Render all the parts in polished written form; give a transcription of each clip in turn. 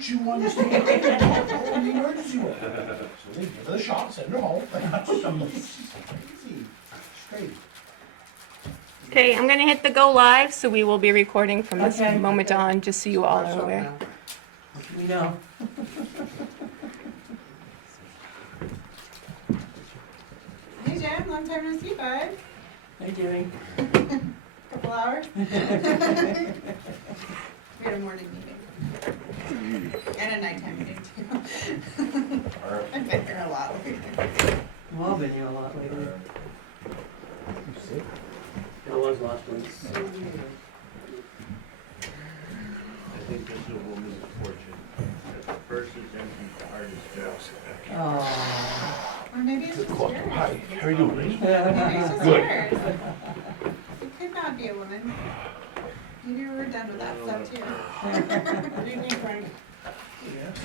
Don't you understand? Call the emergency room. So they give her the shot, send her home. Easy, straight. Okay, I'm gonna hit the go live, so we will be recording from this Okay. moment on, just so you all are aware. We know. Hey Jen, long time no see, bud. How you doing? Couple hours. We had a morning meeting. And a nighttime meeting too. I've been here a lot lately. We've all been here a lot lately. I was last week. I think this is a woman's fortune. The first is empty, the hardest job. Oh. Or maybe it's just yours. Hi, how are you doing? Maybe it's just Good. yours. It could not be a woman. Maybe we're done with that stuff too. Good evening, Frank. Yes,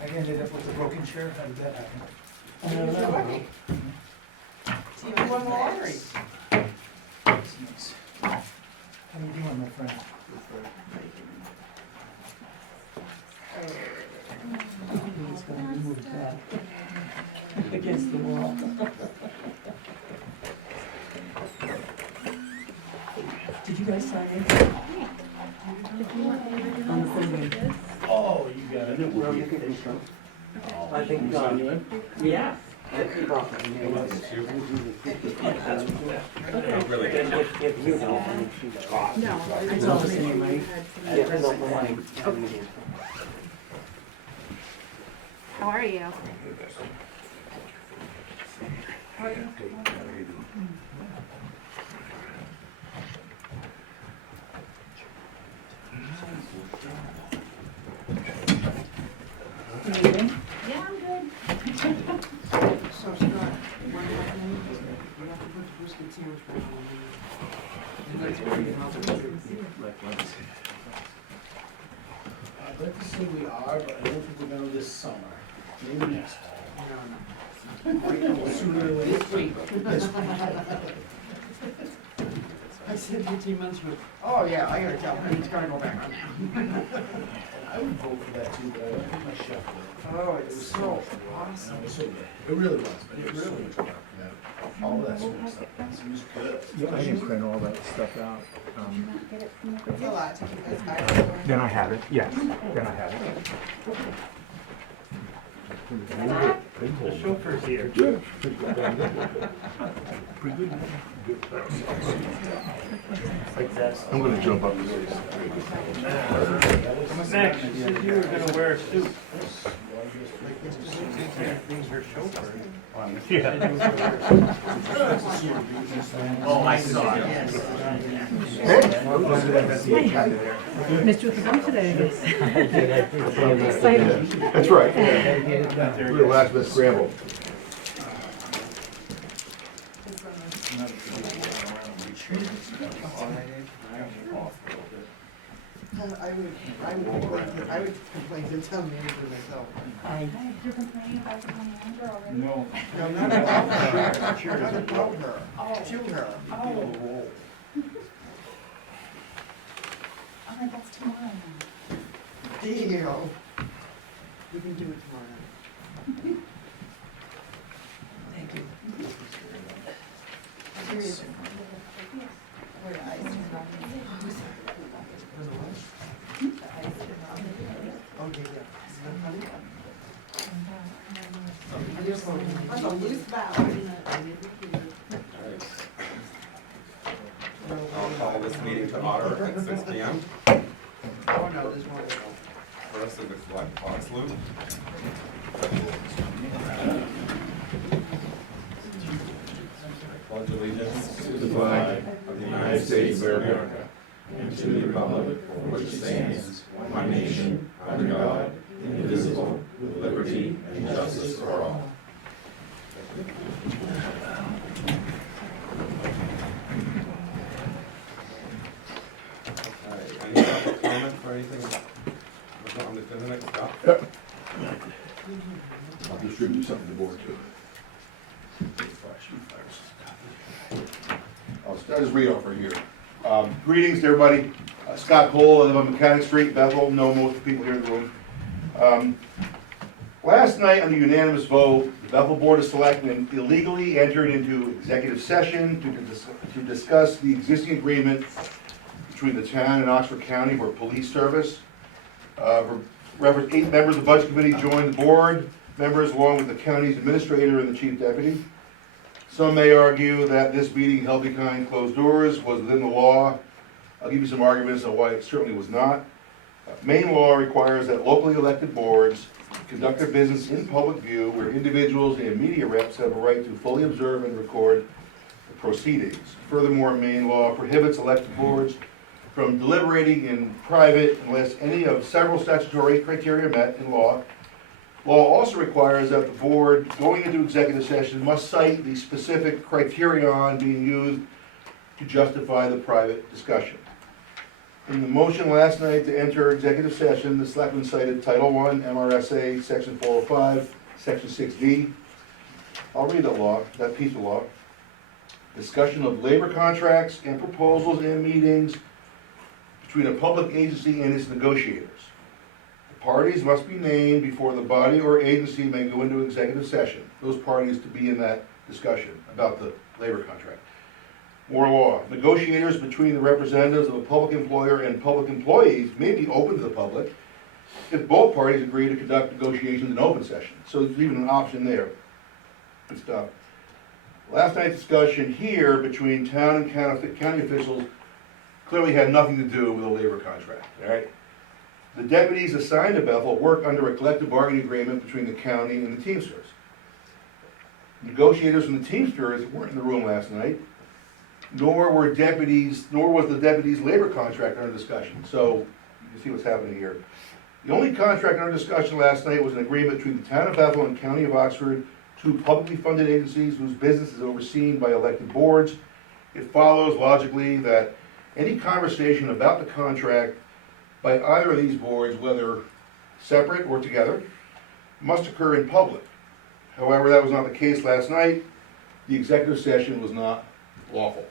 I ended up with a broken chair, how did that happen? I don't know. See you on the lottery. That's nice. How you doing, my friend? He's gonna move back against the wall. Did you guys sign in? On the program. Oh, you got it. Well, you could intro. I think, yeah. If you help. Really No. It's all the same, right? Yeah, it's all the same. How are you? Anything? Yeah, I'm good. So Scott, one last thing, you have to put the brisket sandwich back on I'd like to say we are, but I don't think we're gonna this summer. Maybe next. Sooner or later. This week. This week. I said 15 months ago, oh yeah, I gotta tell him, he's gotta go back on now. And I would vote for that too, but I don't think my chef would. Oh, it was so awesome. It was so good. It really was, but it was so much work. Yeah. All that sort of stuff. It was good. Yeah, I didn't print all that stuff out. It's a lot to keep us back. Then I have it, yes, then I have it. The chauffeur's here. Good. I'm gonna jump up. Max, you said you were gonna wear a suit. Things are chauffeur. Yeah. Oh, I saw it. Missed you at the dump today, I guess. Excited. That's right. We're the last bit scrambled. I would complain to town manager myself. You're complaining about the manager already? No. No, not about her, not about her, to her. Oh, that's tomorrow now. Deal. We can do it tomorrow night. Thank you. Okay, yeah. Like a loose bow. I'll call this meeting to order at 6 p.m. Oh, no, there's more to go. First of the flag salute. Pledge allegiance To the flag of the United States of America and to the republic for which it stands, one nation, under God, indivisible, with liberty and justice for all. Any other comments or anything on the next stop? I'll distribute something to the board too. I'll just read off right here. Greetings to everybody. Scott Cole, I live on Mechanic Street, Bethel. Know most of the people here in the room. Last night, on a unanimous vote, the Bethel Board of Selectmen illegally entered into executive session to discuss the existing agreement between the town and Oxford County for police service. 8 members of the Budget Committee joined the board members along with the county's administrator and the chief deputy. Some may argue that this meeting held behind closed doors was within the law. I'll give you some arguments on why it certainly was not. Maine law requires that locally elected boards conduct their business in public view where individuals and media reps have a right to fully observe and record the proceedings. Furthermore, Maine law prohibits elected boards from deliberating in private unless any of several statutory criteria are met in law. Law also requires that the board going into executive session must cite the specific criterion being used to justify the private discussion. In the motion last night to enter executive session, the selectmen cited Title I, MRSA, Section 405, Section 6D. I'll read that piece of law. Discussion of labor contracts and proposals and meetings between a public agency and its negotiators. The parties must be named before the body or agency may go into executive session. Those parties to be in that discussion about the labor contract. More law. Negotiators between the representatives of a public employer and public employees may be open to the public if both parties agree to conduct negotiations in open session. So there's even an option there. Good stuff. Last night's discussion here between town and county officials clearly had nothing to do with a labor contract, all right? The deputies assigned to Bethel work under a collective bargaining agreement between the county and the Teamsters. Negotiators from the Teamsters weren't in the room last night, nor was the deputies' labor contract under discussion. So you can see what's happening here. The only contract under discussion last night was an agreement between the town of Bethel and county of Oxford, two publicly funded agencies whose business is overseen by elected boards. It follows logically that any conversation about the contract by either of these boards, whether separate or together, must occur in public. However, that was not the case last night. The executive session was not lawful.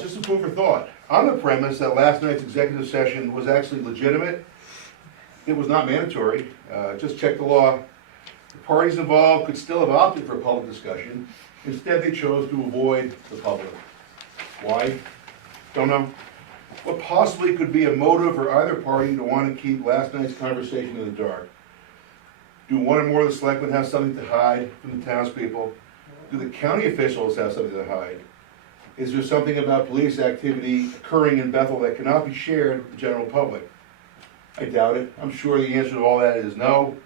Just some food for thought. On the premise that last night's executive session was actually legitimate, it was not mandatory. Just check the law. The parties involved could still have opted for public discussion. Instead, they chose to avoid the public. Why? Don't know. What possibly could be a motive for either party to want to keep last night's conversation in the dark? Do one or more of the selectmen have something to hide from the townspeople? Do the county officials have something to hide? Is there something about police activity occurring in Bethel that cannot be shared with the general public? I doubt it. I'm sure the answer to all that is no.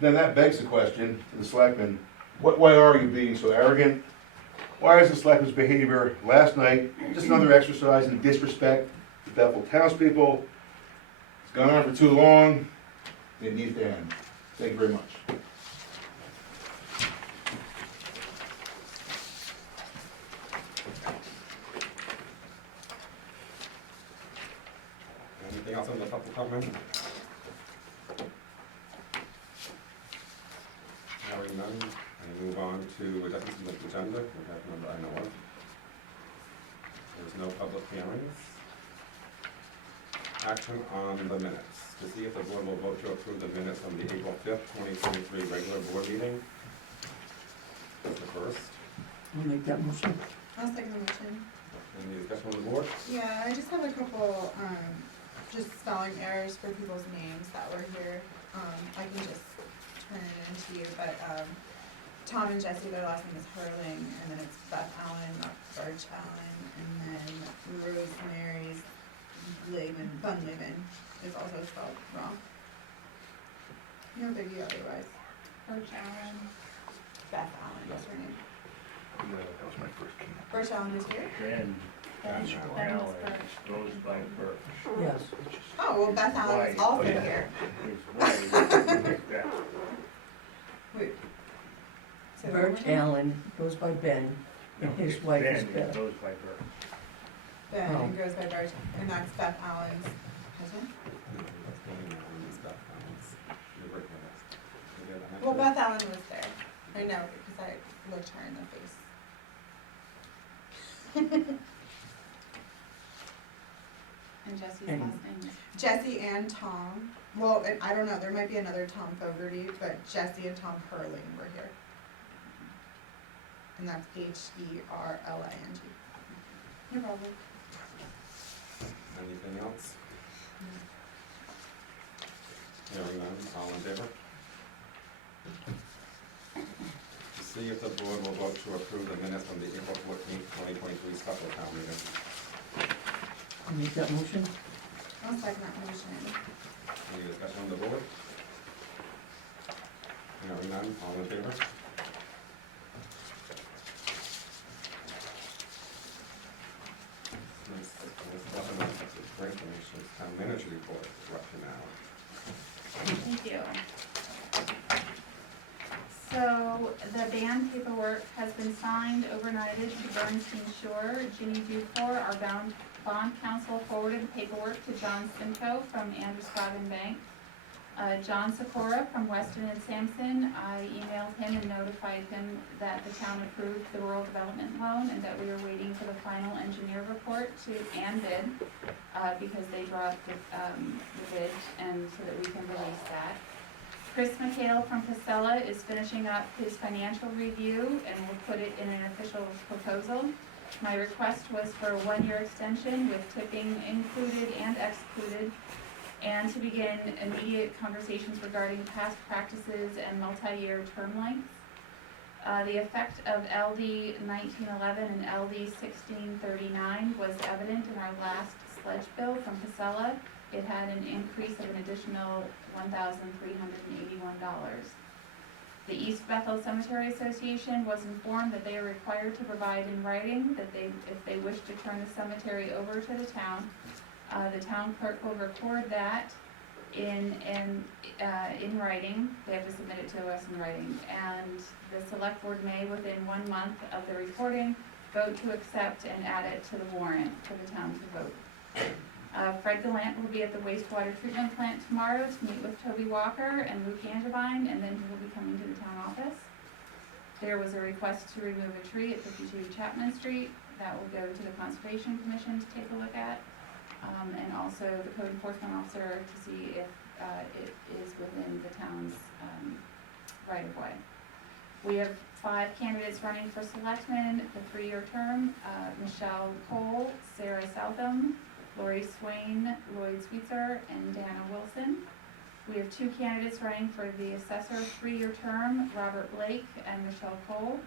Then that begs the question to the selectmen, why are you being so arrogant? Why is the selectmen's behavior last night just another exercise in disrespect to Bethel townspeople? It's gone on for too long. It needs to end. Thank you very much. Anything else on the public comment? Hearing none, I move on to adjustments to the agenda. We have none that I know of. There's no public hearings. Action on the minutes. To see if the board will vote to approve the minutes from the April 5th, 2023 regular board meeting. That's the first. I'll make that motion. I'll second the motion. Any discussion on the board? Yeah, I just have a couple, just spelling errors for people's names that were here. I can just turn it into you, but, Tom and Jesse, their last name is Hurling, and then it's Beth Allen, not Birch Allen, and then Rosemary's Bunleben is also spelled wrong. No biggie otherwise. Birch Allen. Beth Allen is her name. That was my first key. Birch Allen is here? Ben, Allen goes by Birch. Yes. Oh, well, Beth Allen is also here. His wife, that. Wait. Say that one Birch more time? Allen goes by Ben, and his wife is Ben Beth. goes by Birch. Ben, Oh. and goes by Birch, and that's Beth Allen's husband? No, that's the only one that's Beth Allen's. You're breaking the rest. Any other Well, answers? Beth Allen was there. I know, because I looked her in the face. And Jesse's And- last name is Jesse and Tom Well, and I don't know, there might be another Tom Fogarty, but Jesse and Tom Hurling were here. And that's Herling. No problem. Anything else? Hearing none, all in favor? To see if the board will vote to approve the minutes from the April 14th, 2023 special town meeting. I'll make that motion. I'll second that motion. Any discussion on the board? Hearing none, all in favor? Great information, town manager report, is up to now. Thank you. So the band paperwork has been signed, overnighted to Bernstein Shore. Ginny Dufour, our bond counsel, forwarded the paperwork to John Simcoe from Androscoggin Bank. John Sikora from Weston and Sampson, I emailed him and notified him that the town approved the rural development loan and that we are waiting for the final engineer report and bid, because they brought the bid and so that we can release that. Chris McHale from Casella is finishing up his financial review and will put it in an official proposal. My request was for a 1-year extension with tipping included and excluded, and to begin immediate conversations regarding past practices and multi-year term lengths. The effect of LD 1911 and LD 1639 was evident in our last sledge bill from Casella. It had an increase of an additional $1,381. The East Bethel Cemetery Association was informed that they are required to provide in writing that if they wish to turn the cemetery over to the town clerk will record that in writing. They have to submit it to us in writing. And the select board may, within 1 month of the recording, vote to accept and add it to the warrant for the town to vote. Fred Gallant will be at the wastewater treatment plant tomorrow to meet with Toby Walker and Luke Angevine, and then he will be coming to the town office. There was a request to remove a tree at 52 Chapman Street. That will go to the Conservation Commission to take a look at. And also the code enforcement officer to see if it is within the town's right of way. We have 5 candidates running for selectmen, the 3-year term, Michelle Cole, Sarah Southam, Lori Swain, Lloyd Sweetser, and Dana Wilson. We have 2 candidates running for the assessor 3-year term, Robert Blake and Michelle Cole.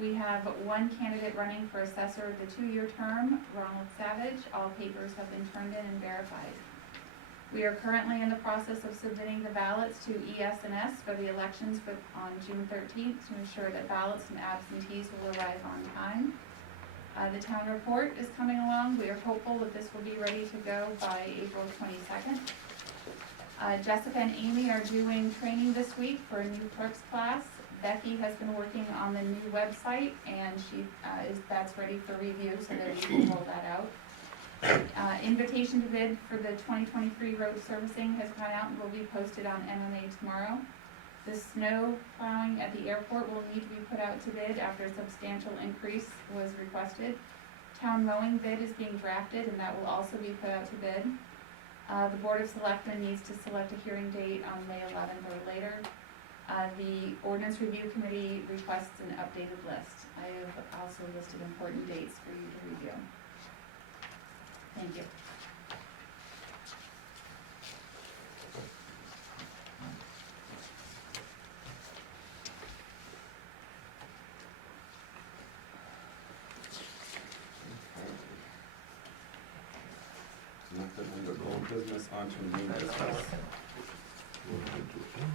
We have 1 candidate running for assessor the 2-year term, Ronald Savage. All papers have been turned in and verified. We are currently in the process of submitting the ballots to ES&S for the elections on June 13th to ensure that ballots and absentees will arrive on time. The town report is coming along. We are hopeful that this will be ready to go by April 22nd. Jessica and Amy are doing training this week for a new clerks class. Becky has been working on the new website, and that's ready for review so that we can roll that out. Invitation to bid for the 2023 road servicing has gone out and will be posted on MMA tomorrow. The snow plowing at the airport will need to be put out to bid after a substantial increase was requested. Town mowing bid is being drafted, and that will also be put out to bid. The Board of Selectmen needs to select a hearing date on May 11th or later. The Ordinance Review Committee requests an updated list. I have also listed important dates for you to review. Thank you. Nothing under old business, on to new business.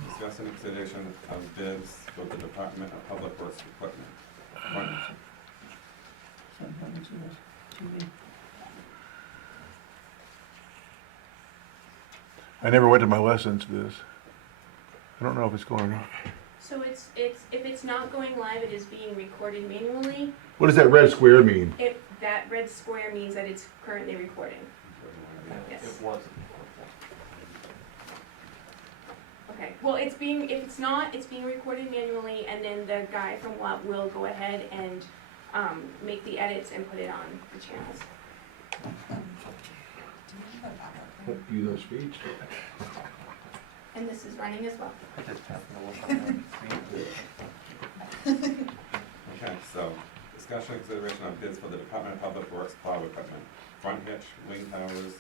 Discussing consideration of bids for the Department of Public Works Equipment. I never went to my lessons for this. I don't know if it's going or not. So if it's not going live, it is being recorded manually. What does that red square mean? That red square means that it's currently recording. Yes. It wasn't. Okay, well, if it's not, it's being recorded manually, and then the guy from WAP will go ahead and make the edits and put it on the channels. Do you have a backup? You know speech? and this is running as well. Okay, so, discussion and consideration of bids for the Department of Public Works plow equipment, front hitch, wing towers,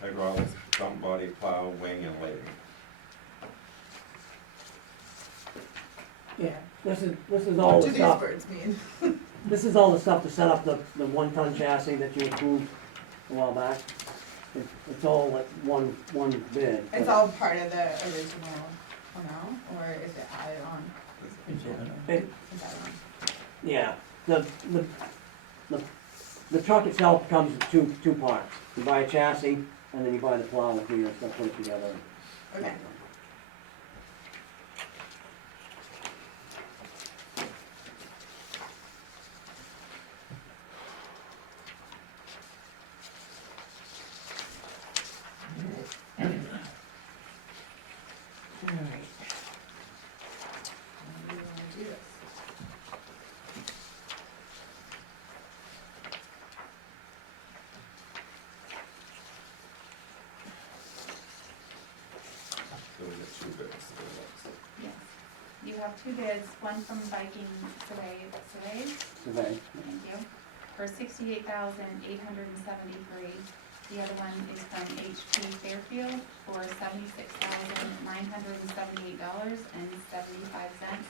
hydraulics, dump body, plow, wing, and lading. Yeah, this is What all do the these stuff, words mean? this is all the stuff to set up the 1-ton chassis that you approved a while back. It's all like one bid. It's all part of the original amount, or is it added on? It- Is that on? Yeah, the truck itself comes in two parts. You buy a chassis, and then you buy the plow with you, so put it together. Okay. Alright. How do you wanna do this? So we get two bids. So that's- Yes. You have two bids, one from Viking Surveys, Survey. thank you, for $68,873. The other one is from HP Fairfield for $76,978.75.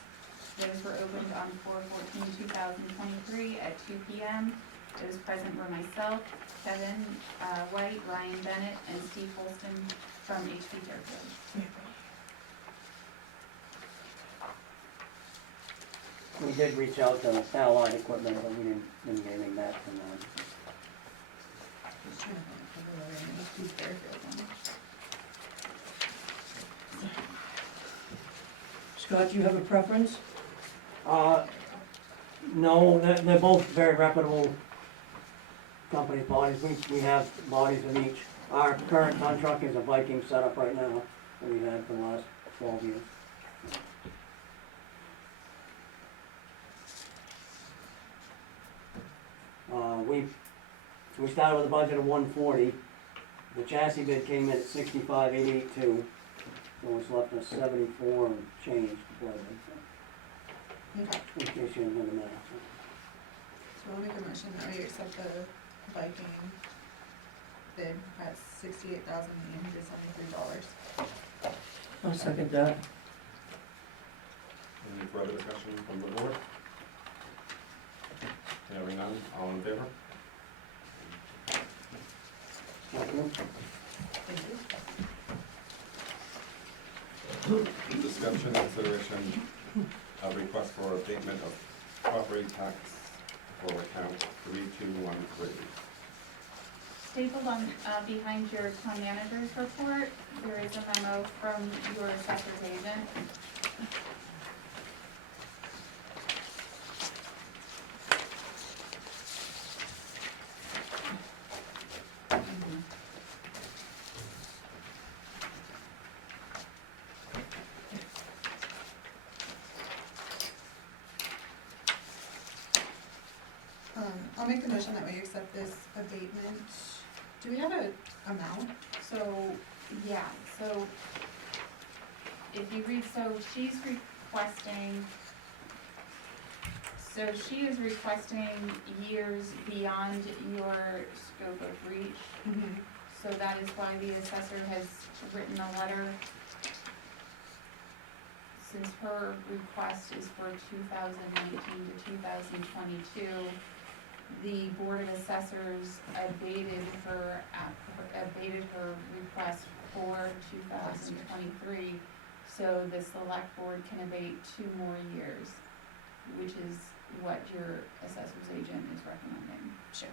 Those were opened on 4/14/2023 at 2 p.m. Those present were myself, Kevin White, Ryan Bennett, and Steve Holston from HP Fairfield. We did reach out to Allied Equipment, but we didn't get anything back from them. Just trying to find the HP Fairfield one. Scott, do you have a preference? No, they're both very reputable company bodies. We have bodies in each. Our current ton truck is a Viking setup right now, that we've had for the last 12 years. We started with a budget of 140. The chassis bid came in at 65,882, so it's left us 74 and change to play with. Okay, In case you didn't know that. so I'll make a motion that we accept the Viking bid at $68,873. I'll second that. Any further discussion from the board? Hearing none, all in favor? Thank you. Thank you. Discussion and consideration of request for abatement of property tax for account 3213. Stapled on, behind your town manager's report, there is a memo from your assessor's agent. I'll make the motion that we accept this abatement. Do we have a amount? So, yeah, so if you read, so she is requesting years beyond your scope of reach. So that is why the assessor has written a letter. Since her request is for 2019 to 2022, the Board of Assessors abated her request for 2023, so the Select Board can abate 2 more years, which is what your assessor's agent is recommending. Sure.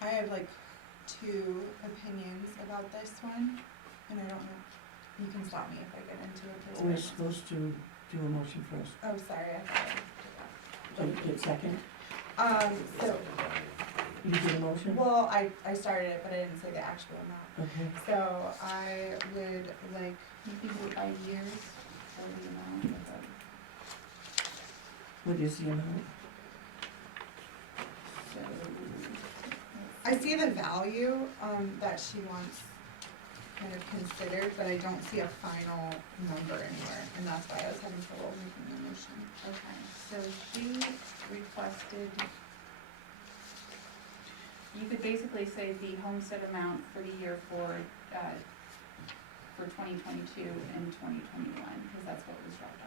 I have like 2 opinions about this one, and I don't know, you can stop me if I get into it. We're supposed to do a motion first. Oh, sorry, I thought Get second? so, You did a motion? well, I started it, but I didn't say the actual amount. Okay. So I would like, You can do it by years, or the amount of the, What is the amount? so. I see the value, that she wants kind of considered, but I don't see a final number anywhere, and that's why I was having trouble making the motion. Okay, so she requested, you could basically say the homestead amount for the year for 2022 and 2021, because that's what was dropped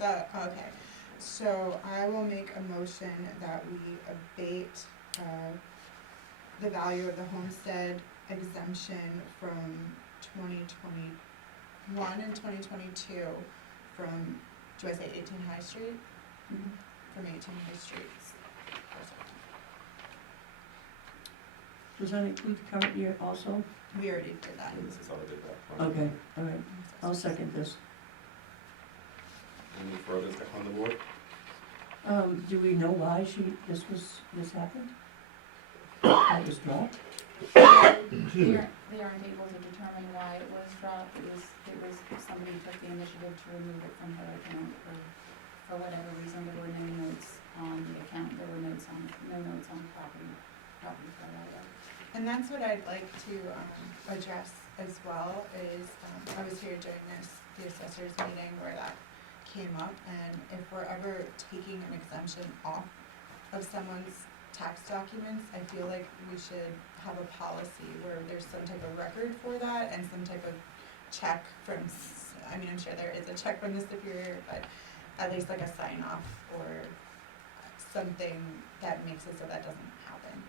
off. Okay, so I will make a motion that we abate, the value of the homestead exemption from 2021 and 2022 from, do I say 18 High Street? Mhm. From 18 High Street. Does that include the current year also? We already did that. Okay, all right, I'll second this. Any further discussion on the board? Do we know why this happened? That was dropped? They aren't able to determine why it was dropped. It was somebody took the initiative to remove it from her account for whatever reason. There were no notes on the account. There were no notes on property for that. And that's what I'd like to address as well, is, I was here during the assessors meeting where that came up, and if we're ever taking an exemption off of someone's tax documents, I feel like we should have a policy where there's some type of record for that and some type of check from, I mean, I'm sure there is a check from the superior, but at least like a sign off or something that makes it so that doesn't happen.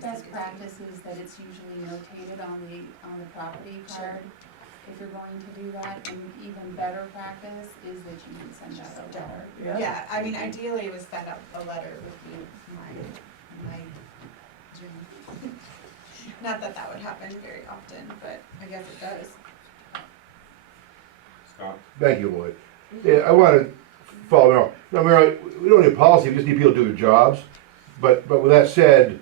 Best practice is that it's usually notated on the property Sure. card. If you're going to do that, and even better practice is that you can send out a letter. Yeah, I mean, ideally it was send out a letter with my June. Not that that would happen very often, but I guess it does. Scott? Thank you, Lloyd. Yeah, I want to follow up. No, Mary, we don't need a policy, we just need people to do their jobs. But with that said,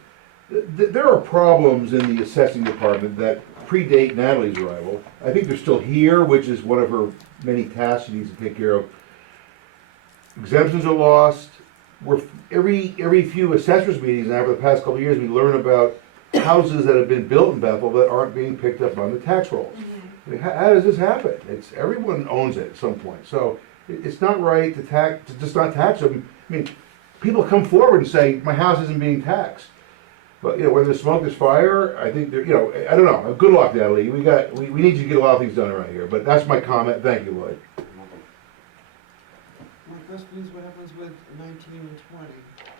there are problems in the assessing department that predate Natalie's arrival. I think they're still here, which is one of her many tasks she needs to take care of. Exemptions are lost. Every few assessors meetings now for the past couple of years, we learn about houses that have been built in Bethel that aren't being picked up on the tax rolls. I mean, how does this happen? Everyone owns it at some point. So it's not right to just not tax them. I mean, people come forward and say, my house isn't being taxed. But, where there's smoke, there's fire. I think, I don't know. Good luck, Natalie. We need you to get a lot of things done around here. But that's my comment. Thank you, Lloyd. My question is, what happens with 19 and 20?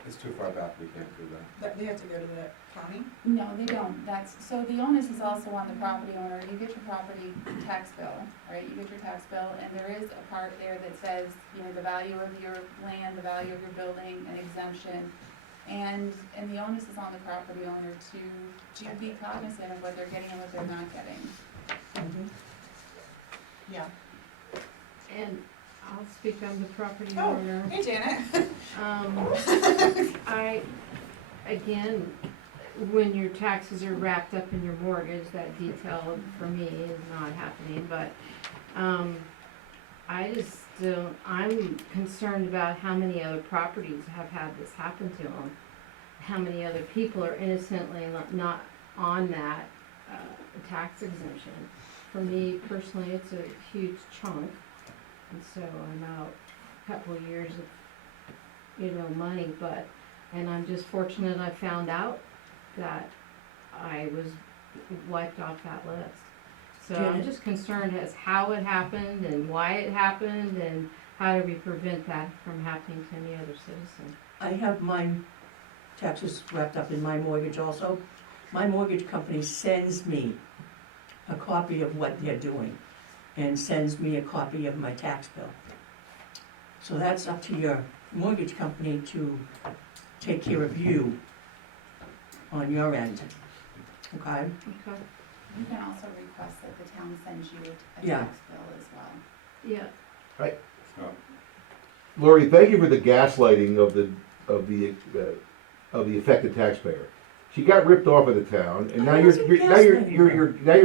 It's too far back, we can't do that. But they have to go to the county? No, they don't. So the onus is also on the property owner. You get your property tax bill, right? You get your tax bill, and there is a part there that says, the value of your land, the value of your building, an exemption. And the onus is on the property owner to be cognizant of what they're getting and what they're not getting. Yeah. And I'll speak on the property Oh, owner. hey Janet. Again, when your taxes are wrapped up in your mortgage, that detail for me is not happening, but, I'm concerned about how many other properties have had this happen to them. How many other people are innocently not on that, tax exemption. For me personally, it's a huge chunk, and so I'm out a couple of years of, money, and I'm just fortunate I found out that I was wiped off that list. So I'm just concerned as how it happened and why it happened and how do we prevent that from happening to any other citizen. I have my taxes wrapped up in my mortgage also. My mortgage company sends me a copy of what they're doing and sends me a copy of my tax bill. So that's up to your mortgage company to take care of you on your end, okay? Okay. You can also request that the town sends you a Yeah. tax bill as well. Yeah. Scott? Lori, thank you for the gaslighting of the affected taxpayer. She got ripped off of the town, and now you're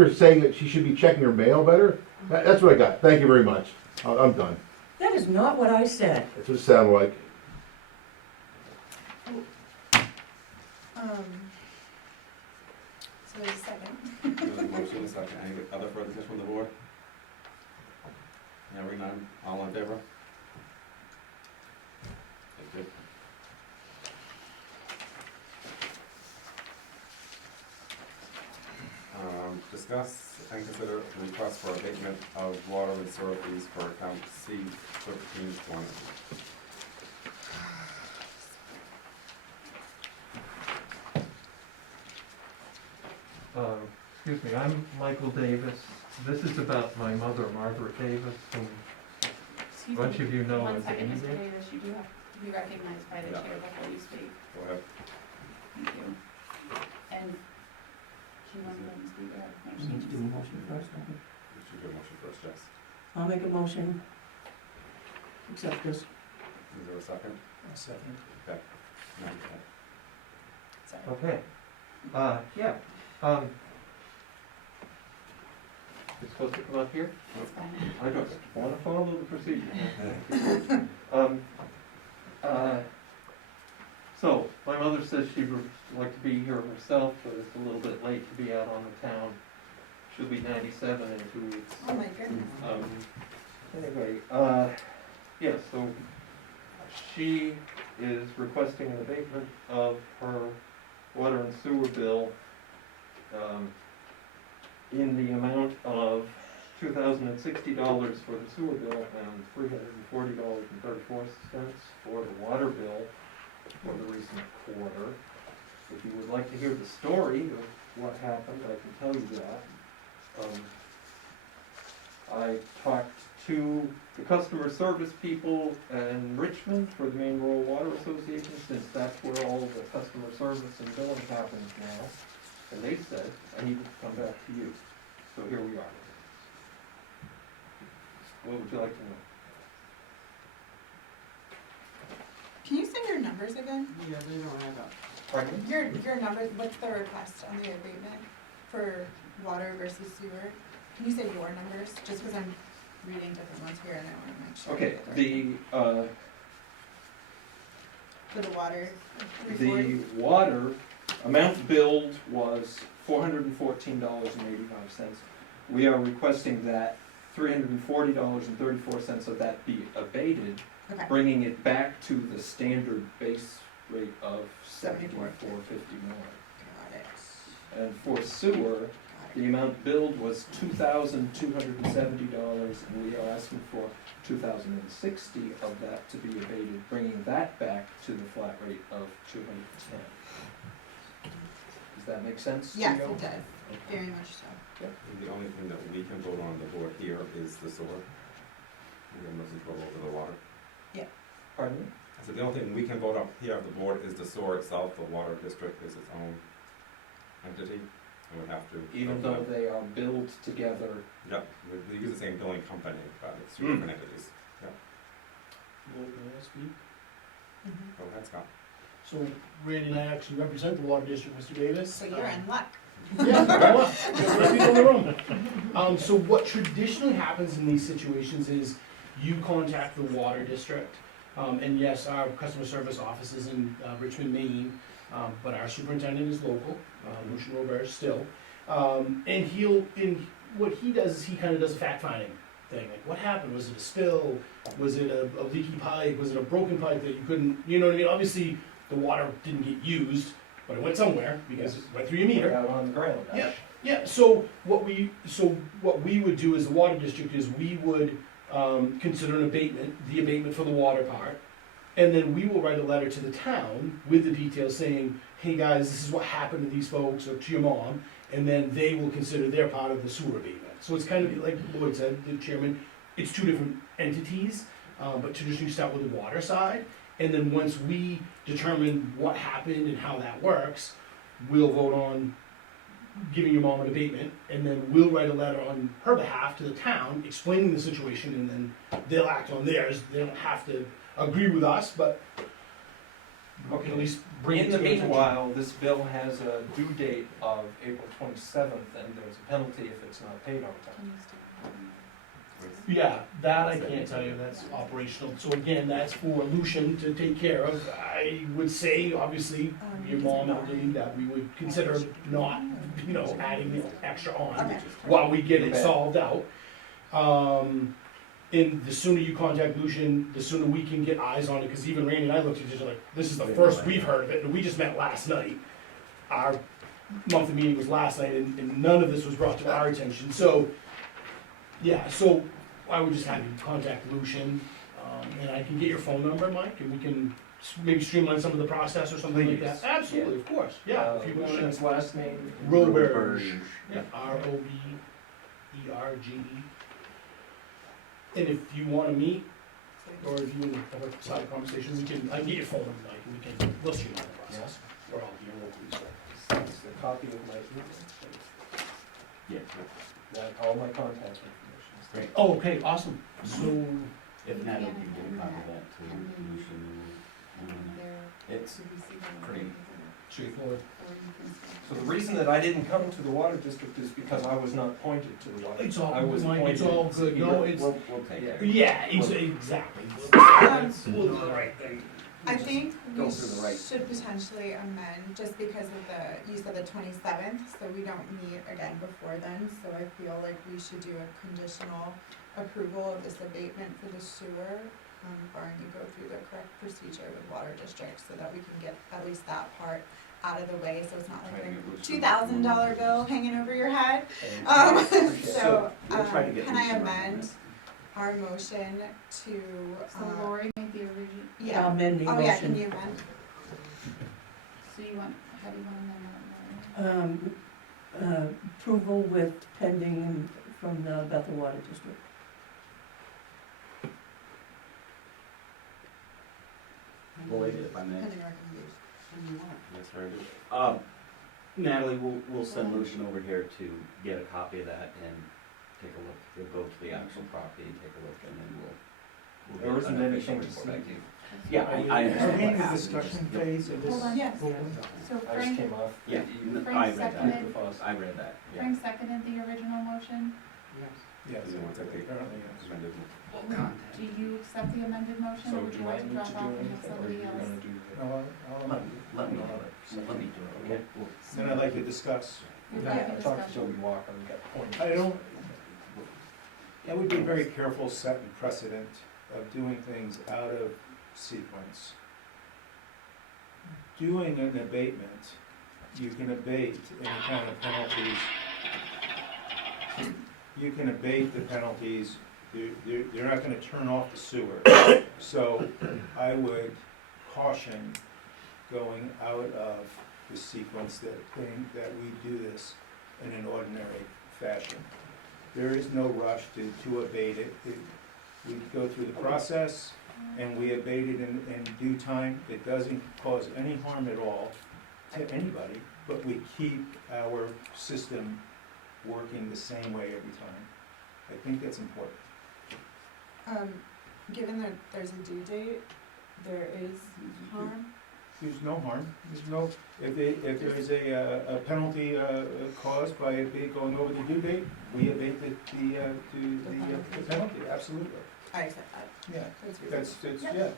saying that she should be checking her mail better. That's what I got. Thank you very much. I'm done. That is not what I said. That's what it sounded like. So there's a second. There's a motion, a second. Any other further discussion from the board? Hearing none, all in favor? Thank you. Discuss and consider request for abatement of water and sewer fees for account C-1320. Excuse me, I'm Michael Davis. This is about my mother, Margaret Davis, whom Excuse a bunch me, of you know one as second, Mr. Amy. Davis, you do have to be recognized by the Yeah. chair before you speak. Go ahead. Thank you. And do you want to let me speak or have We need to do a motion first, don't we? We should do a motion first, Jess. I'll make a motion. Accept this. Is there a second? A second. Okay. No, go ahead. Sorry. Okay. Yeah. You're supposed to come up here? It's fine. I don't want to follow the procedure. So, my mother says she would like to be here herself, but it's a little bit late to be out on the town. She'll be 97 in 2 weeks. Oh my goodness. Anyway, yeah, so she is requesting an abatement of her water and sewer bill in the amount of $2,060 for the sewer bill and $340.34 for the water bill for the recent quarter. If you would like to hear the story of what happened, I can tell you that. I talked to the customer service people in Richmond for the Maine Rural Water Association, since that's where all the customer service and billing happens now. And they said, I need to come back to you. So here we are. What would you like to know? Can you say your numbers again? Yeah, they don't add up. Pardon? Your numbers, what's the request on the abatement for water versus sewer? Can you say your numbers, just because I'm reading different ones here and I wanna make sure. I Okay, get the right the, number. For the water, the 340? water amount billed was $414.85. We are requesting that $340.34 of that be abated, Okay, bringing it back to the standard base rate of $74.51. $74.51. Got it, And for sewer, got the it. amount billed was $2,270, and we are asking for $2,060 of that to be abated, bringing that back to the flat rate of $210. Does that make sense to you? Yes, it does, very much so. The only thing that we can vote on the board here is the sewer. We have no control over the water. Pardon me? So the only thing we can vote up here at the board is the sewer itself. The water district is its own entity, and we have to. Even though they are billed together. Yeah, we use the same billing company, but it's two different entities. Yeah, May I speak? Mhm. go ahead, Scott. So Randy and I actually represent the water district, Mr. Davis. So you're in luck. Yeah, go on. There's right people in the room. So what traditionally happens in these situations is you contact the water district. And yes, our customer service office is in Richmond, Maine, but our superintendent is local, Lucian Robert still. And what he does is he kind of does a fact-finding thing, like what happened? Was it a spill? Was it a leaky pipe? Was it a broken pipe that you couldn't, you know what I mean? Obviously, the water didn't get used, but it went somewhere because it went through your meter. Out on the ground. Yeah. Yeah, so what we would do as the water district is we would consider the abatement for the water part, and then we will write a letter to the town with the details saying, hey guys, this is what happened to these folks, or to your mom, and then they will consider their part of the sewer abatement. So it's kind of like Lloyd said, the chairman, it's two different entities, but traditionally you start with the water side, and then once we determine what happened and how that works, we'll vote on giving your mom an abatement, and then we'll write a letter on her behalf to the town explaining the situation, and then they'll act on theirs. They don't have to agree with us, but we can at least bring it In to the their attention. meanwhile, this bill has a due date of April 27th, and there's a penalty if it's not paid on time. Can you start? Yeah, that I can't tell you, that's operational, so again, that's for Lucian to take care of. I would say, obviously, your mom elderly, that we would consider not, adding the extra on Okay. while we get it solved out. And the sooner you contact Lucian, the sooner we can get eyes on it, because even Randy and I looked at each other like, this is the first we've heard of it, and we just met last night. Our monthly meeting was last night, and none of this was brought to our attention, so, yeah, so I would just have you contact Lucian, and I can get your phone number, Mike, and we can maybe streamline some of the process or something like that. Please. Absolutely, of course, yeah, if you wish. His last name? Roberge. Yeah, Roberge. And if you wanna meet, or if you have a side conversation, I can get your phone number, Mike, and we can, we'll streamline the process. Or I'll be your local resource. It's a copy of my email. Yeah. That, all my contact information is there. Great. Oh, okay, awesome, so, If Natalie can get a copy of that to Lucian, it's pretty Straightforward. So the reason that I didn't come to the water district is because I was not pointed to the water. it's all, I was Mike, it's appointed. all good, no, it's, We'll take it. yeah, exactly. We'll do the right thing. I think Go we through the right- should potentially amend, just because of you said the 27th, so we don't meet again before then, so I feel like we should do a conditional approval of this abatement for the sewer, barring you go through the correct procedure with water district, so that we can get at least that part out of the way, so it's not like Try to a get Lucian- $2,000 bill hanging over your head. So, we'll try to get can I Lucian on amend that. our motion to, So Lori made the original, yeah, I'll amend the oh yeah, can motion. you amend? so you want, how do you want to amend that, Lori? Approval with pending from the Bethel Water District. Lloyd, if I may. Pending recommendation. That's very good. Natalie, we'll send Lucian over here to get a copy of that and take a look. He'll go to the actual property and take a look, and then we'll There get isn't an anything official to report back see. to you. Yeah, I understand Are we what in the happened. discussion phase of this? Hold on. Yes. So I just Frank, came off. Yeah, Frank I read seconded. that. I read that, yeah. Frank seconded the original motion. Yes, You know, it's okay. apparently, yes. Do you accept the amended motion, So or would do you I like to need drop to do off and have anything, or somebody you're else? gonna do No, that? Let me do it, okay? Then I'd like to discuss. We'd Yeah, like I a talked to discussion. Toby Walker and got pointed. I don't, I would be very careful setting precedent of doing things out of sequence. Doing an abatement, you can abate any kind of penalties. You can abate the penalties, they're not gonna turn off the sewer. So I would caution going out of the sequence that we do this in an ordinary fashion. There is no rush to abate it. We go through the process and we abate it in due time. It doesn't cause any harm at all to anybody, but we keep our system working the same way every time. I think that's important. Given that there's a due date, there is harm. There's no harm, there's no, if there is a penalty caused by it going over the due date, we abate the penalty, absolutely. I accept that. Yeah, That's reasonable. yeah.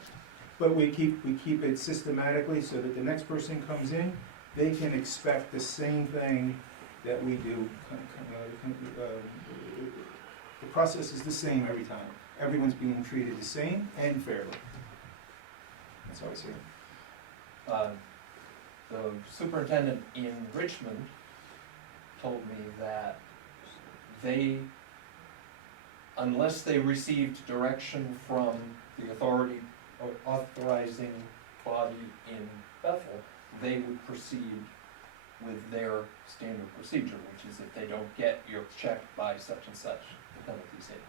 But we keep it systematically so that the next person comes in, they can expect the same thing that we do. The process is the same every time. Everyone's being treated the same and fairly. That's how I see it. The superintendent in Richmond told me that they, unless they received direction from the authority or authorizing body in Bethel, they would proceed with their standard procedure, which is if they don't get your check by such and such, the penalty's hit.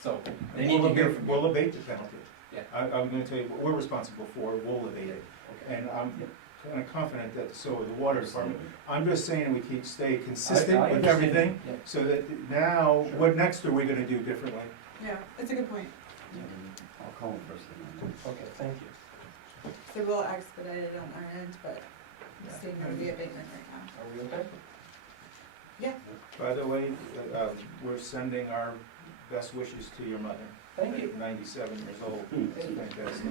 So they need to hear from you. We'll abate the penalty. Yeah. I'm gonna tell you what we're responsible for, we'll abate it. Okay. And I'm kind of confident that, so the water department, I'm just saying we stay consistent I with understand. everything, Yeah. so that now, Sure. what next are we gonna do differently? Yeah, it's a good point. I'll call him first thing. Okay, thank you. So we'll expedite it on our end, but Yeah. stay no to the abatement right now. Are we okay? By the way, we're sending our best wishes to your mother. Thank you. 97 years old. Hmm. It's fantastic.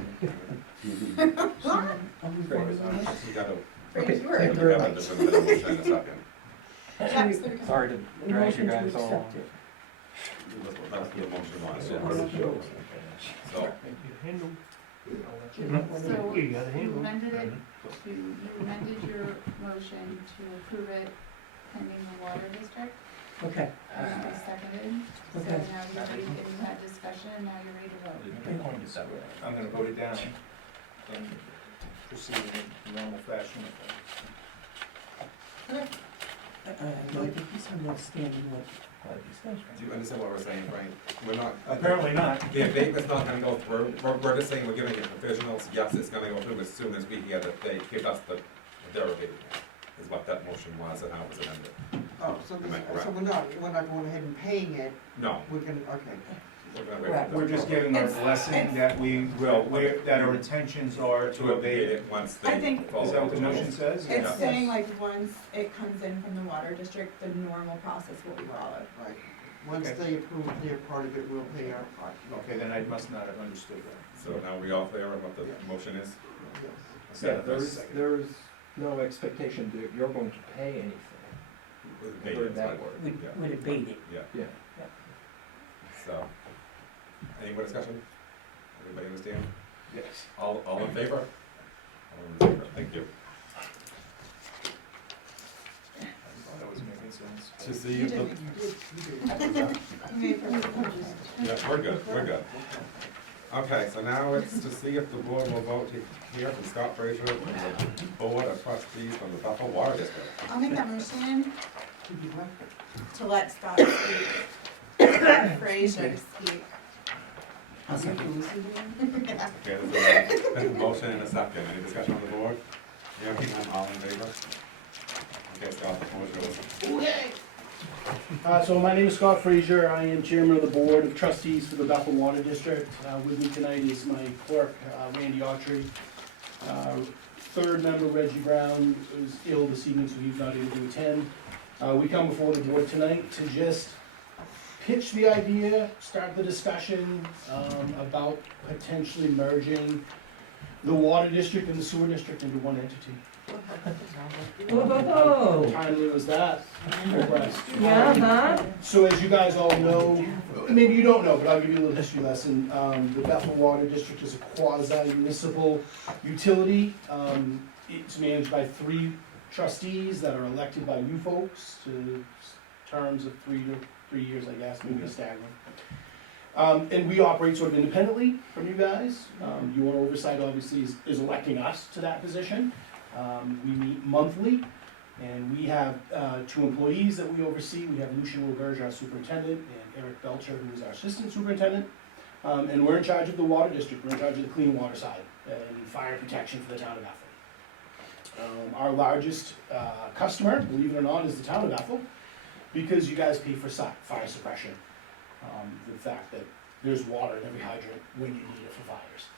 Are we voting on this? You gotta, Frank, you were. Thank you very have much. a different motion in a second. Yes, there we go. Sorry to drag Motion you to guys along. accept it. That's the motion was, So, so, So you amended it to, you amended your motion to approve it pending the water district, Okay, and it was seconded. So Okay. now you're ready, and you had discussion, and now you're ready to vote. I'm gonna vote it down and proceed in normal fashion. I don't think he's understanding what. do you understand what we're saying, Frank? We're not. Apparently not. The abatement's not gonna go through, we're just saying we're giving it provisionals, yes, it's gonna go through as soon as we hear that they give us their abatement, is what that motion was and how it was amended. Oh, so Am I correct? we're not going ahead and paying it, No, we're gonna, okay. we're gonna wait. Correct. for We're just giving our It's- blessing that we will, that our intentions are to to abate abate it. it once I they think- follow. Is that what the motion says? It's Yeah. saying like once it comes in from the water district, the normal process will be followed. Right. Once Okay. they approve their part of it, we'll pay our part. Okay, then I must not have understood that. So now we all clear on what the Yeah. motion is? Yes. Yeah, there's no expectation that you're going to pay anything. Abate Heard it, that right. word. Would abate it. Yeah. Yeah. So, any more discussion? Everybody understand? Yes. All in favor? All in favor, thank you. I thought I was making sense. To see You if the, did. You made perfect sense. yeah, we're good. Okay, so now it's to see if the board will vote to hear from Scott Frazier, the Board of Trustees from the Bethel Water District. I'll make that motion to let Scott speak. Scott Frazier speak. I'll second. Yeah. Okay, there's a motion and a second, any discussion on the board? Hearing none, all in favor? Okay, Scott, the motion was. So my name is Scott Frazier, I am chairman of the board of trustees for the Bethel Water District. With me tonight is my clerk, Randy Autry. Third member, Reggie Brown, is ill this evening, so he's not able to attend. We come before the board tonight to just pitch the idea, start the discussion about potentially merging the water district and the sewer district into one entity. Whoa. Timely was that request. Yeah, huh? So as you guys all know, maybe you don't know, but I'll give you a little history lesson. The Bethel Water District is a quasi-municipal utility. It's managed by 3 trustees that are elected by you folks to terms of 3 years, I guess, maybe staggering. And we operate sort of independently from you guys. Your oversight obviously is electing us to that position. We meet monthly, and we have 2 employees that we oversee. We have Lucian Roberge, our superintendent, and Eric Belcher, who is our assistant superintendent. And we're in charge of the water district. We're in charge of the clean water side and fire protection for the town of Bethel. Our largest customer, believe it or not, is the town of Bethel, because you guys pay for fire suppression. The fact that there's water in every hydrant when you need it for fires.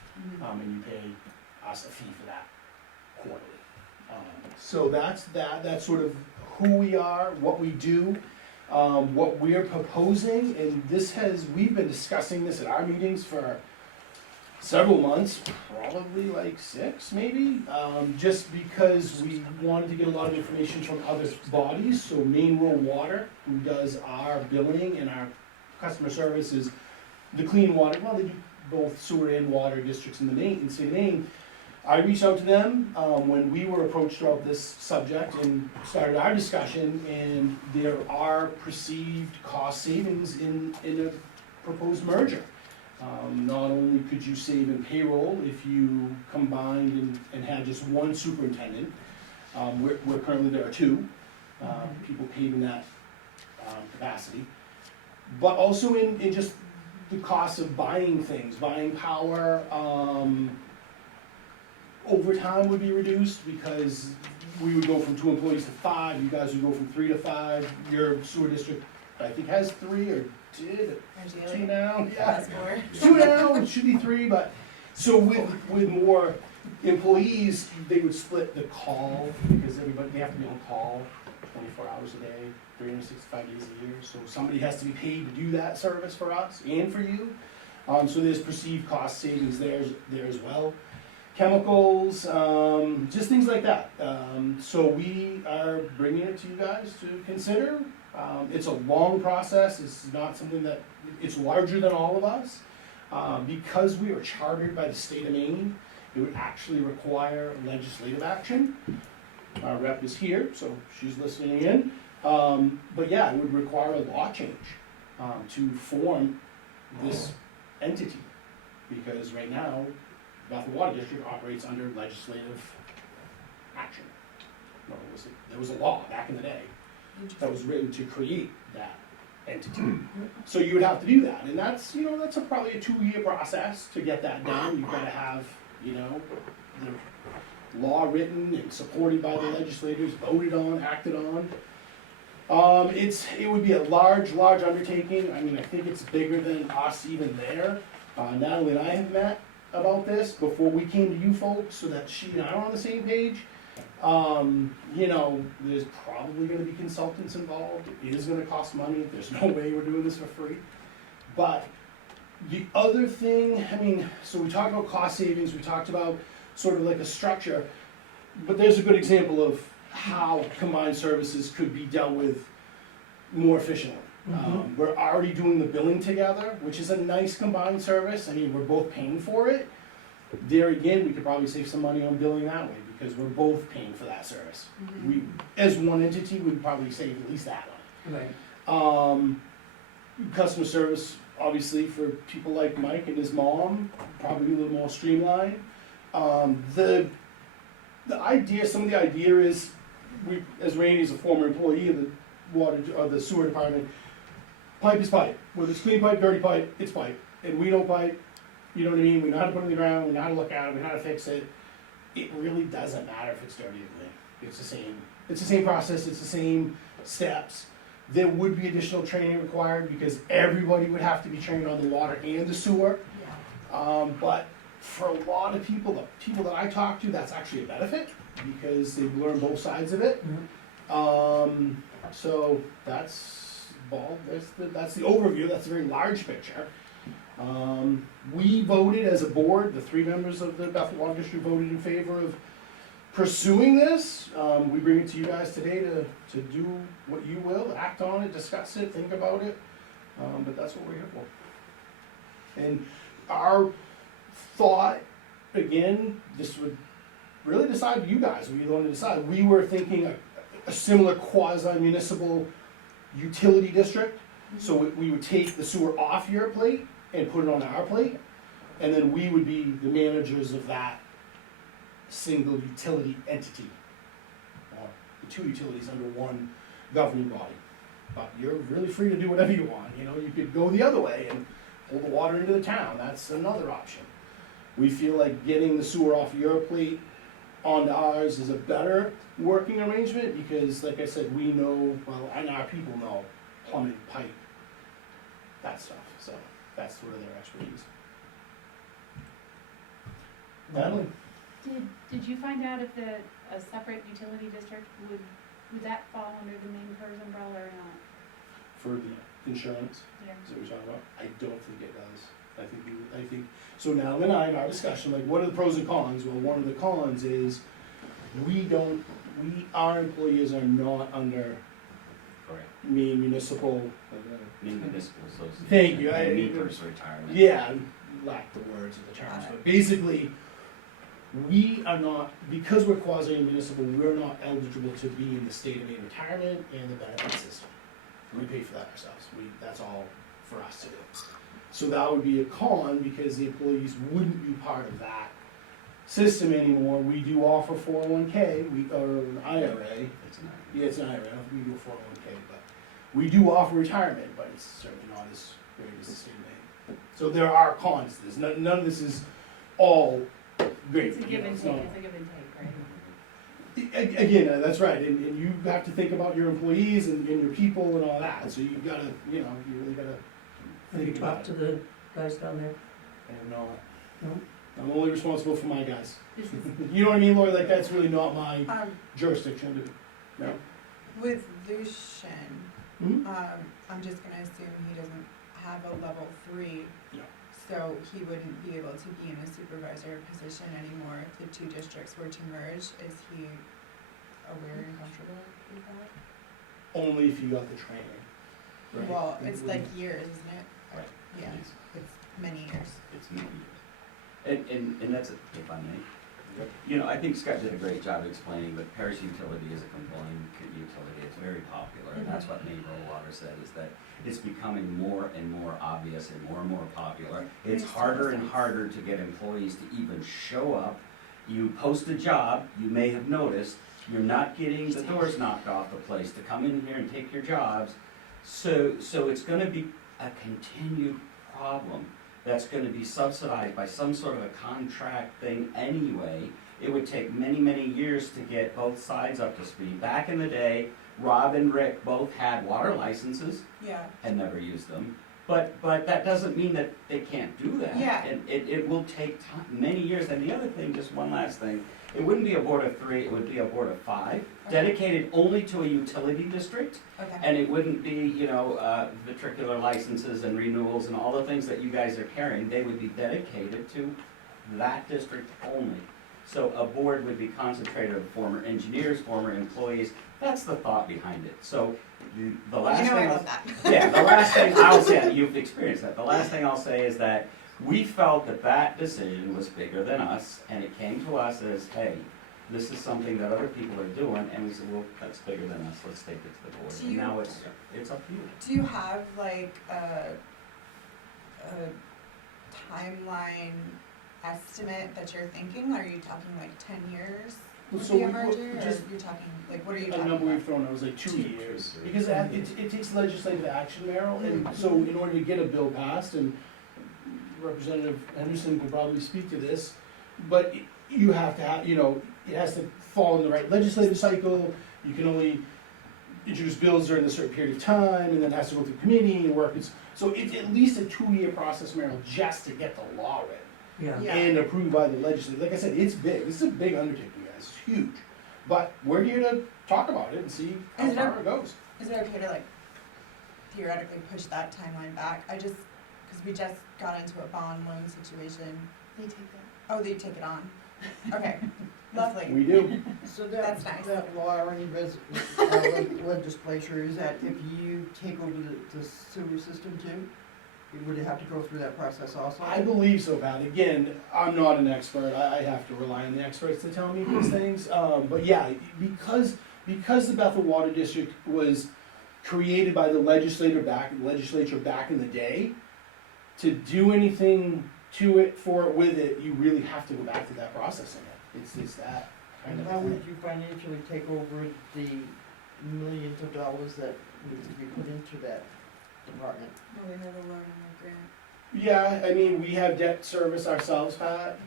And you pay us a fee for that quarterly. So that's sort of who we are, what we do, what we're proposing, and we've been discussing this at our meetings for several months, probably like 6 maybe, just because we wanted to get a lot of information from other bodies. So Maine Rural Water, who does our billing and our customer service, is the clean water, well, they do both sewer and water districts in the state of Maine. I reached out to them when we were approached about this subject and started our discussion, and there are perceived cost savings in a proposed merger. Not only could you save in payroll if you combined and had just one superintendent, we're currently, there are 2 people paid in that capacity, but also in just the cost of buying things, buying power. Overtime would be reduced because we would go from 2 employees to 5, you guys would go from 3 to 5. Your sewer district, I think, has 3 or did 2 now. Yeah, That's more. 2 now, it should be 3, but, so with more employees, they would split the call, because they have to be on call 24 hours a day, 365 days a year. So somebody has to be paid to do that service for us and for you. So there's perceived cost savings there as well. Chemicals, just things like that. So we are bringing it to you guys to consider. It's a long process. It's not something that, it's larger than all of us. Because we are chartered by the state of Maine, it would actually require legislative action. Our rep is here, so she's listening in. But yeah, it would require a law change to form this entity. Because right now, Bethel Water District operates under legislative action. No, there was a law back in the day that was written to create that entity. So you would have to do that, and that's probably a 2-year process to get that done. You've got to have, the law written and supported by the legislators, voted on, acted on. It would be a large undertaking. I mean, I think it's bigger than us even there. Natalie and I have met about this before we came to you folks, so that she and I are on the same page. There's probably gonna be consultants involved. It is gonna cost money. There's no way we're doing this for free. But the other thing, so we talked about cost savings, we talked about sort of like a structure, but there's a good example of how combined services could be dealt with more efficiently. We're already doing the billing together, which is a nice combined service. We're both paying for it. There again, we could probably save some money on billing that way, because we're both paying for that service. We, as one entity, would probably save at least that money. Right. Customer service, obviously, for people like Mike and his mom, probably a little more streamlined. The idea, some of the idea is, as Randy is a former employee of the sewer department, pipe is pipe. Whether it's clean pipe, dirty pipe, it's pipe. And we don't pipe, you know what I mean? We know how to put it in the ground, we know how to look at it, we know how to fix it. It really doesn't matter if it's dirty or clean. It's the same process, it's the same steps. There would be additional training required, because everybody would have to be trained on the water and the sewer. But for a lot of people, the people that I talk to, that's actually a benefit, because they've learned both sides of it. So that's the overview. That's a very large picture. We voted as a board, the 3 members of the Bethel Water District voted in favor of pursuing this. We bring it to you guys today to do what you will, act on it, discuss it, think about it. But that's what we're here for. And our thought, again, this would really decide you guys, we want to decide. We were thinking a similar quasi-municipal utility district. So we would take the sewer off your plate and put it on our plate, and then we would be the managers of that single utility entity. Or the 2 utilities under one governing body. But you're really free to do whatever you want. You could go the other way and pull the water into the town. That's another option. We feel like getting the sewer off your plate onto ours is a better working arrangement, because like I said, we know, well, and our people know plumbing, pipe, that stuff. So that's sort of their expertise. Natalie? Did you find out if a separate utility district would that fall under the Maine PERS umbrella or not? For the insurance, Yeah. is that what you're talking about? I don't think it does. I think, so now and I, in our discussion, like, what are the pros and cons? Well, one of the cons is, our employees are not under Maine Municipal. Maine Municipal Association. Thank you. MEPers retirement. Yeah, lack the words of the terms, but basically, we are not, because we're quasi-municipal, we're not eligible to be in the state of Maine retirement and the benefit system. We pay for that ourselves. That's all for us to do. So that would be a con, because the employees wouldn't be part of that system anymore. We do offer 401k, or an IRA. It's an Yeah, it's an IRA. I don't think we do a 401k, but we do offer retirement, but it's certainly not as great as the state of Maine. So there are cons to this. None of this is all great. It's a give and It's take, not- it's a give and take, right? Again, that's right, and you have to think about your employees and your people and all that, so you've gotta, you really gotta Have you think about talked it. to the guys down there? I have not. No? I'm only responsible for my guys. This is, You know what I mean, Lori? Like, that's really not my Um, jurisdiction to do. No? With Lucian, Mhm. I'm just gonna assume he doesn't have a level 3. No. So he wouldn't be able to be in a supervisor position anymore if the two districts were to merge. Is he aware and comfortable with that? Only if you got the training. Right. Well, it's like years, isn't it? Right. Yeah, it's many years. It's many years. And that's, if I may, you know, I think Scott did a great job of explaining that Parish Utility is a compelling utility. It's very popular, and that's what Maine Rural Water said, is that it's becoming more and more obvious and more popular. It's harder and harder to get employees to even show up. You post a job, you may have noticed, you're not getting the doors knocked off the place to come in here and take your jobs. So it's gonna be a continued problem that's gonna be subsidized by some sort of a contract thing anyway. It would take many years to get both sides up to speed. Back in the day, Rob and Rick both had water licenses Yeah. and never used them. But that doesn't mean that they can't do that. Yeah. And it will take many years. And the other thing, just one last thing, it wouldn't be a board of 3, it would be a board of 5, dedicated only to a utility district. Okay. And it wouldn't be, you know, vitricular licenses and renewals and all the things that you guys are carrying. They would be dedicated to that district only. So a board would be concentrated of former engineers, former employees. That's the thought behind it. So the last You know I thing, love that. yeah, the last thing I'll say, you've experienced that. The last thing I'll say is that we felt that that decision was bigger than us, and it came to us as, hey, this is something that other people are doing, and we said, well, that's bigger than us, let's take it to the board. Do And you- now it's up to you. Do you have like a timeline estimate that you're thinking? Are you talking like 10 years would So be a we merger, put or just you're talking, like, what are you a talking number we've about? thrown out was like 2 2 years. Because it takes legislative action, Meryl, and so in order to get a bill passed, and Representative Henderson could probably speak to this, but you have to have, you know, it has to fall in the right legislative cycle. You can only introduce bills during a certain period of time, and then it has to go through committee and work. So it's at least a 2-year process, Meryl, just to get the law read Yeah. Yeah. and approved by the legislature. Like I said, it's big. This is a big undertaking, guys. It's huge. But we're here to talk about it and see how Is it far it goes. Is it okay to like theoretically push that timeline back? Because we just got into a bond loan situation. They take it? Oh, they take it on. Okay, lovely. We do. So That's nice. that law or any legislature, is that if you take over the sewer system too? Would it have to go through that process also? I believe so, Pat. Again, I'm not an expert. I have to rely on the experts to tell me these things. But yeah, because the Bethel Water District was created by the legislature back in the day, to do anything to it, for it, with it, you really have to go back to that process again. It's that kind And of how thing. would you financially take over the millions of dollars that needs to be put into that department? Well, we have a loan and a grant. Yeah, I mean, we have debt service ourselves, Pat,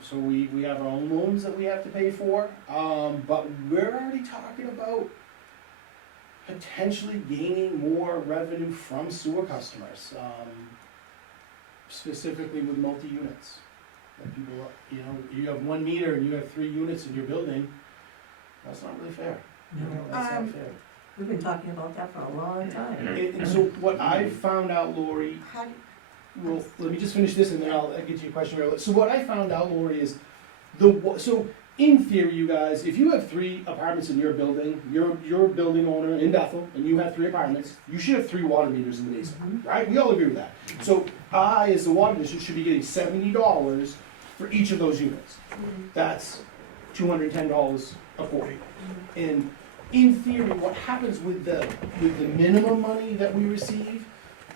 so we have our own loans that we have to pay for. But we're already talking about potentially gaining more revenue from sewer customers, specifically with multi-units. That people, you know, you have 1 meter and you have 3 units in your building, that's not really fair. You know, that's not fair. We've been talking about that for a long time. And so what I found out, Lori, How do, well, let me just finish this and then I'll get to your question. Earlier. So what I found out, Lori, is so in theory, you guys, if you have 3 apartments in your building, you're a building owner in Bethel, and you have 3 apartments, you should have 3 water meters in the basement, right? We all agree with that. So I, as the water district, should be getting $70 for each of those units. That's $210 a quarter. And in theory, what happens with the minimum money that we receive,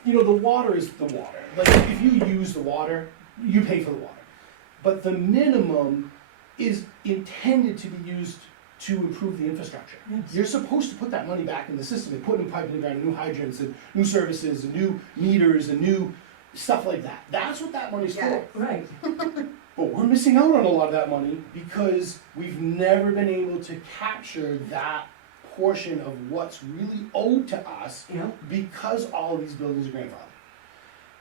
you know, the water is the water. Like, if you use the water, you pay for the water. But the minimum is intended to be used to improve the infrastructure. Yes. You're supposed to put that money back in the system and put new pipe in the ground, new hydrants, and new services, and new meters, and new stuff like that. That's what that money's Yeah. for. Right. But we're missing out on a lot of that money because we've never been able to capture that portion of what's really owed to us Yeah. because all of these buildings are grandfathered.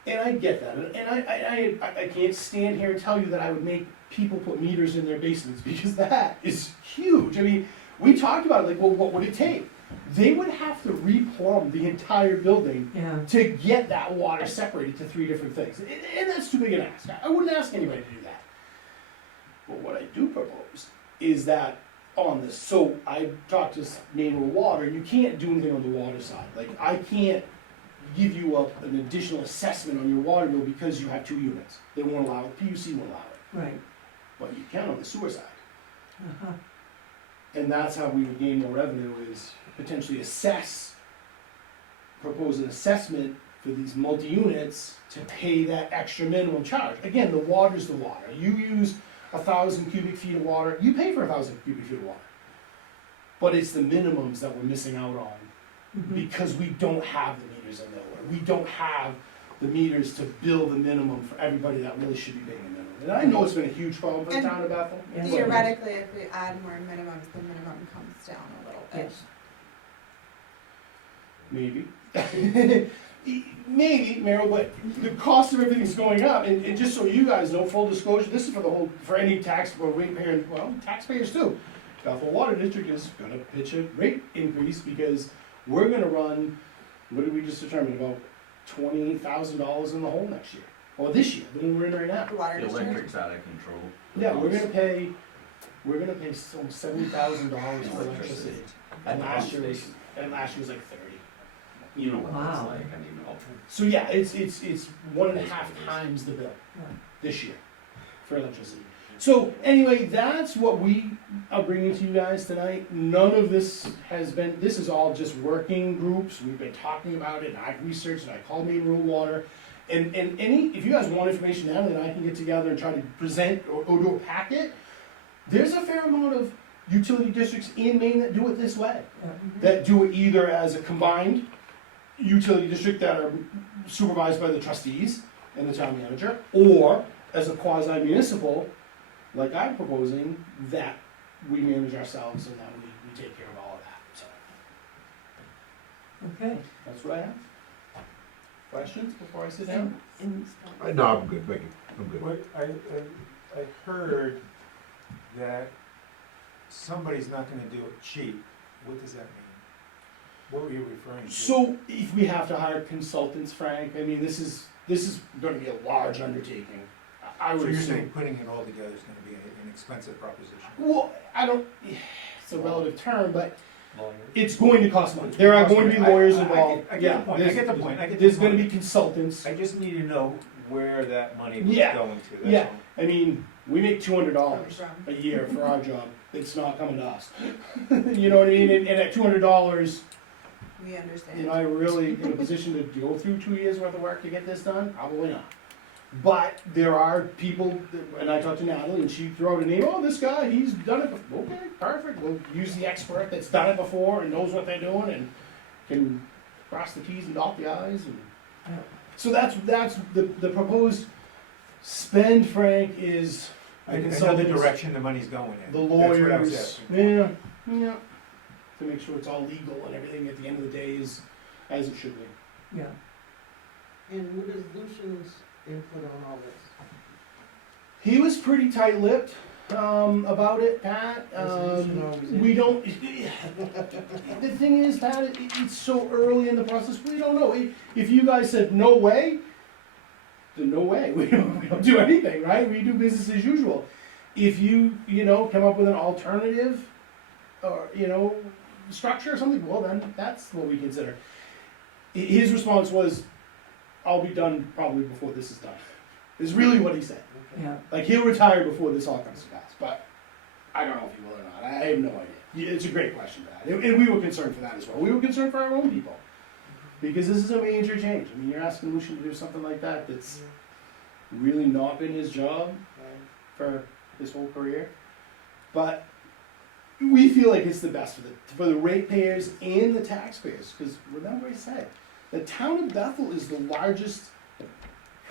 And I get that, and I can't stand here and tell you that I would make people put meters in their basements, because that is huge. I mean, we talked about it, like, well, what would it take? they would have to replumb the entire building Yeah, to get that water separated to 3 different things. And that's too big an ask. I wouldn't ask anybody to do that. But what I do propose is that on this, so I talked to Maine Rural Water, you can't do anything on the water side. Like, I can't give you an additional assessment on your water bill because you have 2 units. They won't allow it, PUC won't allow it. right. But you can on the sewer side. Uh-huh. And that's how we would gain more revenue, is potentially propose an assessment for these multi-units to pay that extra minimum charge. Again, the water's the water. You use 1,000 cubic feet of water, you pay for 1,000 cubic feet of water. But it's the minimums that we're missing out on Mhm. because we don't have the meters in Millwood. We don't have the meters to bill the minimum for everybody that really should be paying a minimum. And I know it's been a huge problem for the And town of Bethel. Yes. Theoretically, if we add more minimums, the minimum comes down a little bit. Yes. Maybe. Maybe, Meryl, but the cost of everything's going up, and just so you guys know, full disclosure, this is for any tax or ratepayer, well, taxpayers too. Bethel Water District is gonna pitch a rate increase because we're gonna run, what did we just determine, about $28,000 in the hole next year, or this year, the one we're in right now. The water The district. electric's out of control. Yeah, we're gonna pay some $70,000 for electricity, and last year was like 30. You know what that's Wow. like, I mean, So yeah, it's 1.5 times the bill Yeah. this year for electricity. So anyway, that's what we are bringing to you guys tonight. None of this this is all just working groups. We've been talking about it, and I've researched, and I called Maine Rural Water. And if you guys want information now, then I can get together and try to present or do a packet. There's a fair amount of utility districts in Maine that do it this way. Yeah. That do it either as a combined utility district that are supervised by the trustees and the town manager, or as a quasi-municipal, like I'm proposing, that we manage ourselves and that we take care of all of that, so. Okay. That's what I have. Questions before I sit down? No, I'm good, thank you, I'm good. What, I heard that somebody's not gonna do it cheap. What does that mean? What were you referring to? So if we have to hire consultants, Frank, I mean, this is gonna be a large undertaking. I So would you're assume. saying putting it all together is gonna be an expensive proposition? Well, it's a relative term, but it's going to cost money. There are going to be lawyers involved. I Yeah, get the point, I there's- get the point, There's gonna be consultants. I just need to know where that money was Yeah, going to, yeah. that's all. I mean, we make $200 From. a year for our job. It's not coming to us. You know what I mean? And at $200, We understand. you know, I really in a position to go through 2 years worth of work to get this done? Probably not. But there are people, and I talked to Natalie, and she threw out a name. Oh, this guy, he's done it before. Okay, perfect. We'll use the expert that's done it before and knows what they're doing and can cross the T's and dot the I's. And so that's the proposed spend, Frank, is I know the consultants, direction the money's going in. the That's what I was lawyers. asking. Yeah. To make sure it's all legal and everything at the end of the day is as it should be. Yeah. And what is Lucian's input on all this? He was pretty tight-lipped about it, Pat. As Lucian always We is. don't. The thing is, Pat, it's so early in the process. We don't know. If you guys said no way, then no way. We don't do anything, right? We do business as usual. If you come up with an alternative, or structure or something, well then that's what we consider. His response was, "I'll be done probably before this is done." Is really what he said. Yeah. Like he'll retire before this all comes to pass, but I don't know if he will or not. I have no idea. It's a great question, Pat. And we were concerned for that as well. We were concerned for our own people. Because this is a major change. I mean, you're asking Lucian to do something like that that's really not been his job for his whole career. But we feel like it's the best for the ratepayers and the taxpayers. Because remember I said, the town of Bethel is the largest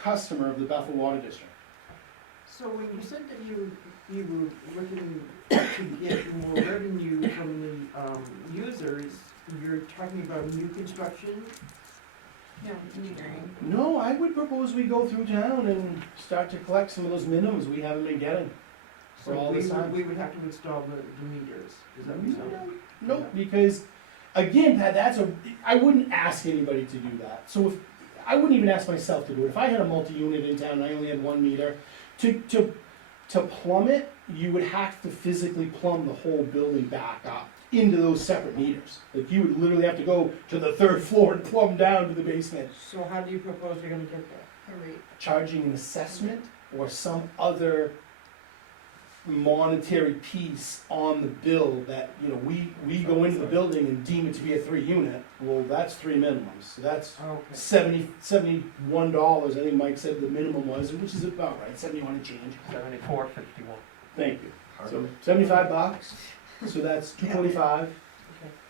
customer of the Bethel Water District. So when you said that you were looking to get more revenue from the users, you're talking about new construction? No, metering. No, I would propose we go through town and start to collect some of those minimums we haven't been getting for So all this time. we would have to install the meters, is that what you're saying? Nope, because again, Pat, I wouldn't ask anybody to do that. So I wouldn't even ask myself to do it. If I had a multi-unit in town and I only had 1 meter, to plumb it, you would have to physically plumb the whole building back up into those separate meters. Like, you would literally have to go to the 3rd floor and plumb down to the basement. So how do you propose you're gonna get there? Charging an assessment or some other monetary piece on the bill that, you know, we go into the building and deem it to be a 3-unit, well, that's 3 minimums, so that's Okay. $71, I think Mike said the minimum was, which is about right, 71 and change. 74.51. Thank you. So $75, so that's $225,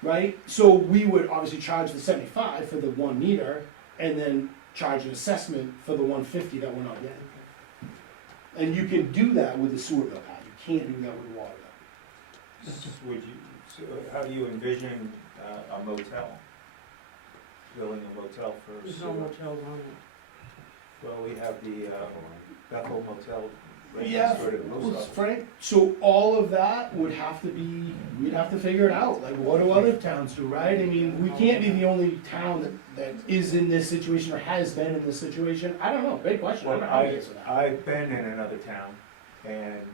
right? So we would obviously charge the 75 for the 1 meter, and then charge an assessment for the 150 that we're not getting. And you can do that with the sewer bill, Pat. You can't do that with the water bill. So how do you envision a motel? Building a motel for There's sewer? no motels on it. Well, we have the Bethel Motel right Yeah, next door to the post well, office. Frank, so all of that would have to be, we'd have to figure it out, like, what do other towns do, right? I mean, we can't be the only town that is in this situation or has been in this situation. I don't know, great question, I don't Well, know how to answer that. I've been in another town, and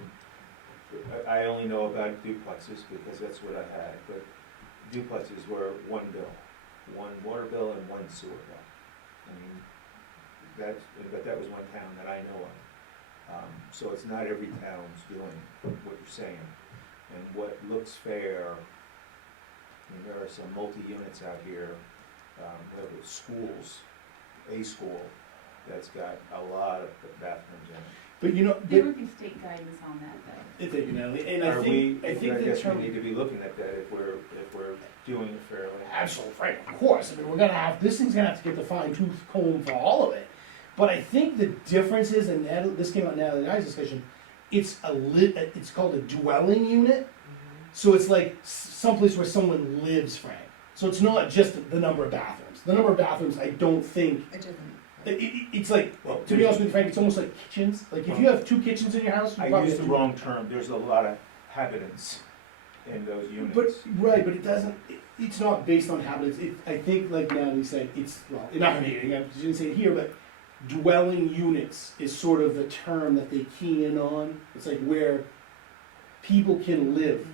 I only know about duplexes because that's what I had, but duplexes were 1 bill, 1 water bill and 1 sewer bill. I mean, but that was 1 town that I know of. So it's not every town's doing what you're saying. And what looks fair, I mean, there are some multi-units out here, we have schools, a school that's got a lot of bathrooms in it. But you know, There would be state guidance on that, though. thank you, Natalie, and I think the guess we term. need to be looking at that if we're doing it fairly. Absolutely, right, of course, I mean, we're gonna have, this thing's gonna have to get the fine tooth comb for all of it. But I think the difference is, and this came out in Natalie and I's discussion, it's called a dwelling unit. So it's like someplace where someone lives, Frank. So it's not just the number of bathrooms. The number of bathrooms, I don't think, It doesn't. it's like, to be honest with you, Frank, it's almost like kitchens. Like, if you have 2 kitchens in your house, you I probably used have the 2. wrong term, there's a lot of habitants in those units. But, right, but it doesn't, it's not based on habits. I think, like Natalie said, it's, well, in our meeting, I didn't say it here, but dwelling units is sort of the term that they key in on. It's like where people can live,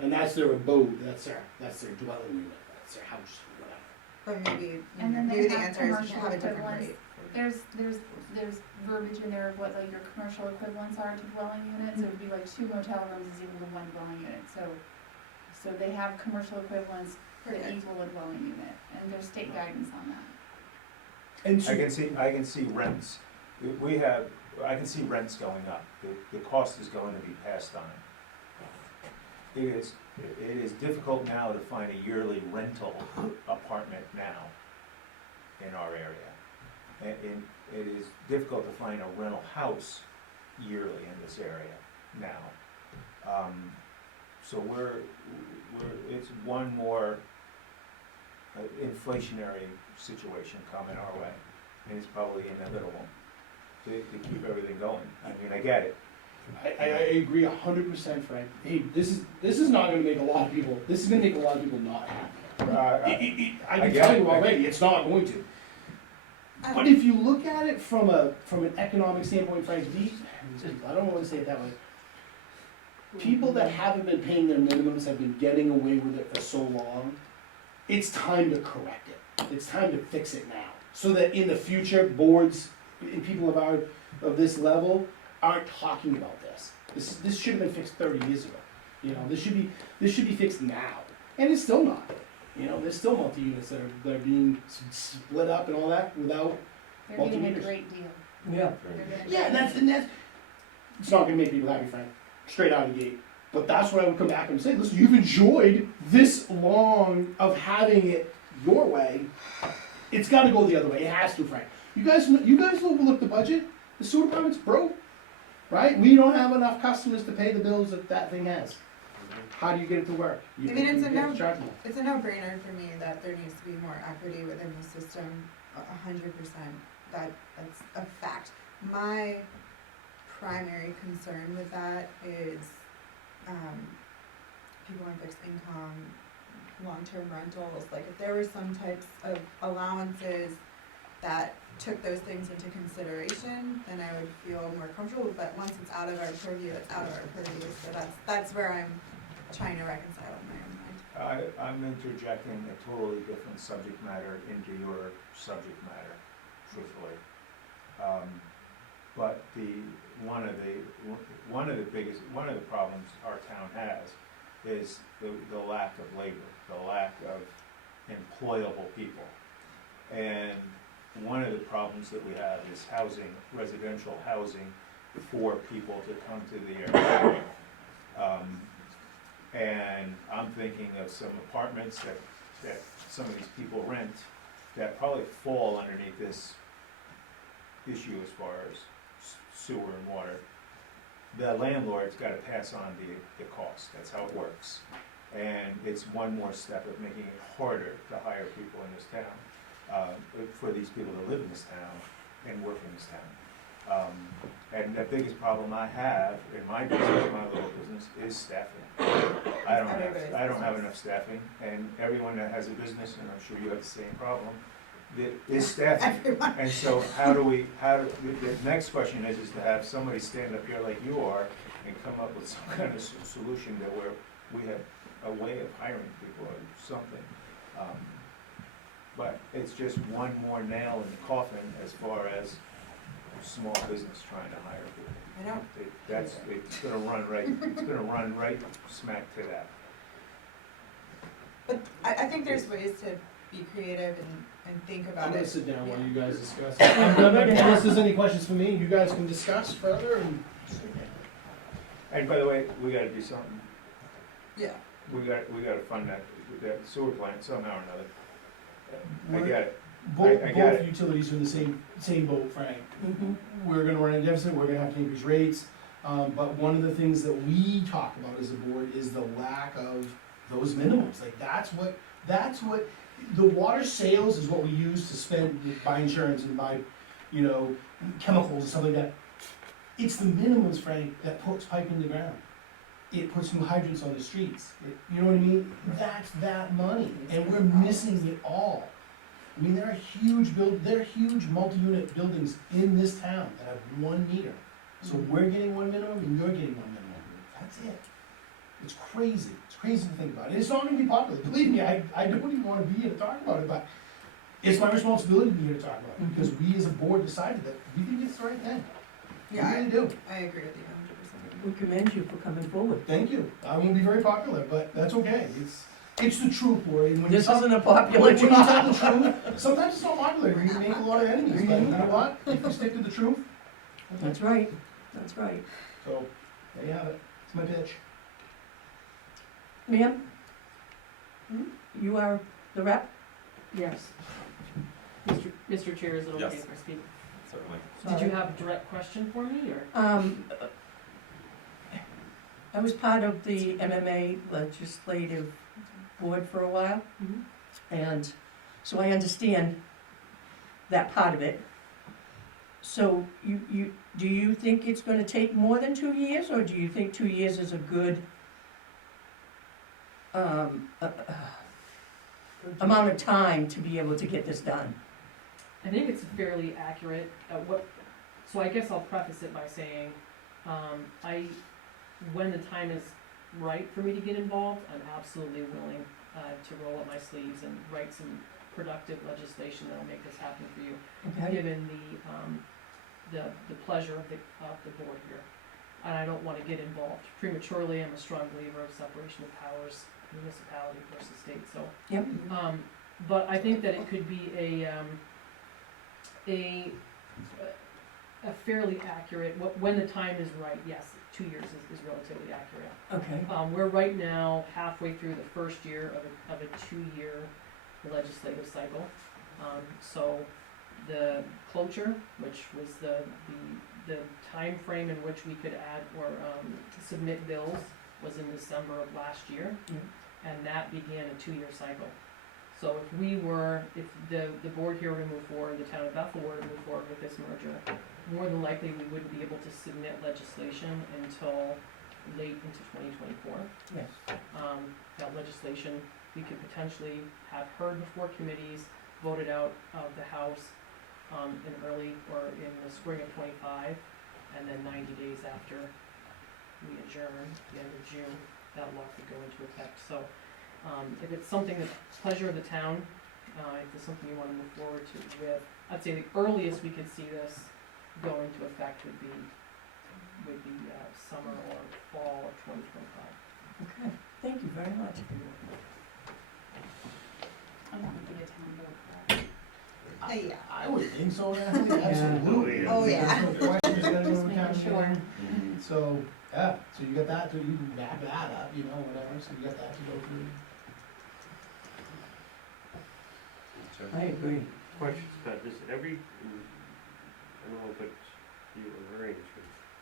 and that's their abode, that's their dwelling unit, that's their house, whatever. But maybe, And then maybe they the have answer is you commercial should have a different equivalents. rate. There's verbiage in there of what like your commercial equivalents are to dwelling units. It would be like 2 motel rooms is equal to 1 dwelling unit, so they have commercial equivalents that Perfect. equal a dwelling unit, and there's state guidance on that. And so, I can see rents, I can see rents going up, the cost is going to be passed on. It is difficult now to find a yearly rental apartment now in our area. And it is difficult to find a rental house yearly in this area now. So it's one more inflationary situation coming our way, and it's probably inevitable to keep everything going. I mean, I get it. I agree 100%, Frank. Hey, this is not gonna make a lot of people, this is gonna make a lot of people not happy. I can get tell it. you already, it's not going to. But if you look at it from an economic standpoint, Frank, I don't wanna say it that way. People that haven't been paying their minimums have been getting away with it for so long. It's time to correct it. It's time to fix it now, so that in the future, boards and people of this level aren't talking about this. This should have been fixed 30 years ago. You know, this should be fixed now, and it's still not. You know, there's still multi-units that are being split up and all that without They're getting a multi-meters. great deal. Yeah. They're gonna Yeah, and that's it's not gonna make people happy, Frank, straight out of the gate. But that's what I would come back and say, listen, you've enjoyed this long of having it your way. It's gotta go the other way, it has to, Frank. You guys overlook the budget, the sewer department's broke, right? We don't have enough customers to pay the bills that thing has. How do you get it to work? I mean, it's a You charge more. It's a no-brainer for me that there needs to be more equity within the system, 100%. That's a fact. My primary concern with that is, people on fixed income, long-term rentals, like if there were some types of allowances that took those things into consideration, then I would feel more comfortable, but once it's out of our purview, it's out of our purview, so that's where I'm trying to reconcile in my own mind. I'm interjecting a totally different subject matter into your subject matter, truthfully. But one of the problems our town has is the lack of labor, the lack of employable people. And one of the problems that we have is housing, residential housing for people to come to the area. And I'm thinking of some apartments that some of these people rent that probably fall underneath this issue as far as sewer and water. The landlord's gotta pass on the cost, that's how it works. And it's one more step of making it harder to hire people in this town, for these people to live in this town and work in this town. And the biggest problem I have in my business, my little business, is staffing. I don't have enough staffing, and everyone that has a business, and I'm sure you have the same problem, is staffing. And so the next question is to have somebody stand up here like you are and come up with some kind of solution that we have a way of hiring people or something. But it's just one more nail in the coffin as far as small business trying to hire people. I know. It's gonna run right smack to that. But I think there's ways to be creative and think about it. I'm gonna sit down while Yeah. you guys discuss. Unless there's any questions for me, you guys can discuss further and. And by the way, we gotta do something. Yeah. We gotta fund that sewer plant somehow or another. I get it. Both I get it. utilities are in the same boat, Frank. Mhm. We're gonna run a deficit, we're gonna have to increase rates, but one of the things that we talk about as a board is the lack of those minimums, like that's what, the water sales is what we use to spend, buy insurance and buy, chemicals and stuff like that. It's the minimums, Frank, that puts pipe in the ground. It puts new hydrants on the streets, you know what I mean? That's that money, and we're missing it all. I mean, there are huge multi-unit buildings in this town that have one meter. So we're getting one minimum and you're getting one minimum. That's it. It's crazy to think about it. It's not gonna be popular, believe me, I don't even wanna be here to talk about it, but it's my responsibility to be here to talk about it, because we as a board decided that we think it's the right thing. Yeah, We really do. I agree with you 100%. We commend you for coming forward. Thank you. I won't be very popular, but that's okay. It's the truth, Lori. And when This you tell- isn't a popular when you tell the job. truth, sometimes it's not popular, you make a lot of enemies, but you know what? If you stick to the truth, That's right, that's right. so, there you have it. It's my pitch. Ma'am? You are the rep? Yes. Mr. Chair, is it okay if I speak? Certainly. Did you have a direct question for me, or? I was part of the MMA legislative board for a while, Mhm. and so I understand that part of it. So do you think it's gonna take more than 2 years, or do you think 2 years is a good amount of time to be able to get this done? I think it's fairly accurate. So I guess I'll preface it by saying, when the time is right for me to get involved, I'm absolutely willing to roll up my sleeves and write some productive legislation that'll make this happen for you, Okay? given the pleasure of the board here. And I don't want to get involved prematurely. I'm a strong believer of separation of powers, municipality versus state. So, Yep. but I think that it could be a fairly accurate, when the time is right, yes, 2 years is relatively accurate. Okay. We're right now halfway through the first year of a 2-year legislative cycle. So the cloture, which was the time frame in which we could add or submit bills, was in December of last year, and that began a 2-year cycle. So if the board here were to move forward, the town of Bethel were to move forward with this merger, more than likely we wouldn't be able to submit legislation until late into 2024. Yes. That legislation we could potentially have heard before committees, voted out of the House, in early, or in the spring of '25, and then 90 days after we adjourn, the end of June, that law could go into effect. So, if it's something that's pleasure of the town, if it's something you wanna move forward to with, I'd say the earliest we could see this go into effect would be summer or fall of 2025. Okay, thank you very much. I'm not gonna be a town board. Yeah. I would think so, absolutely. Oh, yeah. There's no question it's gotta go Just to making town sure. meeting. So, yeah, so you got that, so you can back that up, you know, whatever, so you got that to go through. I agree. Question, Scott, does every, I don't know if it's you or Lorraine,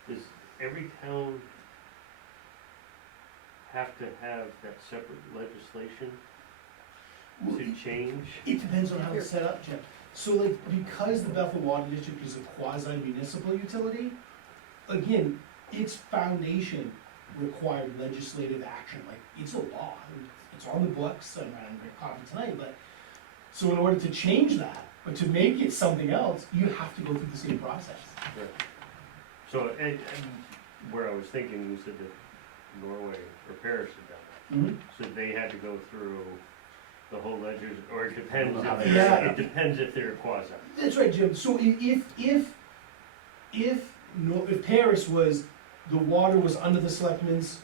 does every town have to have that separate legislation to change? It depends on how it's set up, Jim. So like, because the Bethel Water District is a quasi-municipal utility, again, its foundation required legislative action, like, it's a law, it's on the books, I'm not gonna copy tonight, but, so in order to change that, or to make it something else, you have to go through the same process. So, and where I was thinking, you said that Norway or Paris had done that. So they had to go through the whole ledgers, or it depends Yeah. it depends if they're quasi. That's right, Jim. So if Paris was, the water was under the selectmen's,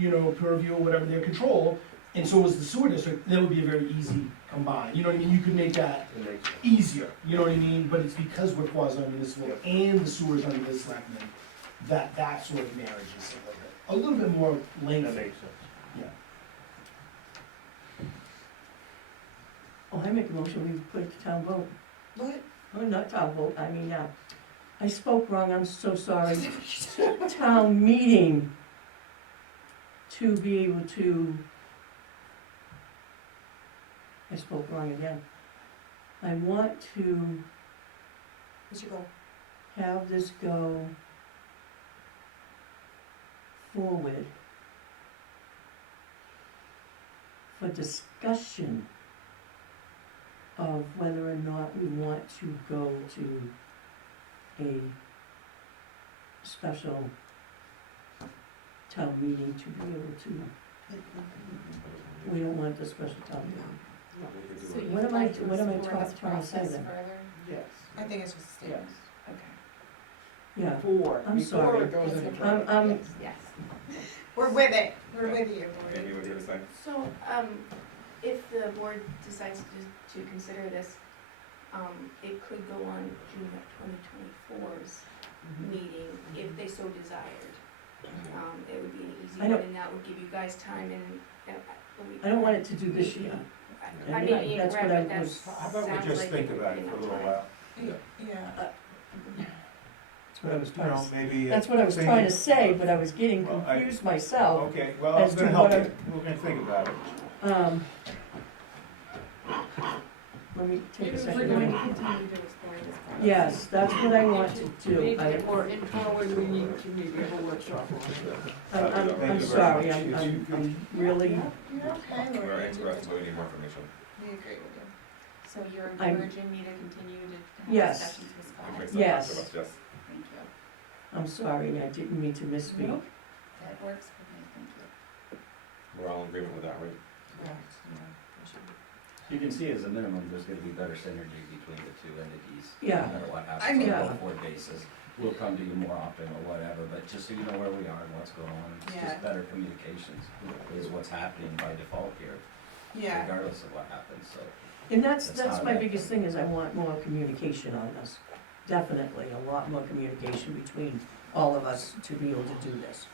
purview or whatever, their control, and so was the sewer district, that would be a very easy combine. You know what I mean? You could make that It makes sense. easier, you know what I mean? But it's because we're quasi-municipal Yep. and the sewer's under the selectmen, that sort of marriage is a little bit more lengthy. That makes sense. Yeah. Oh, I make a motion, we put it to town vote. What? Oh, not town vote, I mean, I spoke wrong, I'm so sorry. Town meeting to be able to, I spoke wrong again. I want to What's your goal? have this go forward for discussion of whether or not we want to go to a special town meeting to be able to, we don't want the special town meeting. So you'd What am I- like to what am I explore this trying to say process then? further? Yes, I think it's just a statement. yes. Okay. Yeah, Before I'm sorry. it goes into. I'm, Yes. We're with it, we're with you. Amy, what do you have to say? So, if the board decides to consider this, it could go on June of 2024's meeting, if they so desired. It would be an easy I one, don't- and that would give you guys time and, a week. I don't want it to do this year. I mean, That's what right, I but that's, was- How about sounds we just like think it would about be it for a enough little time. while? Yeah. that's what I was You trying know, to, maybe. that's what I was trying to say, but I was getting Well, I- confused myself. Okay, well, I'm as gonna to help what you, we're gonna think about it. Let me take a We're second. going to continue to explore this process. Yes, that's what I want to do. Maybe more informally, we need to maybe have a workshop on it. I'm Thank you I'm very sorry, much. I'm really, You're okay, We're Lori. interested, but we need more information. We agree with you. So you're I'm- encouraging me to continue to have Yes. discussions with Which Scott? makes Yes. sense to us, yes. Thank you. I'm sorry, I didn't mean to misspeak. Nope. That works for me, thank you. We're all in agreement with that, right? Correct, yeah, for sure. You can see as a minimum, there's gonna be better synergy between the two entities. Yeah. No matter what I happens mean- on a go-forward basis. We'll come to you more often or whatever, but just so you know where we are and what's going on, it's Yeah. just better communications is what's happening by default here, Yeah, regardless of what happens, so. And that's That's how my that biggest thing, is I want more communication on this. Definitely, a lot more communication between all of us to be able to do this.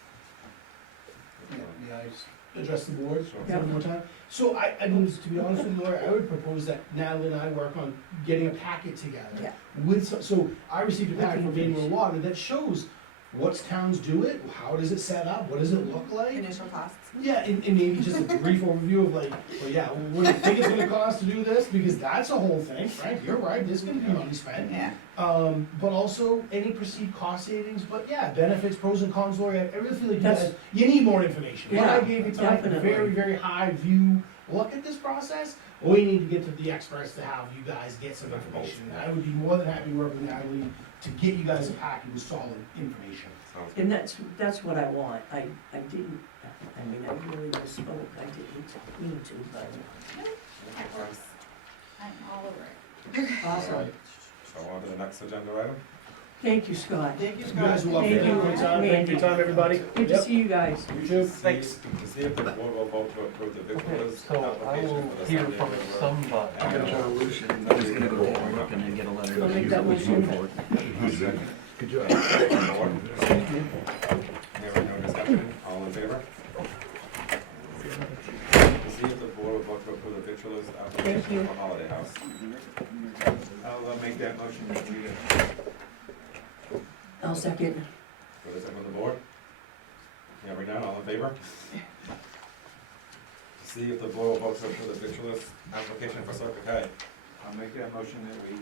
May I just address the board Yeah. one more time? So I mean, to be honest with you, Laura, I would propose that Natalie and I work on getting a packet together. Yeah. With, so I received a packet from Maine Rural Water that shows what's towns do it, how does it set up, what does it look like? Initial costs. Yeah, and maybe just a brief overview of like, well, yeah, what do you think it's gonna cost to do this, because that's a whole thing, right, you're right, there's gonna be money spent. Yeah. But also any perceived cost savings, but yeah, benefits, pros and cons, Lori, I really feel like you That's- guys, you need more information. What I Yeah, gave you tonight, a definitely. very, very high view look at this process, we need to get to the experts to have you guys get some information. I would be more than happy to work with Natalie to get you guys a packet with solid information. And that's what I want. I didn't, I mean, I really misspoke, I didn't mean to, but That works. I'm all over it. awesome. So on to the next agenda item. Thank you, Scott. Thank you, You Scott. guys are welcome. Thank you. Thank you for your time, thank you for your time, everybody. Good to see you guys. You too. Thanks. To see if the board will vote to approve the victuals So I application will for the hear Sunday from River. somebody. I'm gonna I'm just gonna go take a look and then get a letter. I'll make that motion. Good job. Hearing no discussion, all in favor? To see if the board will vote to approve the victuals Thank you. application for Holiday House. I'll make that motion that we, I'll second. For the second on the board? Hearing none, all in favor? See if the board will vote to approve the victuals application for Circle K. I'll make that motion that we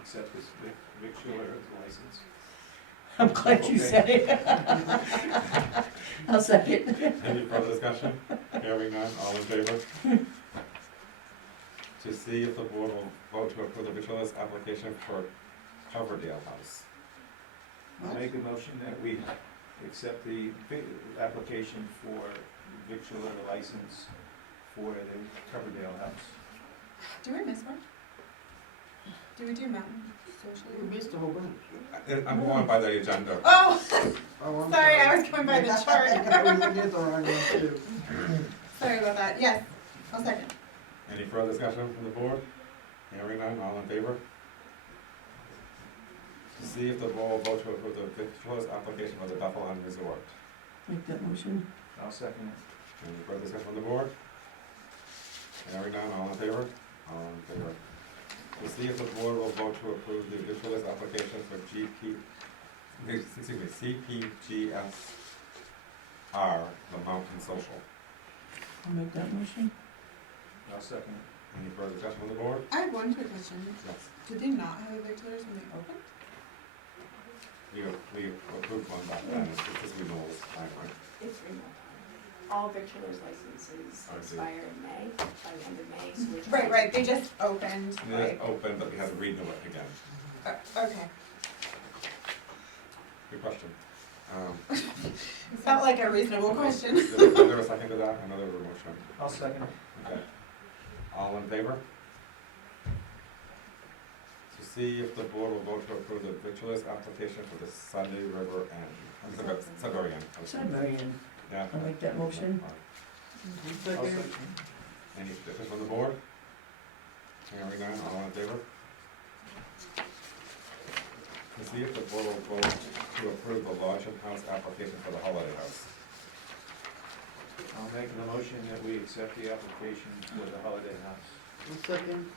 accept this victualler license. I'm glad you said it. I'll second. Any further discussion? Hearing none, all in favor? To see if the board will vote to approve the victuals application for Coverdale House. I'll make a motion that we accept the application for victualler license for the Coverdale House. Do we miss one? Do we do mountain We social? missed a whole bunch. I'm going by the agenda. Oh, Oh, I'm sorry, I was going by the I chart. was looking at the wrong one too. Sorry about that, yes, I'll second. Any further discussion from the board? Hearing none, all in favor? To see if the board will vote to approve the victuals application for the Bethel Maine Resort. Make that motion. I'll second it. Any further discussion from the board? Hearing none, all in favor? All in favor. To see if the board will vote to approve the victuals application for CPGSR, the Mountain Social. I'll make that motion. I'll second it. Any further discussion from the board? I have one quick question. Yes. Did they not have victualers when they opened? We approved one back then, it's just renewals, right? It's remote. All victualers licenses I see. expire in May, by the end of May, so we're Right, trying. right, they just opened, It like, is open, but we had to renew it again. Okay. Good question. Felt like a reasonable question. Is there a second to that? Another motion? I'll second it. Okay. All in favor? To see if the board will vote to approve the victualers application for the Sunday River Inn. Sudbury Inn. Sudbury Inn. Yeah. I'll make that motion. I'll second. Any discussion from the board? Hearing none, all in favor? To see if the board will vote to approve the lodging house application for the Holiday House. I'll make the motion that we accept the application for the Holiday House. One second.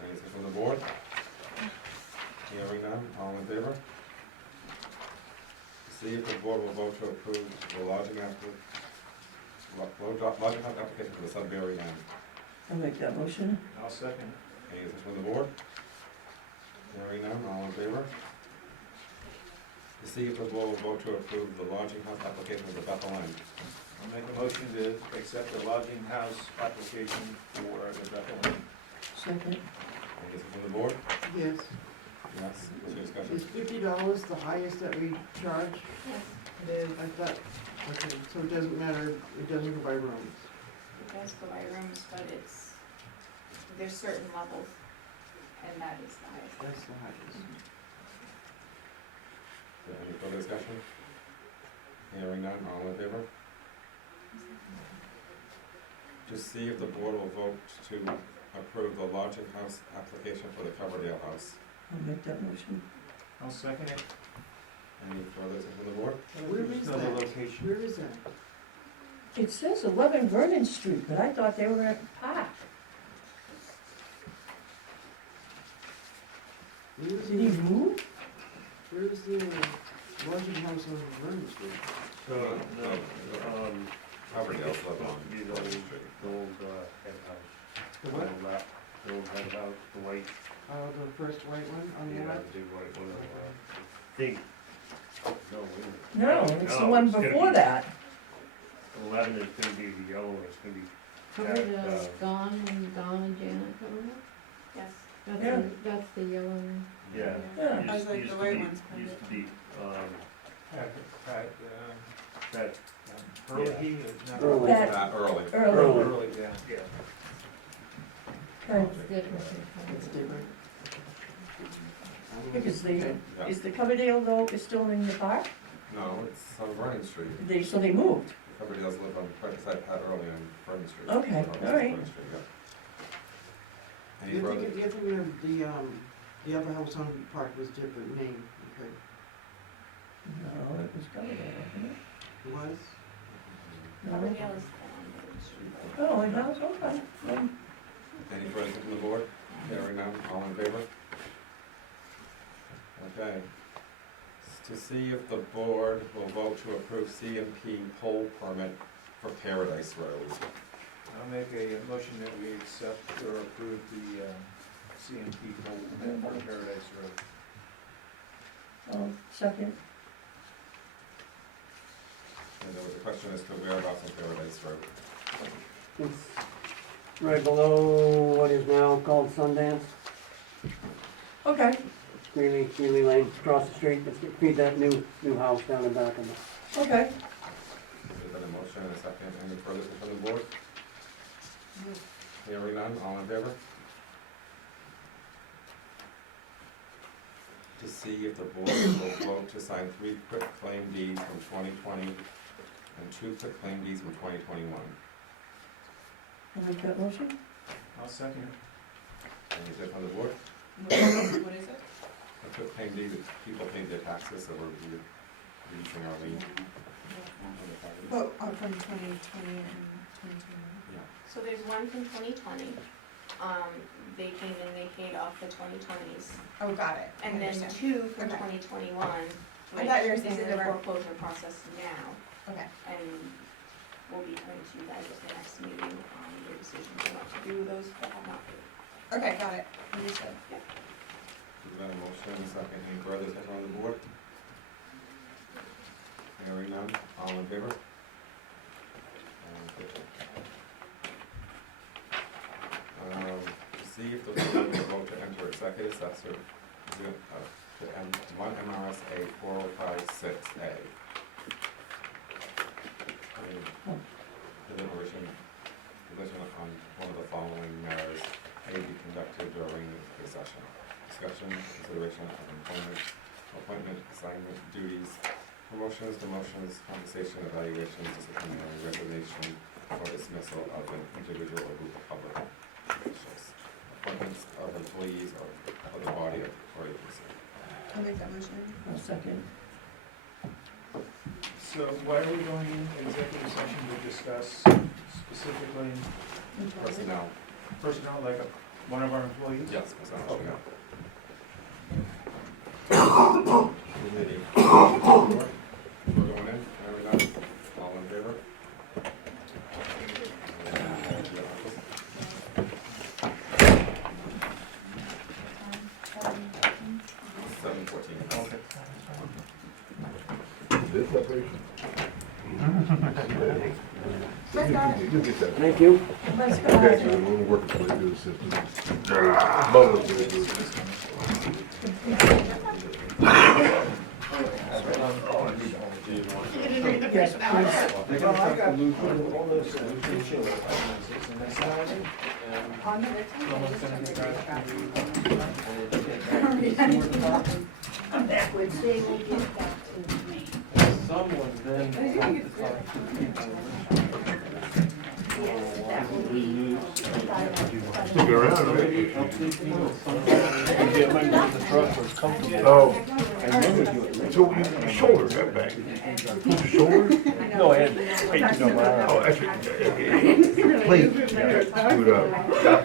Any discussion from the board? Hearing none, all in favor? To see if the board will vote to approve the lodging house application for the Sudbury Inn. I'll make that motion. I'll second it. Any discussion from the board? Hearing none, all in favor? To see if the board will vote to approve the lodging house application for the Bethel Maine. I'll make a motion to accept the lodging house application for the Bethel Maine. Second. Any discussion from the board? Yes. Yes, what's your Is discussion? $50 the highest that we charge? I thought, okay, so it doesn't matter, it doesn't go by rooms. It does go by rooms, but there's certain levels, and that is the highest. That's the highest. Any further discussion? Hearing none, all in favor? To see if the board will vote to approve the lodging house application for the Coverdale House. I'll make that motion. I'll second it. Any further discussion from the board? Where is Another that? location. Where is that? It says 11 Vernon Street, but I thought they were at the park. Where is Did he the, move? where is the, larger house on Vernon Street. So, no, Coverdale's live on be the Vernon old, Street. the old, head house. The what? The old head house, the white, Oh, the first white one on the yeah, left? the big white one, thing. No, wait a minute. No, it's the No, one it's gonna before be- that. 11 is gonna be the yellow, it's gonna be, Coverdale's gone and Janet Coverdale? Yes. That's, Yeah. that's the yellow. yeah. Yeah. I was like, the white one's Used to be, that, Early, not Early. That- Early. Early. Early, yeah. yeah. Okay. It's different. It's different. I Because Yeah. is the Coverdale though, is still in the park? No, it's on Vernon Street. So they moved. Coverdale's live on, right beside Pat Early on Vernon Street. Okay, On all right. Vernon Street, yeah. Any You're further? thinking the other house on the park was different name, okay? No, it was Coverdale, wasn't it? It was? No? Coverdale is on Main Street. Oh, it was, okay. Any further from the board? Hearing none, all in favor? Okay. To see if the board will vote to approve CMP pole permit for Paradise Road. I'll make a motion that we accept or approve the CMP pole permit for Paradise Road. Oh, second. And there was a question as to whereabouts on Paradise Road. It's right below what is now called Sundance, Okay, Greeley Lane, across the street, it's feed that new house down in back of it. okay. There's been a motion and a second. Any further from the board? Hearing none, all in favor? To see if the board will vote to sign 3 quitclaim deeds from 2020 and 2 quitclaim deeds from 2021. I'll make that motion. I'll second it. Anything from the board? What is it? A quitclaim deed, is people paid their taxes, so we're releasing our lien. Well, from 2020 and 2021. Yeah. So there's one from 2020, they came in, they paid off the 2020s. Oh, got it. I And then understand. 2 from Okay. 2021, I thought you were which is saying in they the were- foreclosure process now, Okay. and we'll be coming to you guys at the next meeting on your decision on what to do with those that have not paid. Okay, got it. Understood. There's been a motion and a second. Any further discussion on the board? Hearing none, all in favor? To see if the board will vote to enter executive session to end 1 MRSA 4056A. Deliberation on one of the following matters may be conducted during the session. Discussion, consideration of employment, appointment, assignment, duties, promotions, demotions, compensation, evaluation, disciplinary, resignation, or dismissal of an individual or group of public officials. Appointments of employees or of the body or agency. I'll make that motion. I'll second. So why are we going in executive session to discuss specifically Personnel, personnel, like one of our employees? yes, personnel, Okay. yeah. Committee. We're going in, are we done? All in favor? Seven 14. Okay. You'll get that. Thank you. Let's go. Okay, so we'll work its way through the system. Yes, please. They're gonna have to lose all those nutrition finances and that's not it. And someone's gonna get back to you. And then get back to the sewer department. I'm backwards. They will get back to me. Someone then has to talk to people. Yes, that will be. Still looking around, right? Oh, so your shoulder got banged. Your shoulder? No, I had, Oh, that's right. Plate screwed up.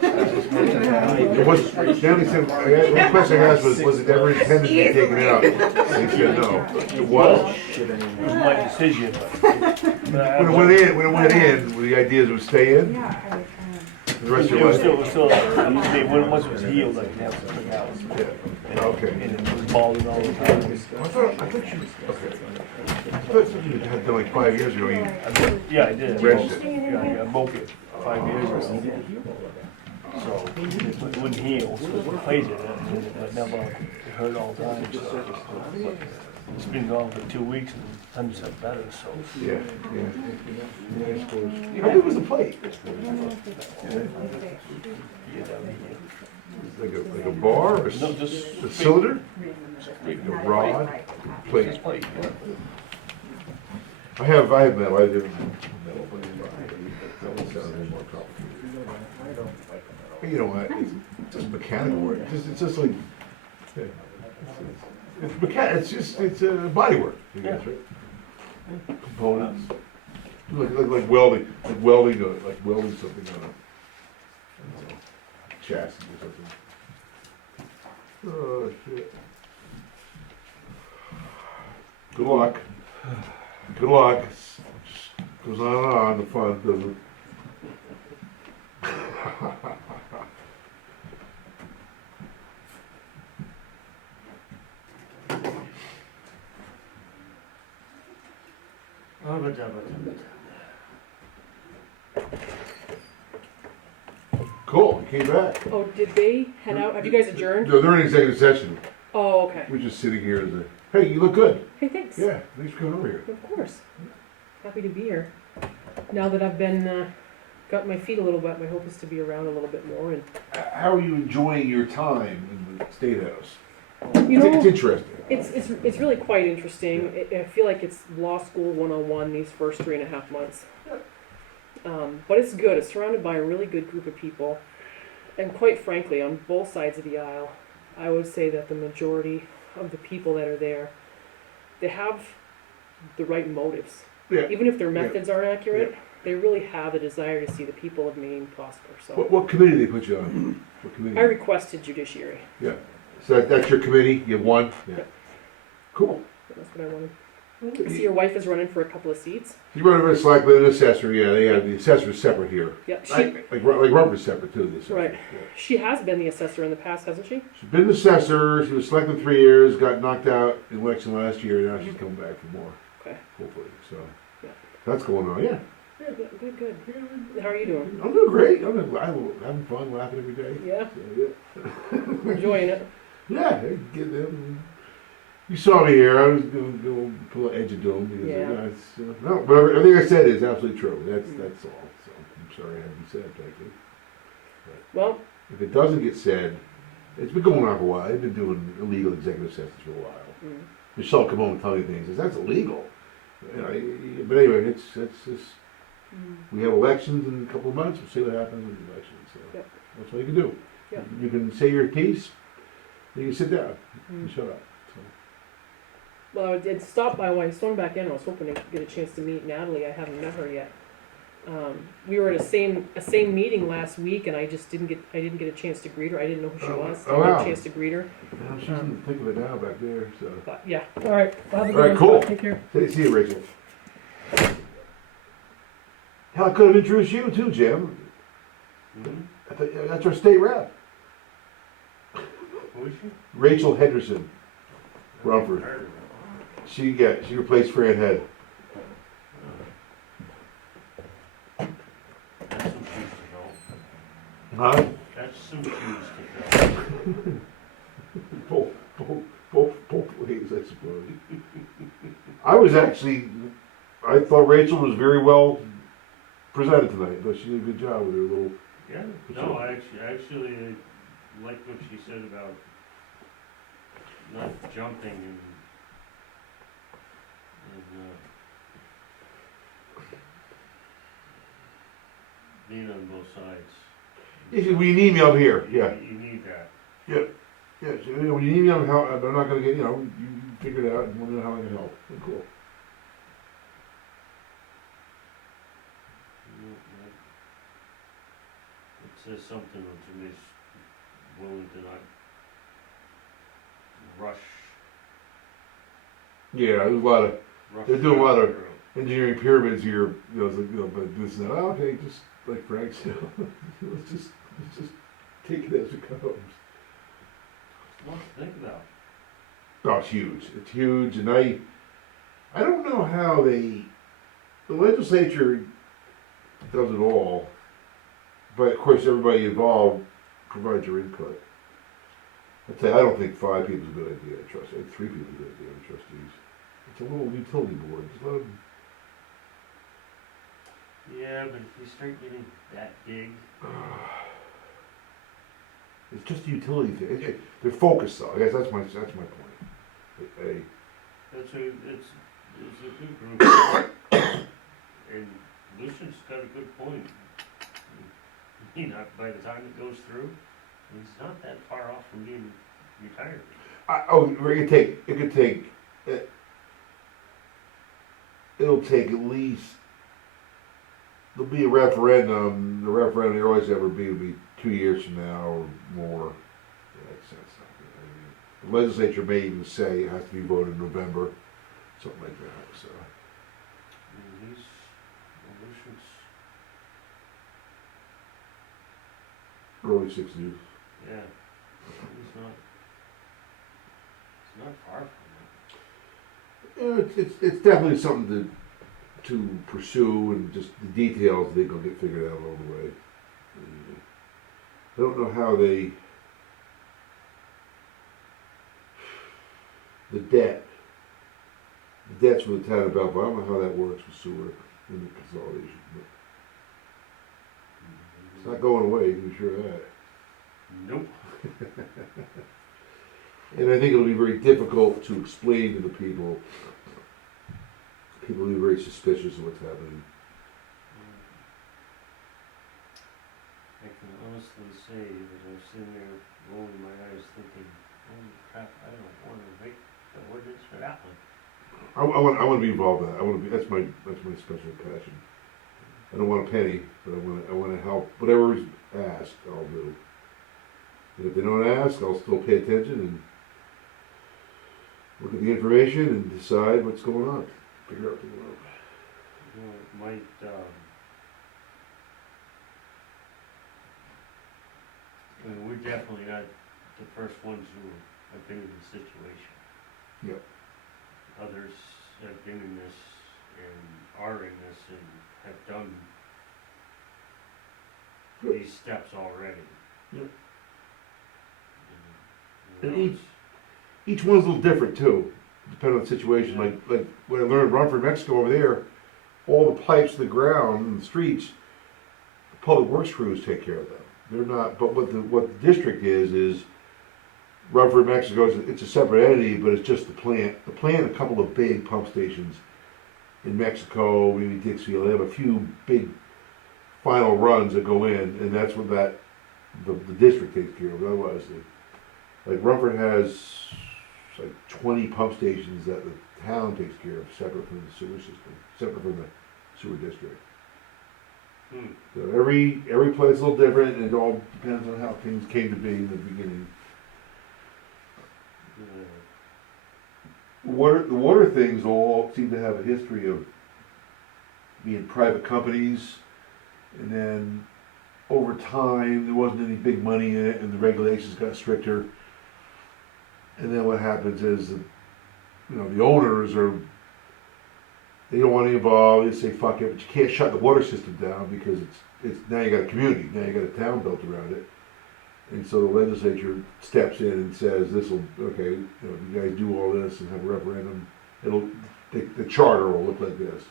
It was, Stanley said, one question I asked was it ever intended to be taken out? And he said no. It was. it was my decision, but I When it went in, the idea is it would stay in? The rest of It your was life? still, once it was healed, I could have something else. Yeah, okay. And it was balding all the time. I thought you, okay. I thought you had done like 5 years ago, you Yeah, I did. Rest it. Yeah, I broke it 5 years ago. So it wouldn't heal, so it replaced it, but never, it hurt all the time, so. But it's been gone for 2 weeks and times have better, so. yeah. I suppose. How big was the plate? Like a bar or No, just a cylinder? big A rod? Plate? plate, yeah. I have metal, I didn't metal, but that sounds a little more complicated. But you know what, it's just mechanical work, it's just like, yeah. It's body work, I guess, right? Components, like welding, like welding something on a chassis or something. Oh, shit. Good luck. Good luck. Just goes on and on, the fun doesn't. Cool, you came back. Oh, did they head out? Have you guys adjourned? No, they're in executive session. Oh, okay. We're just sitting here as a, hey, you look good. Hey, thanks. Yeah, thanks for coming over here. Of course. Happy to be here. Now that I've been, got my feet a little wet, my hope is to be around a little bit more and. How are you enjoying your time in the State House? You know, It's interesting. It's really quite interesting. I feel like it's law school 101 these first 3.5 months. But it's good. It's surrounded by a really good group of people. And quite frankly, on both sides of the aisle, I would say that the majority of the people that are there, they have the right motives. Yeah. Even if their methods aren't accurate, they really have a desire to see the people of Maine prosper. So What committee they put you on? What committee? I requested judiciary. Yeah. So that's your committee? You have one? Yeah. Cool. That's what I wanted. I see your wife is running for a couple of seats. You run over to Selectman and assessor, yeah, they have, the assessor's separate here. Yep. Like Roper's separate too, the assessor. Right. Yeah. She has been the assessor in the past, hasn't she? She's been the assessor, she was selected 3 years, got knocked out in election last year, now she's coming back for more. Okay. Hopefully, so. Yeah. That's going on, yeah. Yeah, good. How are you doing? I'm doing great, I'm having fun, laughing every day. Yeah, So, yeah. enjoying it. Yeah, get them. You saw me here. I was going to pull an edge of doom because Yeah. no, but everything I said is absolutely true. That's all. So I'm sorry it had to be said, thank you. Well, If it doesn't get said, it's been going on for a while. I've been doing illegal executive sessions for a while. Michelle come home and tell me things. Says, that's illegal. You know, but anyway, it's just we have elections in a couple of months. We'll see what happens with the elections. So Yep. that's what you can do. Yep. You can say your piece. You can sit down and shut up. So. well, I did stop by when I swung back in. I was hoping to get a chance to meet Natalie. I haven't met her yet. We were at a same meeting last week, and I didn't get a chance to greet her. I didn't know who she was. So I didn't get a chance to greet her. Yeah, she's in the thick of it now back there. So. But yeah. All right. Well, have a good All right, one. cool. Take care. See you, Rachel. Hell, I could have introduced you too, Jim. I thought, that's our state rep. Who is she? Rachel Henderson, Rumford. She replaced Fran Head. That's some shoes to fill. Huh? That's some shoes to both ways, I suppose. I thought Rachel was very well presented tonight. I thought she did a good job with her little. fill. Yeah, no, I actually like what she said about not jumping and being on both sides. When you need me, I'm here, You- yeah. You need that. Yeah, so, when you need me, I'm help, I'm not gonna get, you figure it out and let me know how I can help. Cool. It says something on somebody's willing to not rush. Yeah, there's a lot of rush They're doing a lot of- through. engineering pyramids here, it's like, but this and that, oh, okay, just like Frank said, let's just take it as it comes. Well, think about it. Oh, it's huge, and I don't know how the legislature does it all, but of course, everybody involved provides your input. I'd say, I don't think 5 people is a good idea, trust, I think 3 people is a good idea, trustees. It's a little utility board, just let them. Yeah, but if you start getting that big, It's just a utility thing. They're focused though. I guess that's my point. it's a good group. And Lucian's got a good point. By the time it goes through, he's not that far off from being retired. It'll take at least. There'll be a referendum. The referendum there always ever be would be 2 years from now or more. That's not good. The legislature may even say it has to be voted in November, something like that. So. Lucian's, Early 60s. yeah, he's not far from It's definitely something to pursue, and just the details I think will get figured out along the way. I don't know how the debts with the town of Bethel, I don't know how that works with sewer in the consolidation. But it's not going away, you can be sure of that. Nope. And I think it'll be very difficult to explain to the people. People will be very suspicious of what's happening. I can honestly say that I was sitting there rolling my eyes thinking, holy crap, I don't want to make the ordinance for that one. I want to be involved in that. That's my special passion. I don't want a penny, but I want to help. Whatever's asked, I'll do. And if they don't ask, I'll still pay attention and look at the information and decide what's going on. Figure out what's going on. You know, it might, I mean, we're definitely not the first ones who have been in this situation. Yep. Others have been in this and are in this and have done these steps already. Yep. And, And each one's a little different too, depending on the situation. Like when I learned in Rumford, Mexico over there, all the pipes to the ground and the streets, the public works crews take care of them. They're not, but what the district is Rumford, Mexico, it's a separate entity, but it's just the plant. The plant, a couple of big pump stations in Mexico, maybe Dixfield, they have a few big final runs that go in, and that's what the district takes care of. Otherwise, like Rumford has like 20 pump stations that the town takes care of, separate from the sewer system, separate from the sewer district. So every place is a little different, and it all depends on how things came to be in the beginning. The water things all seem to have a history of being private companies, and then over time there wasn't any big money in it, and the regulations got stricter. And then what happens is, the owners they don't want to be involved. They say fuck it, but you can't shut the water system down because it's now you got a community, now you got a town built around it. And so the legislature steps in and says, if you guys do all this and have a referendum, the charter will look like this.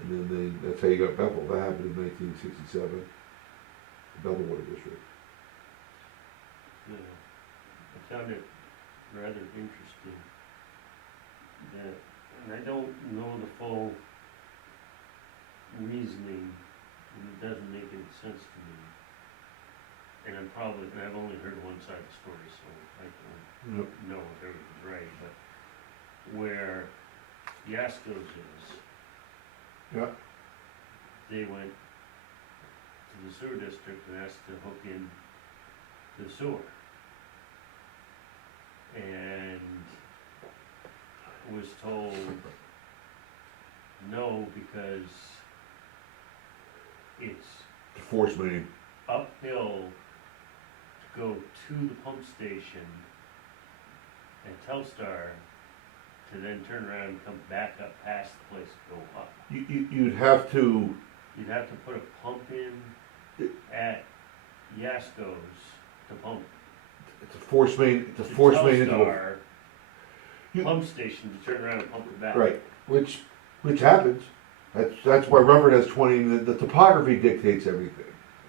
And then that's how you got Bethel. That happened in 1967, the Bethel Water District. Yeah, I found it rather interesting that, and I don't know the full reasoning, and it doesn't make any sense to me, and I've only heard one side of the story, so I don't Yep. know if everything's right, but where Yasko's is, Yeah. they went to the sewer district and asked to hook in to the sewer. And was told no, because it's Force main. uphill to go to the pump station at Telstar to then turn around and come back up past the place to go up. You'd have to, You'd have to put a pump in at Yasko's to pump it's a force main, it's a to force main into a. Telstar You- pump station to turn around and pump it back. Right, which happens. That's why Rumford has 20, the topography dictates everything.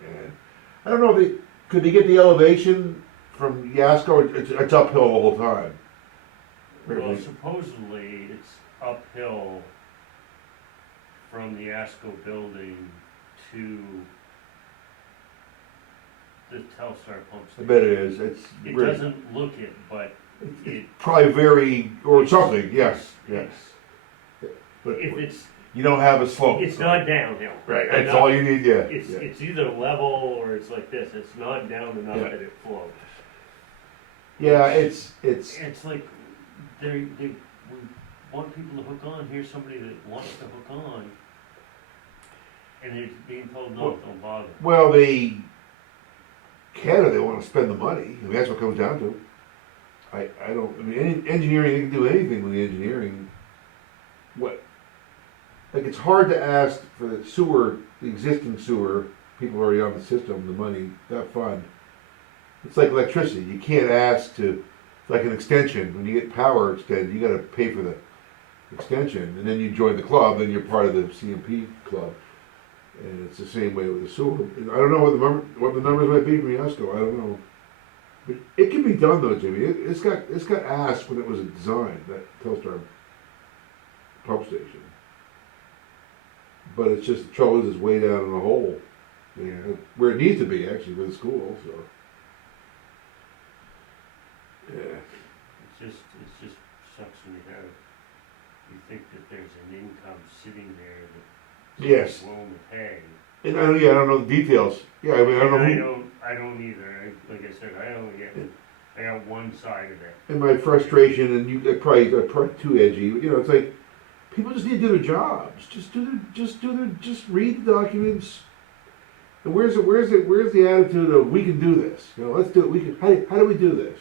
And I don't know if could they get the elevation from Yasko, it's uphill the whole time. Well, supposedly it's uphill from the Yasko building to the Telstar pump I station. bet it is, it's It really, doesn't look it, but it. probably very, or something, yes, yes. But If it's, you don't have a slope. it's not downhill. Right, that's all you need, yeah. It's, yeah. it's either level or it's like this, it's not down enough Yeah. that it floats. Yeah, it's, It's like, we want people to hook on, here's somebody that wants to hook on, and they're being told, no, don't bother. well, they wanna spend the money, I mean, that's what it comes down to. I mean, engineering, you can do anything with the engineering. Like, it's hard to ask for the sewer, the existing sewer, people already on the system, the money, that fund. It's like electricity, you can't ask to, it's like an extension, when you get power extended, you gotta pay for the extension, and then you join the club, then you're part of the CMP club. And it's the same way with the sewer. I don't know what the numbers might be from Yasko, I don't know. But it can be done though, Jimmy, it's got asked when it was designed, that Telstar pump station. But it's just, the trouble is, it's way down in the hole, you know, where it needs to be, actually, for the school, so. Yeah, It just sucks when you think that there's an income sitting there that Yes. someone's willing to pay. and I don't know the details, yeah, I mean, I don't know. I don't either, like I said, I got one side of it. And my frustration, and you probably too edgy, you know, it's like, people just need to do their jobs, just read the documents. And where's the attitude of, we can do this, you know, let's do it, how do we do this?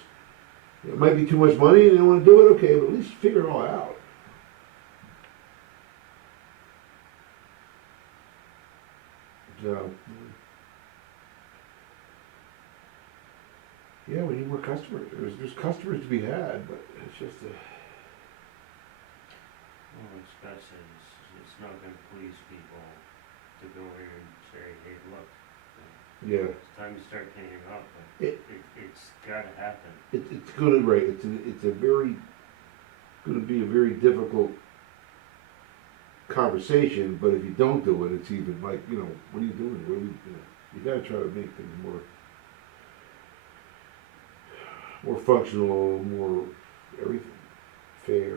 It might be too much money and they don't wanna do it, okay, but at least figure it all out. So, yeah, we need more customers, there's customers to be had, but it's just a. Well, like Scott says, it's not gonna please people to go in and say, hey, look, Yeah, it's time to start cleaning up, but it's gotta happen. it's gonna, right, it's a very, gonna be a very difficult conversation, but if you don't do it, it's even like, you know, what are you doing? You gotta try to make things more functional, more everything, fair.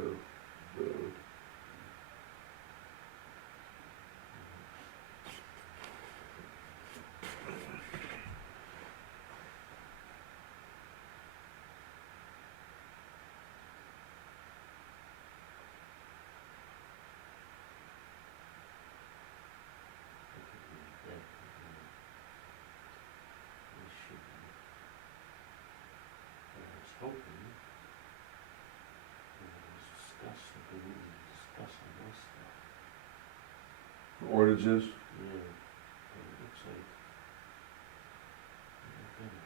Hoping, it was discussed, that we need to discuss on this stuff. Ordinances, Yeah, but it looks like. we're not gonna.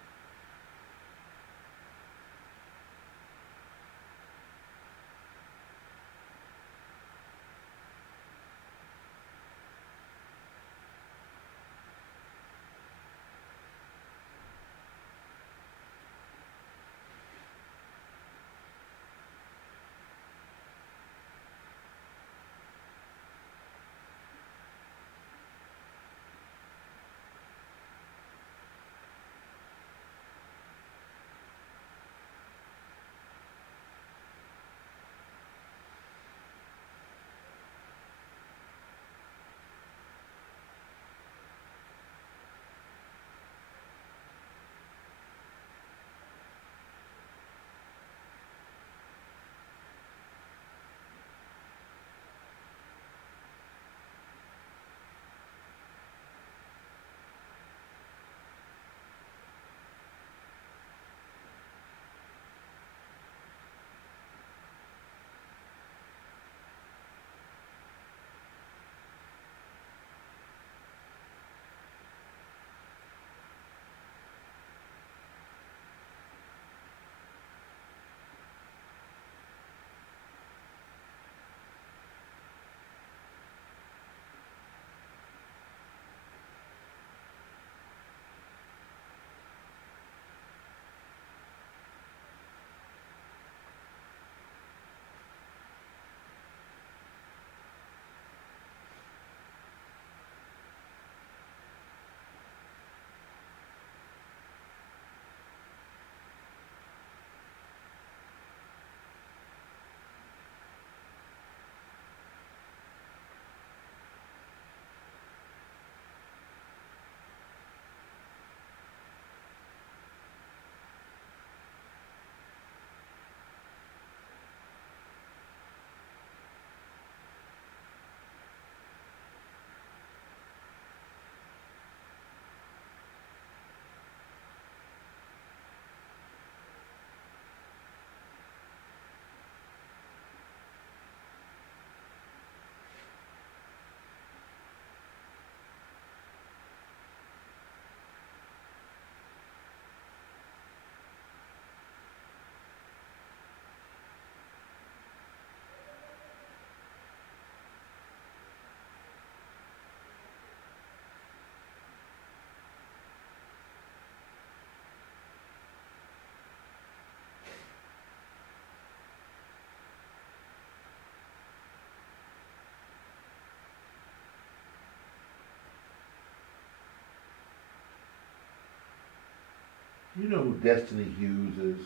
You know who Destiny Hughes is?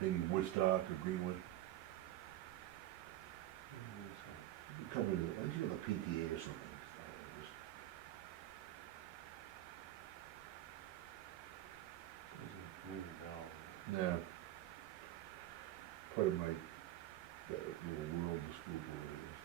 Maybe Woodstock or Greenwood? Company, I think she's on the PTA or something. Yeah. Part of my, that little world the school board is.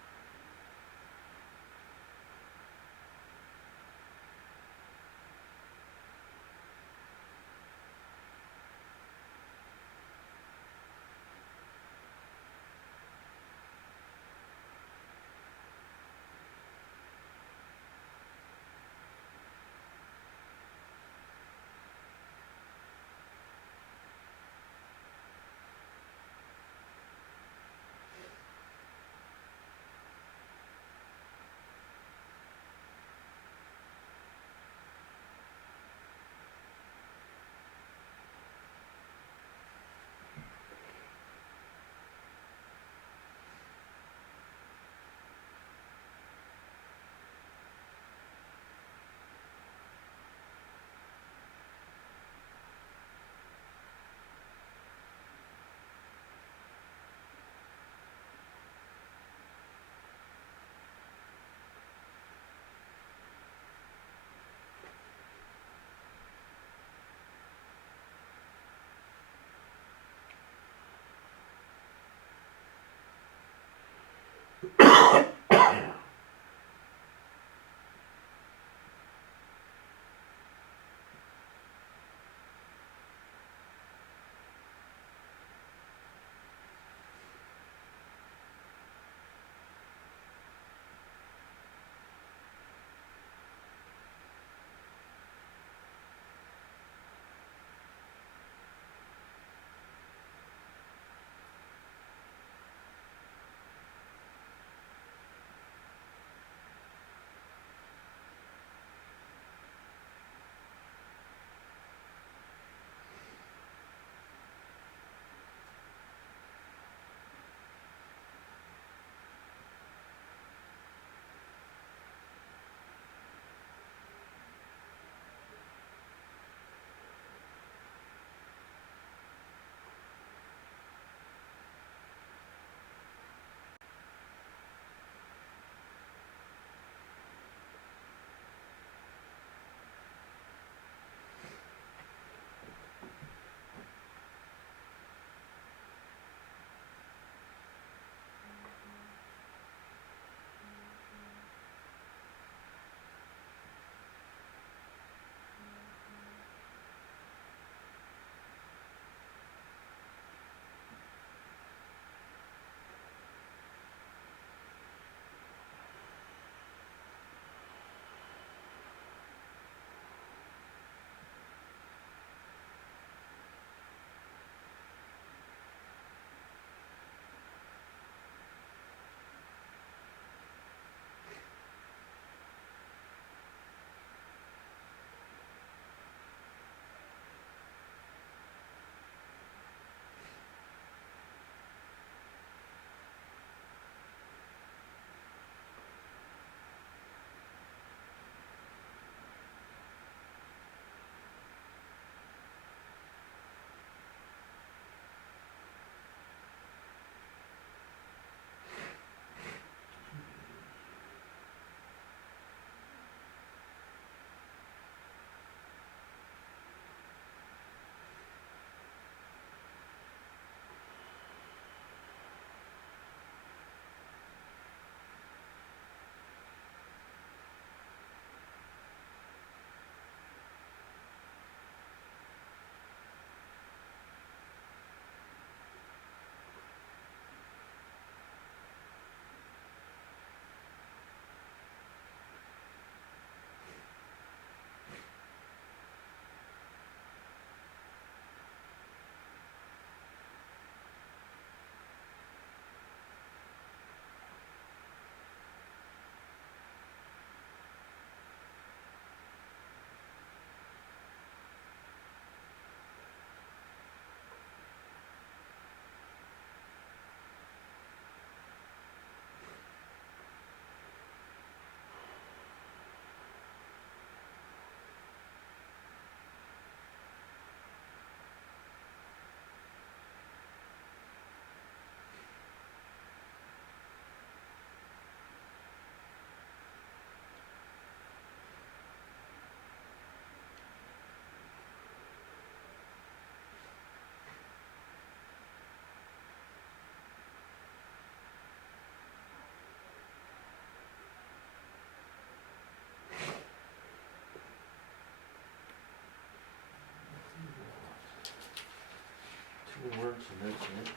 Works and that's it.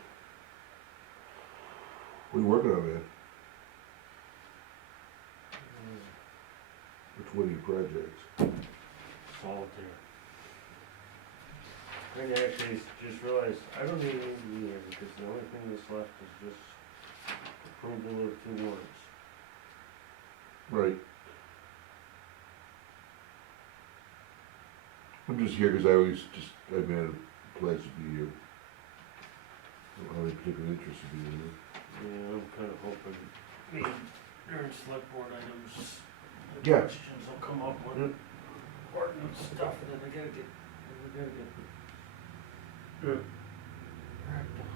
What are you working on, man? Which one of your projects? Solitaire. I actually just realized, I don't even need to be here, because the only thing that's left is just approval of 2 warrants. Right. I'm just here because I've been pledged to be here. I don't have any particular interest to be here. Yeah, I'm kinda hoping, maybe during select board items, the Yeah. questions will come up with ordinance stuff that I gotta get cracked on.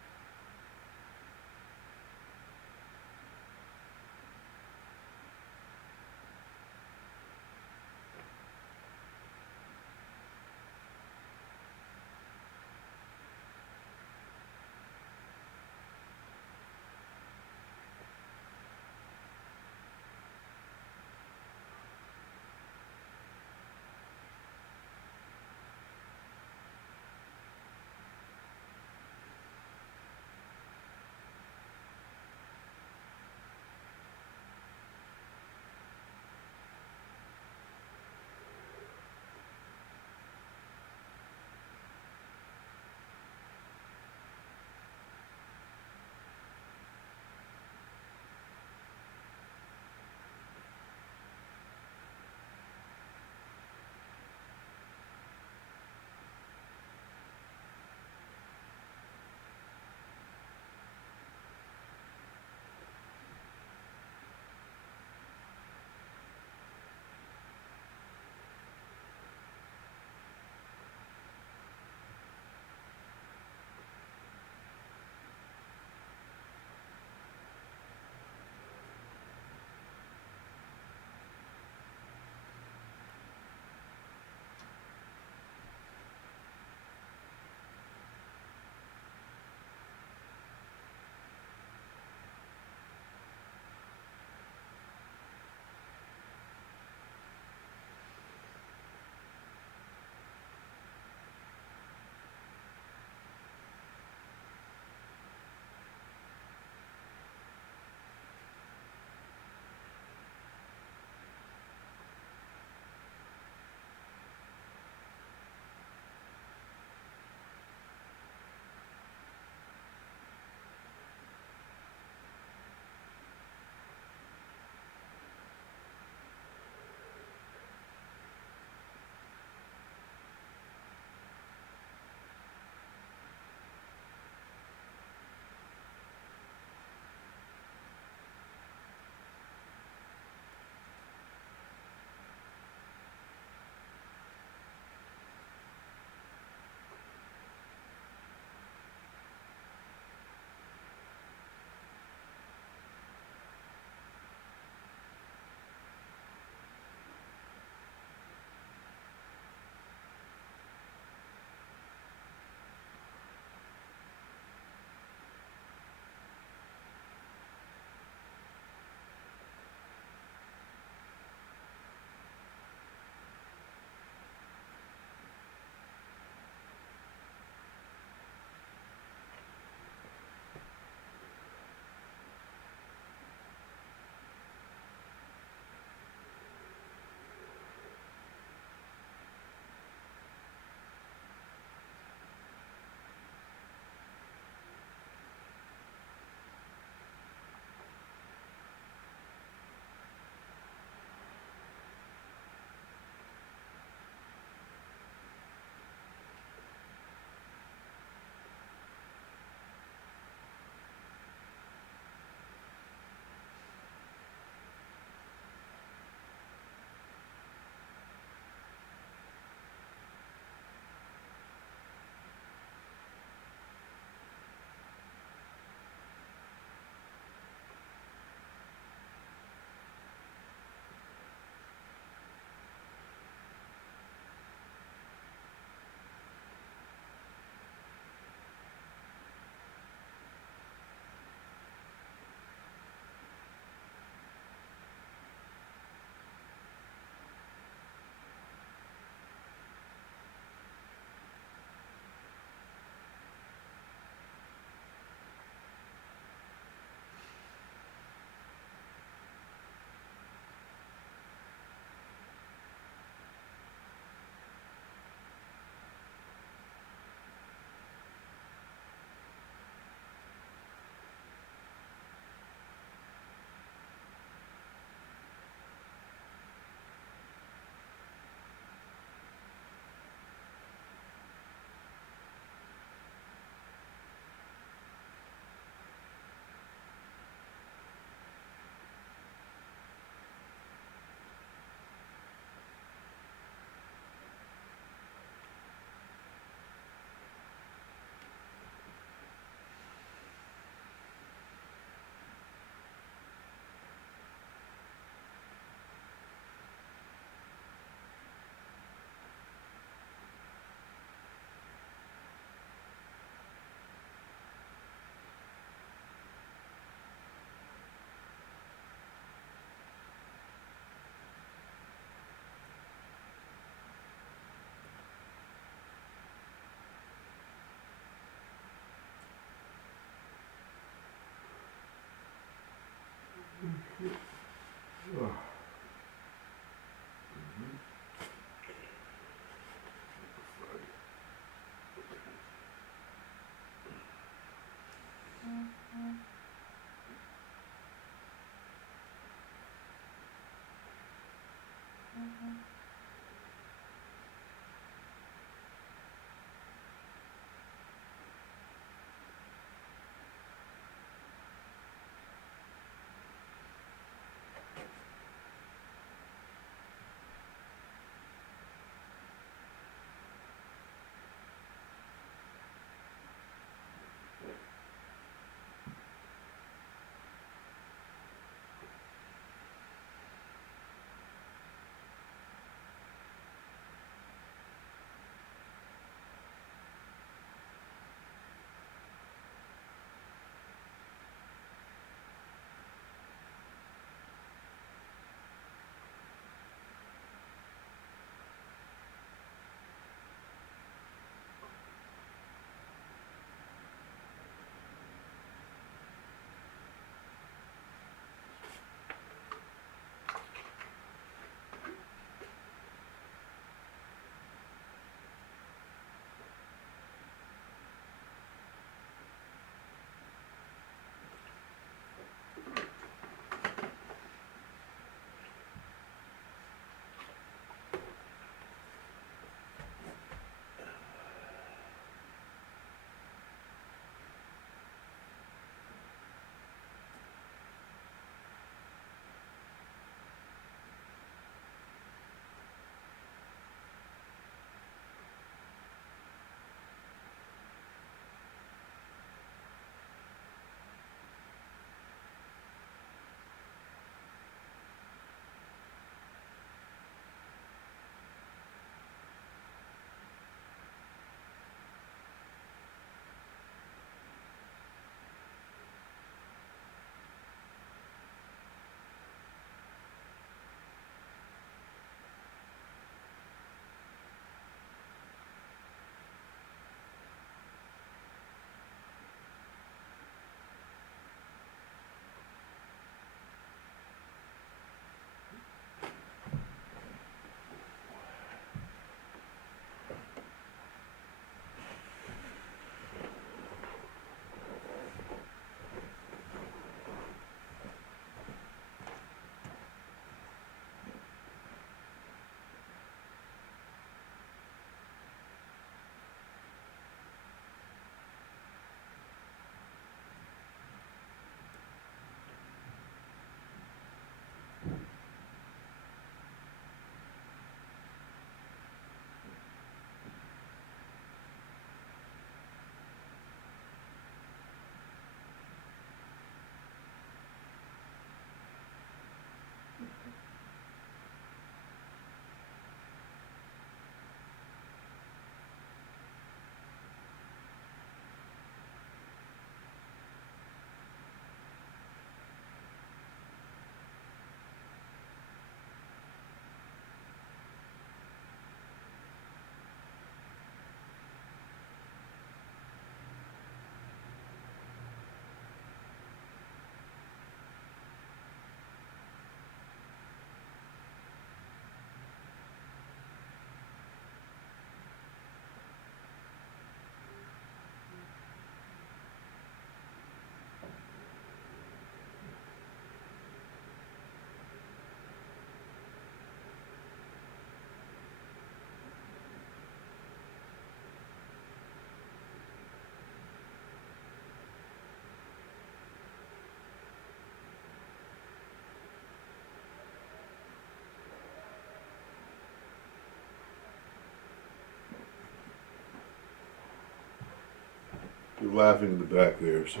You're laughing in the back there, so.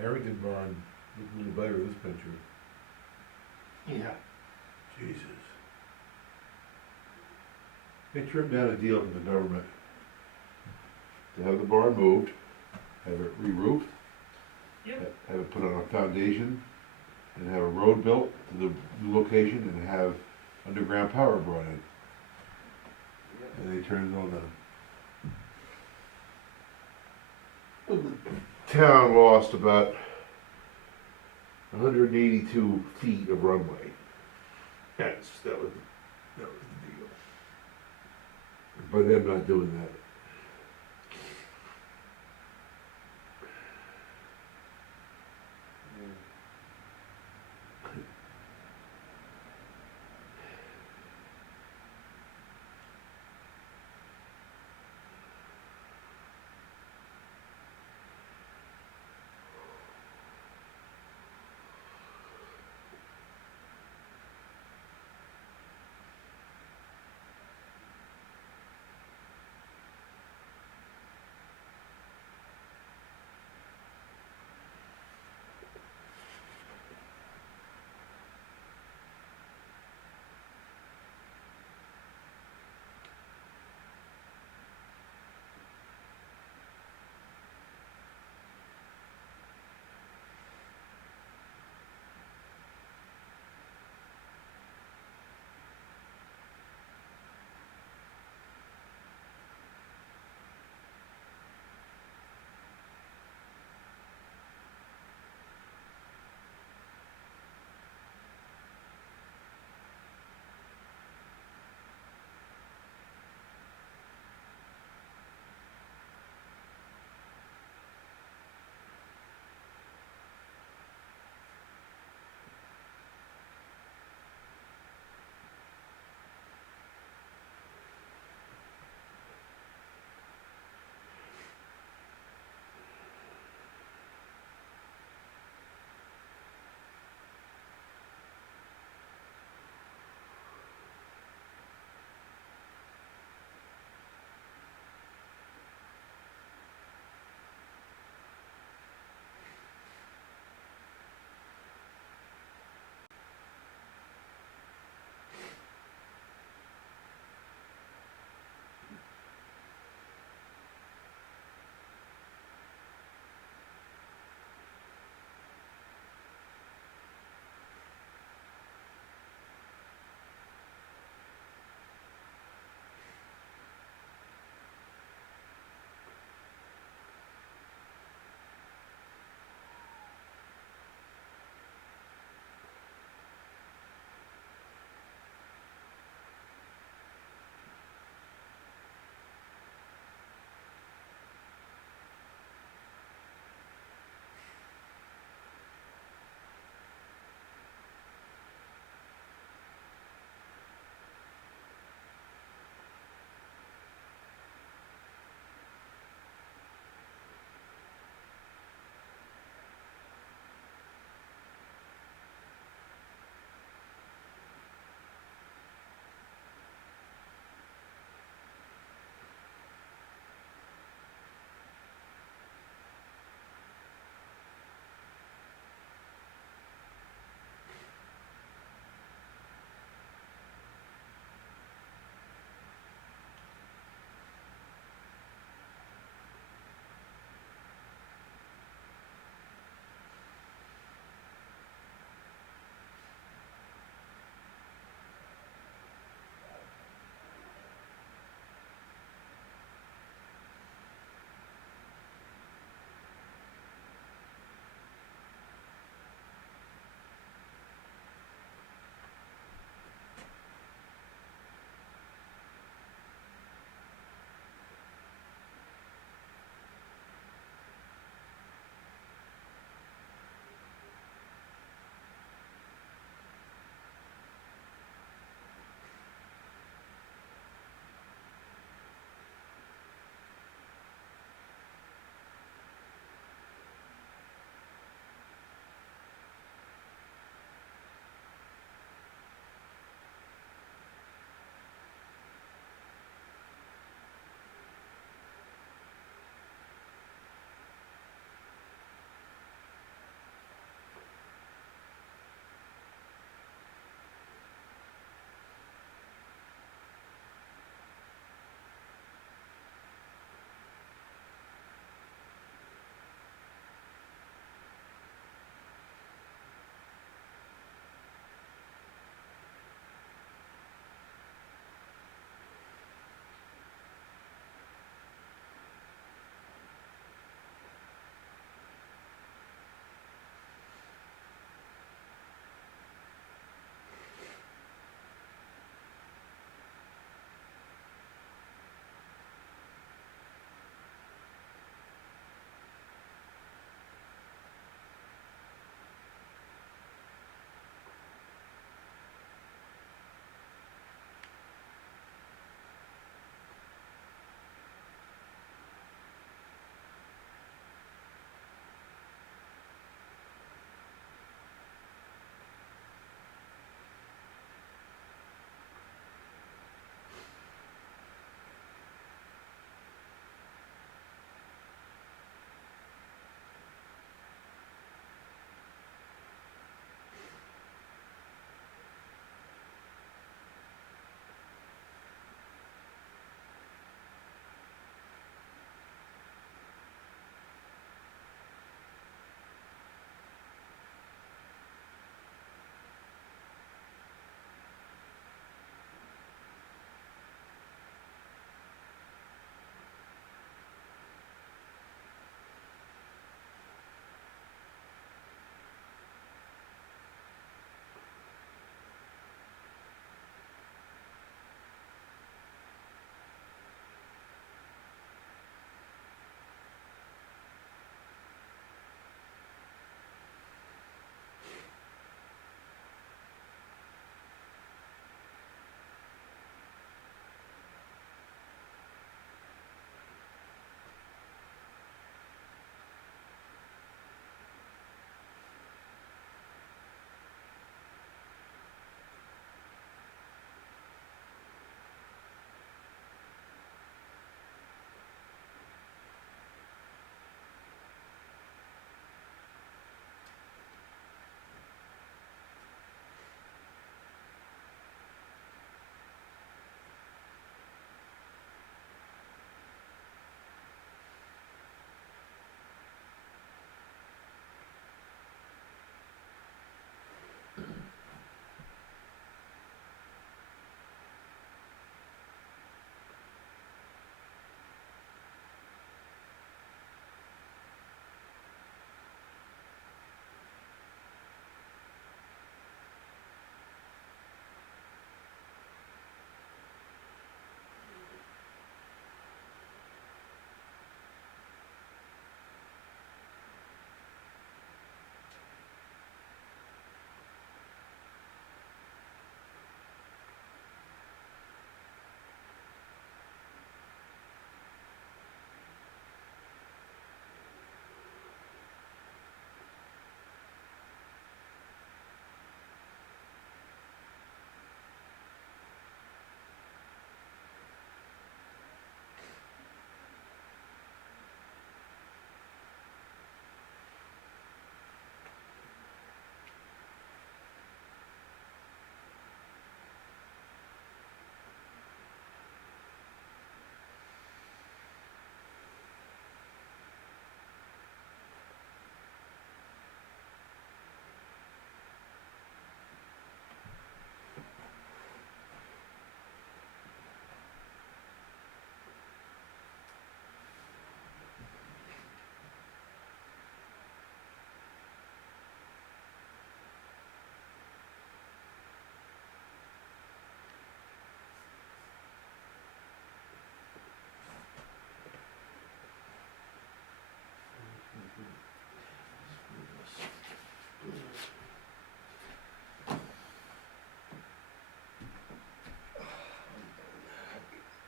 Harrington Barn, look a little better in this picture. Yeah. Jesus. They turned down a deal from the government to have the barn moved, have it re-roofed, have it put on a foundation, and have a road built to the new location, and have underground power brought in. And they turned it on the town lost about 182 feet of runway. That was the deal. By them not doing that.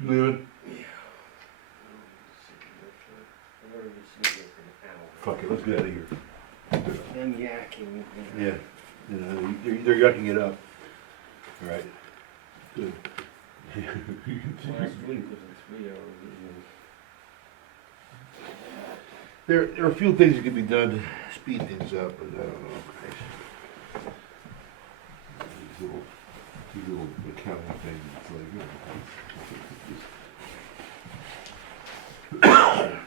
Leave We're just here for an hour. Fuck it, let's get out of here. Them yakking. Yeah, you know, they're yucking it up. All right. Good. Last week was a 3 hour meeting. There are a few things that can be done to speed things up, but I don't know. These little accounting things, it's like, you know.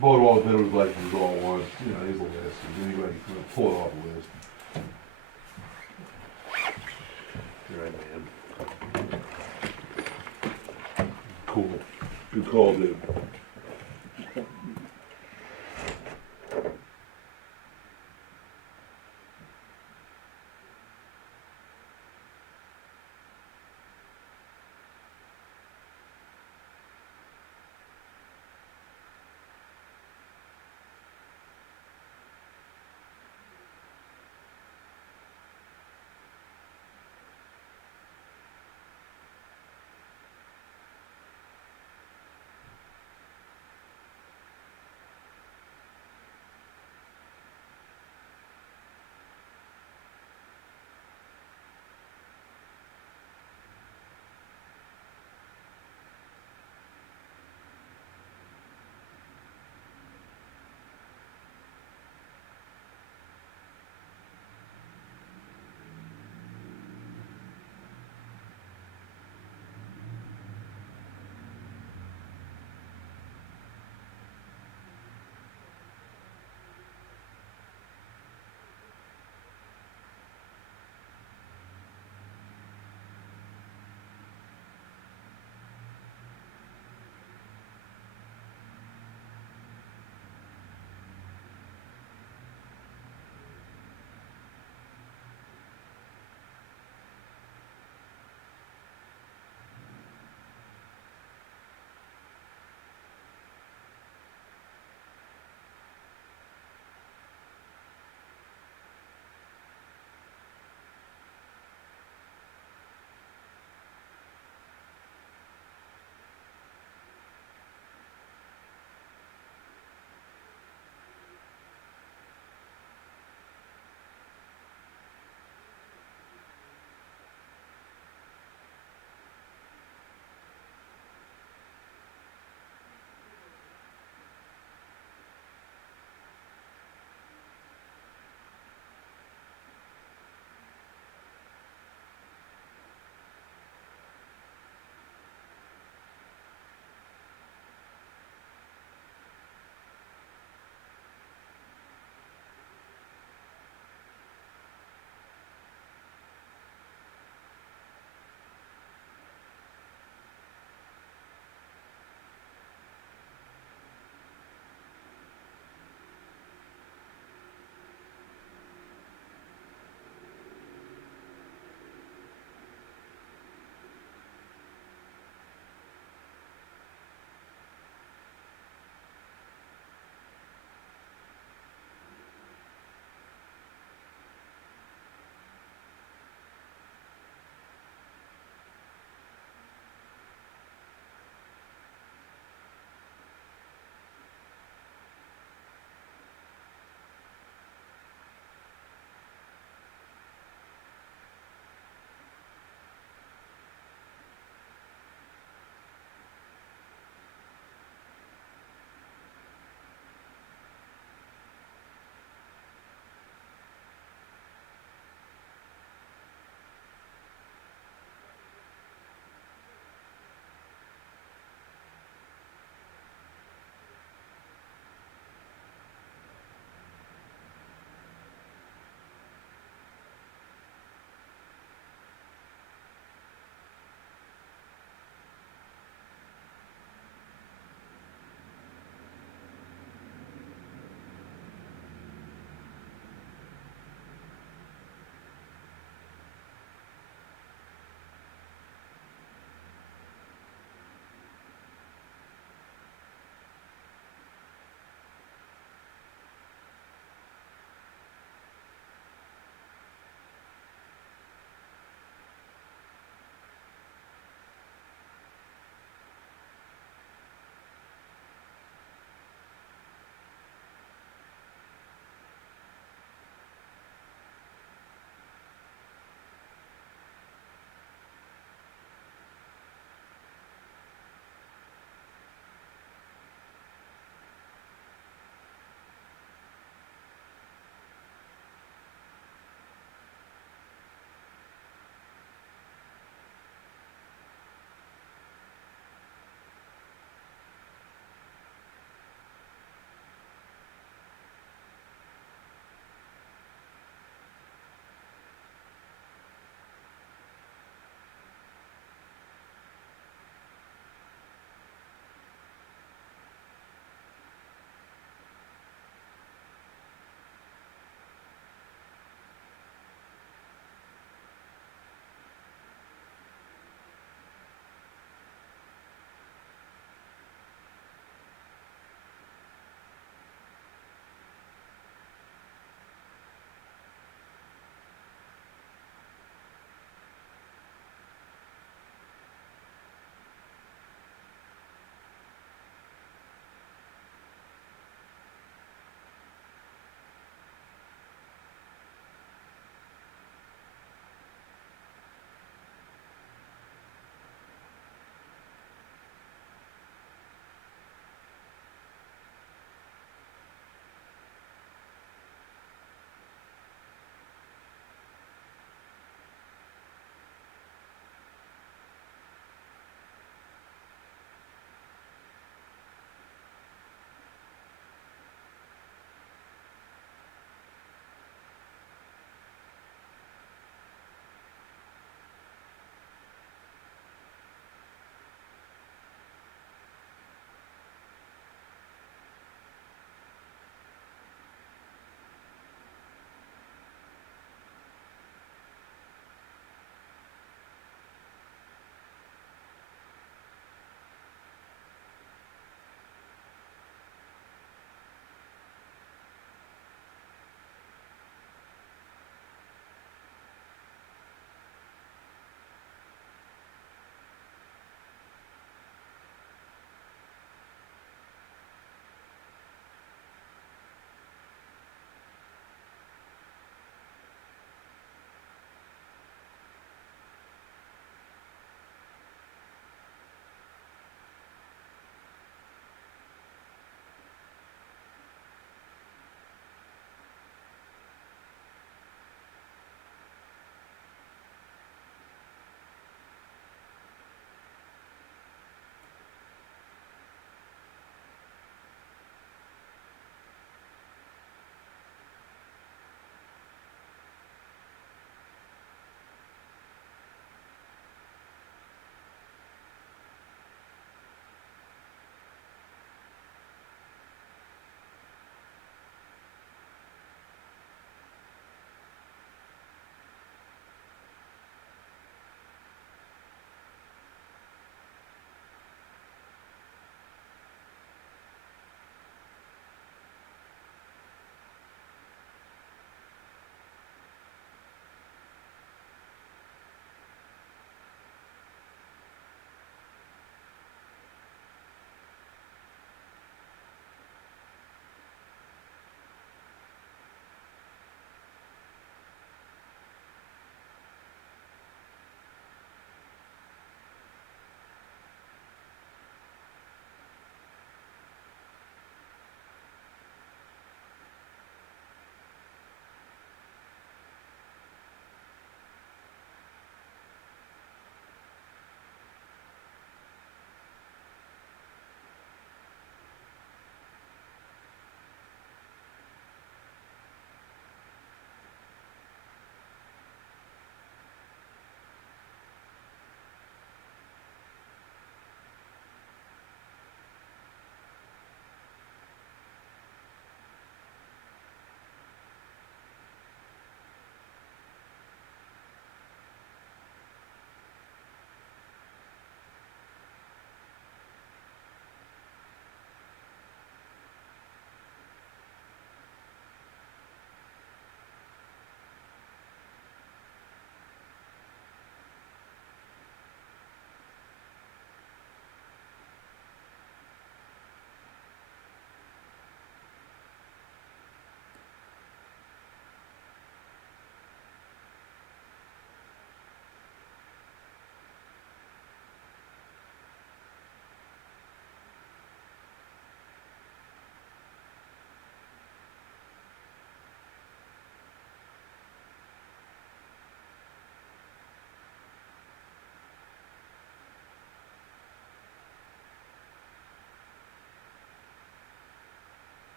Boat all builders license is all one, you know, there's a list, and anybody can pull it off a list. Here I am. Cool. Good call, dude.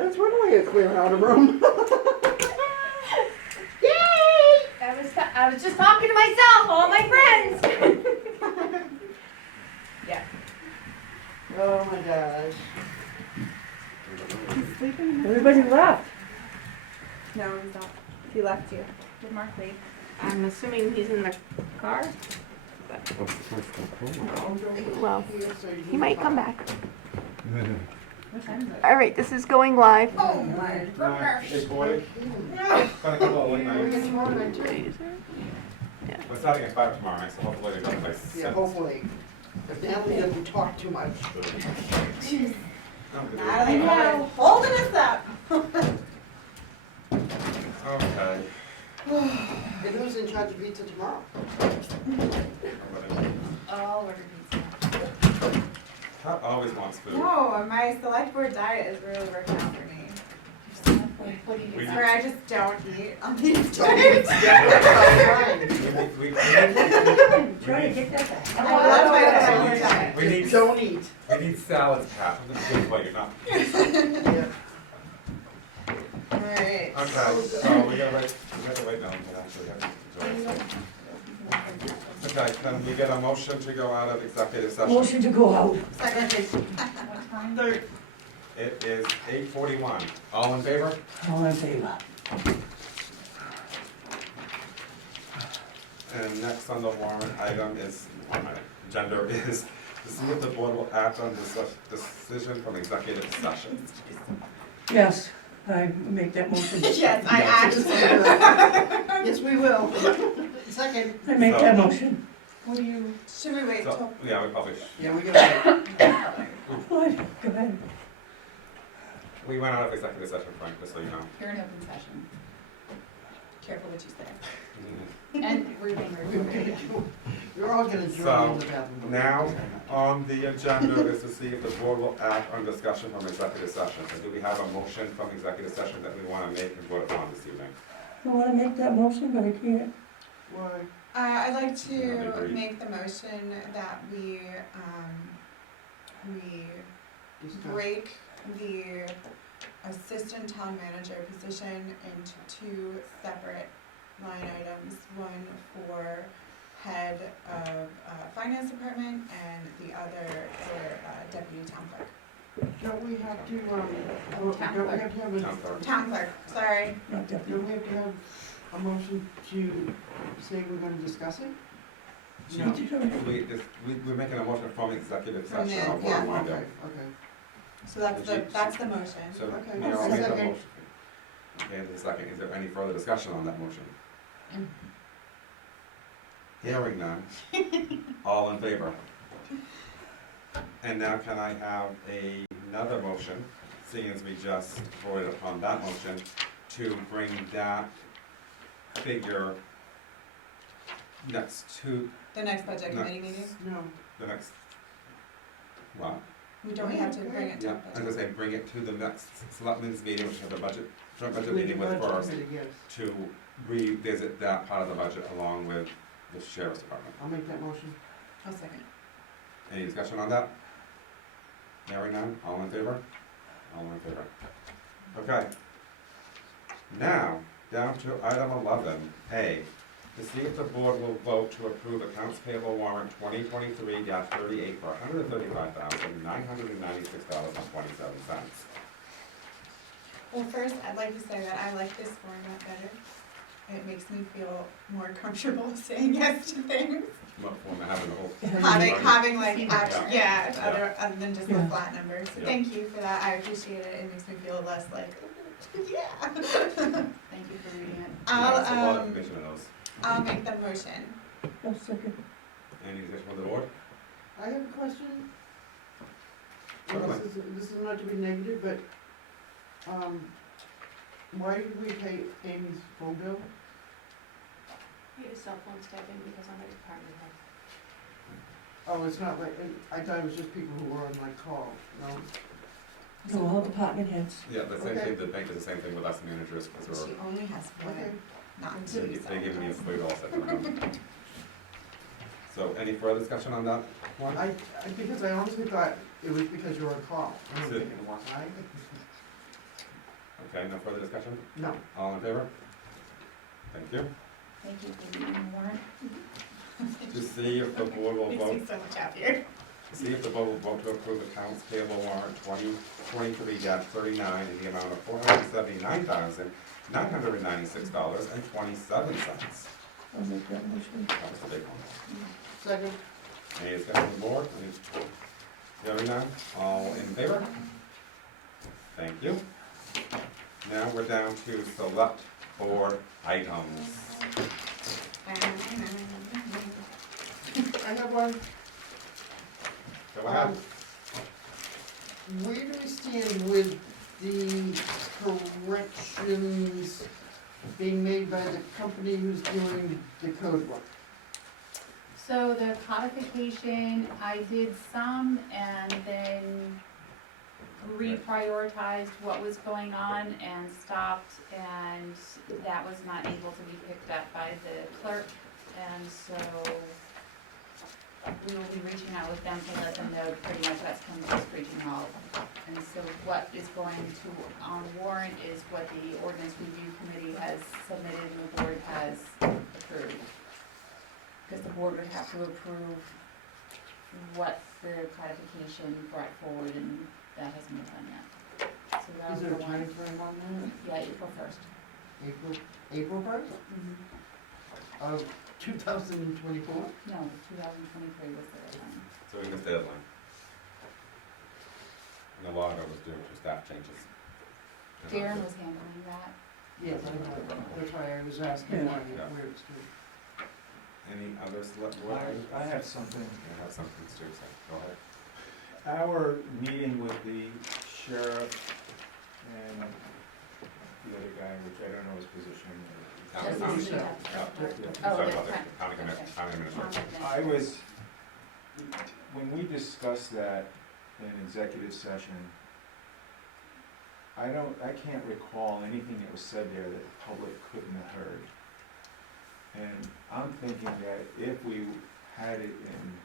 That's one way of clearing out a room. I was just talking to myself, all my friends. Yeah. Oh my gosh. He's sleeping? Everybody left. No, he's not. He left you. Did Mark leave? I'm assuming he's in the car. Well, he might come back. What time is it? All right, this is going live. Oh my goodness. Hey, boy. No. Gotta come out late We're night. getting tomorrow night too. We're starting at 5 tomorrow night, so hopefully they're done by 6. Yeah, hopefully. If Natalie doesn't talk too much. Natalie, holding us up. Okay. And who's in charge of pizza tomorrow? I'll order pizza. Pat always wants food. No, my select board diet is really working out for me. What do you We do? Where I just don't eat on these days. Try to get that back. I love my select board diet. We need, Don't eat. we need salads, Pat. Something good for you, not. Yeah. Alright. Okay, so we gotta write down, but actually, we have to enjoy it. Okay, can we get a motion to go out of executive session? Motion to go out. Second. What time? It is 8:41. All in favor? All in favor? And next on the warrant item is, on my agenda is to see if the board will act on this decision from executive session. Yes, I make that motion. Yes, I asked. Yes, we will. Second. I make that motion. What do you? Should we wait So, till? yeah, we probably, Yeah, we gotta. What? Go ahead. we went out of executive session, Frank, just so you know. You're in open session. Careful what you say. And we're being recorded. You're all gonna So, join in the bathroom. Now, on the agenda is to see if the board will act on discussion from executive session. So do we have a motion from executive session that we want to make and vote upon this evening? I wanna make that motion, but I can't. Why? I'd like Yeah, I to agree. make the motion that we Discuss. break the assistant town manager position into two separate line items. One for head of finance department and the other for deputy town clerk. Don't we have to, Town don't we clerk. have to have a, Town clerk. Town clerk, sorry. Not that. don't we have to have a motion to say we're gonna discuss it? We No. did already. We're making a motion from executive From session the- on yeah. one Okay, item. okay. So that's the motion. So, Okay. Mayor, I'll make that Second. motion. Okay, and the second, is there any further discussion on that motion? Hearing none. All in favor? And now can I have another motion, seeing as we just voted upon that motion, to bring that figure next to The next budget committee meeting, No. the next, what? we have to bring it to Yeah, budget. as I say, bring it to the next selectmen's meeting, which has a joint budget With meeting the with budget first, committee, yes. to revisit that part of the budget along with the sheriff's department. I'll make that motion. I'll second. Any discussion on that? Hearing none, all in favor? All in favor. Okay. Now, down to item 11A, to see if the board will vote to approve accounts payable warrant 2023-38 for $135,996.27. Well, first, I'd like to say that I like this format better. It makes me feel more comfortable saying yes to things. What form, having the whole. Having like, Yeah. other than just the Yeah. flat numbers. So Yeah. thank you for that, I appreciate it, it makes me feel less like, yeah. Thank you for reading it. Yeah, it's a lot of I'll, information in those. I'll make the motion. I'll second. Any discussion from the board? I have a question. And Certainly. this is not to be negative, but, why did we pay Amy's phone bill? I had a cell phone step in because I'm a department head. Oh, it's not like, I thought it was just people who were on like call, no? No, all department heads. Yeah, the same Okay. thing, the bank did the same thing with us managers, because She only has Okay. one, not they two they give me a cell free all set for them. So, any further discussion on that one? Because I honestly thought it was because you were on call. I don't Is it? think it was, right? Okay, no further discussion? No. All in favor? Thank you. Thank you for reading the warrant. To see if the board will Makes vote, me so much happier. see if the board will vote to approve accounts payable warrant 2023-39 in the amount of $479,996.27. I'll make that motion. That was the big one. Second. Any discussion on the board? Hearing none, all in favor? Thank you. Now we're down to select board items. I have one. Go ahead. Where do we stand with the corrections being made by the company who's doing the code work? So the codification, I did some and then reprioritized what was going on and stopped, and that was not able to be picked up by the clerk, and so we will be reaching out with them to let them know pretty much that's coming to screeching halt. And so what is going to on warrant is what the ordinance review committee has submitted and the board has approved. Because the board would have to approve what the codification brought forward, and that hasn't been done yet. So that Is was there a the time one, frame on that? yeah, April 1st. April 1st of 2024? No, 2023 was the deadline. So we missed the deadline. And a lot of it was due to staff changes. Darren was handling that. Yes, I know. That's why I was asking why Yeah. where it's due. Any other select board items? I have something. You have something to say, go ahead. Our meeting with the sheriff and the other guy, which I don't know his position. Town- This town- is the- yeah. Oh, Sorry the about town- the county commission, county administration. I was, when we discussed that in executive session, I can't recall anything that was said there that the public couldn't have heard. And I'm thinking that if we had it in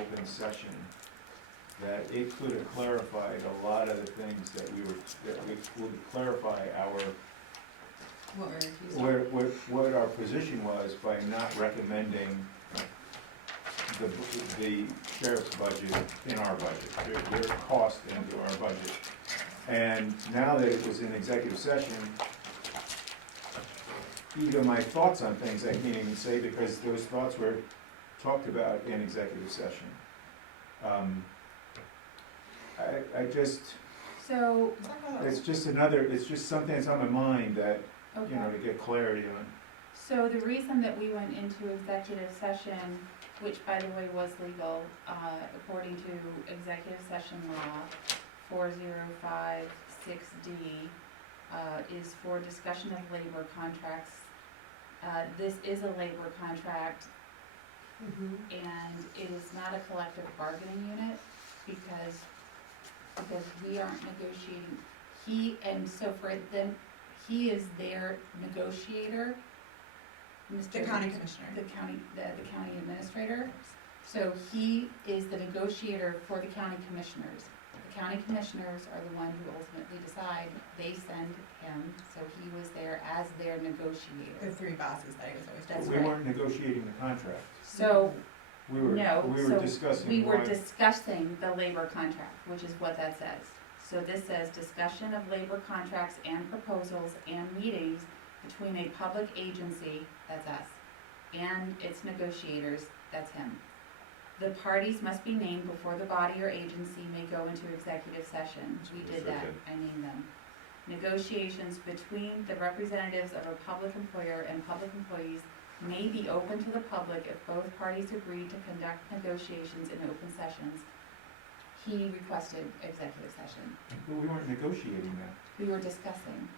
open session, that it could have clarified a lot of the things that we would clarify what our position was by not recommending the sheriff's budget in our budget, their cost into our budget. And now that it was in executive session, even my thoughts on things I can't even say because those thoughts were talked about in executive session. I just, So, it's just something that's on my mind that, you know, okay. to get clarity on. So the reason that we went into executive session, which by the way was legal, according to executive session law 4056D, is for discussion of labor contracts. This is a labor contract, and it is not a collective bargaining unit because we aren't negotiating. He is their negotiator. The county commissioner. The county administrator. So he is the negotiator for the county commissioners. The county commissioners are the one who ultimately decide. They send him, so he was there as their negotiator. The three bosses that he was always But That's we right. weren't negotiating the contract. So, We were discussing we were why- discussing the labor contract, which is what that says. So this says discussion of labor contracts and proposals and meetings between a public agency, that's us, and its negotiators, that's him. The parties must be named before the body or agency may go into executive session. We did that, I named them. Negotiations between the representatives of a public employer and public employees may be open to the public if both parties agree to conduct negotiations in open sessions. He requested executive session. But we weren't negotiating that. We were discussing,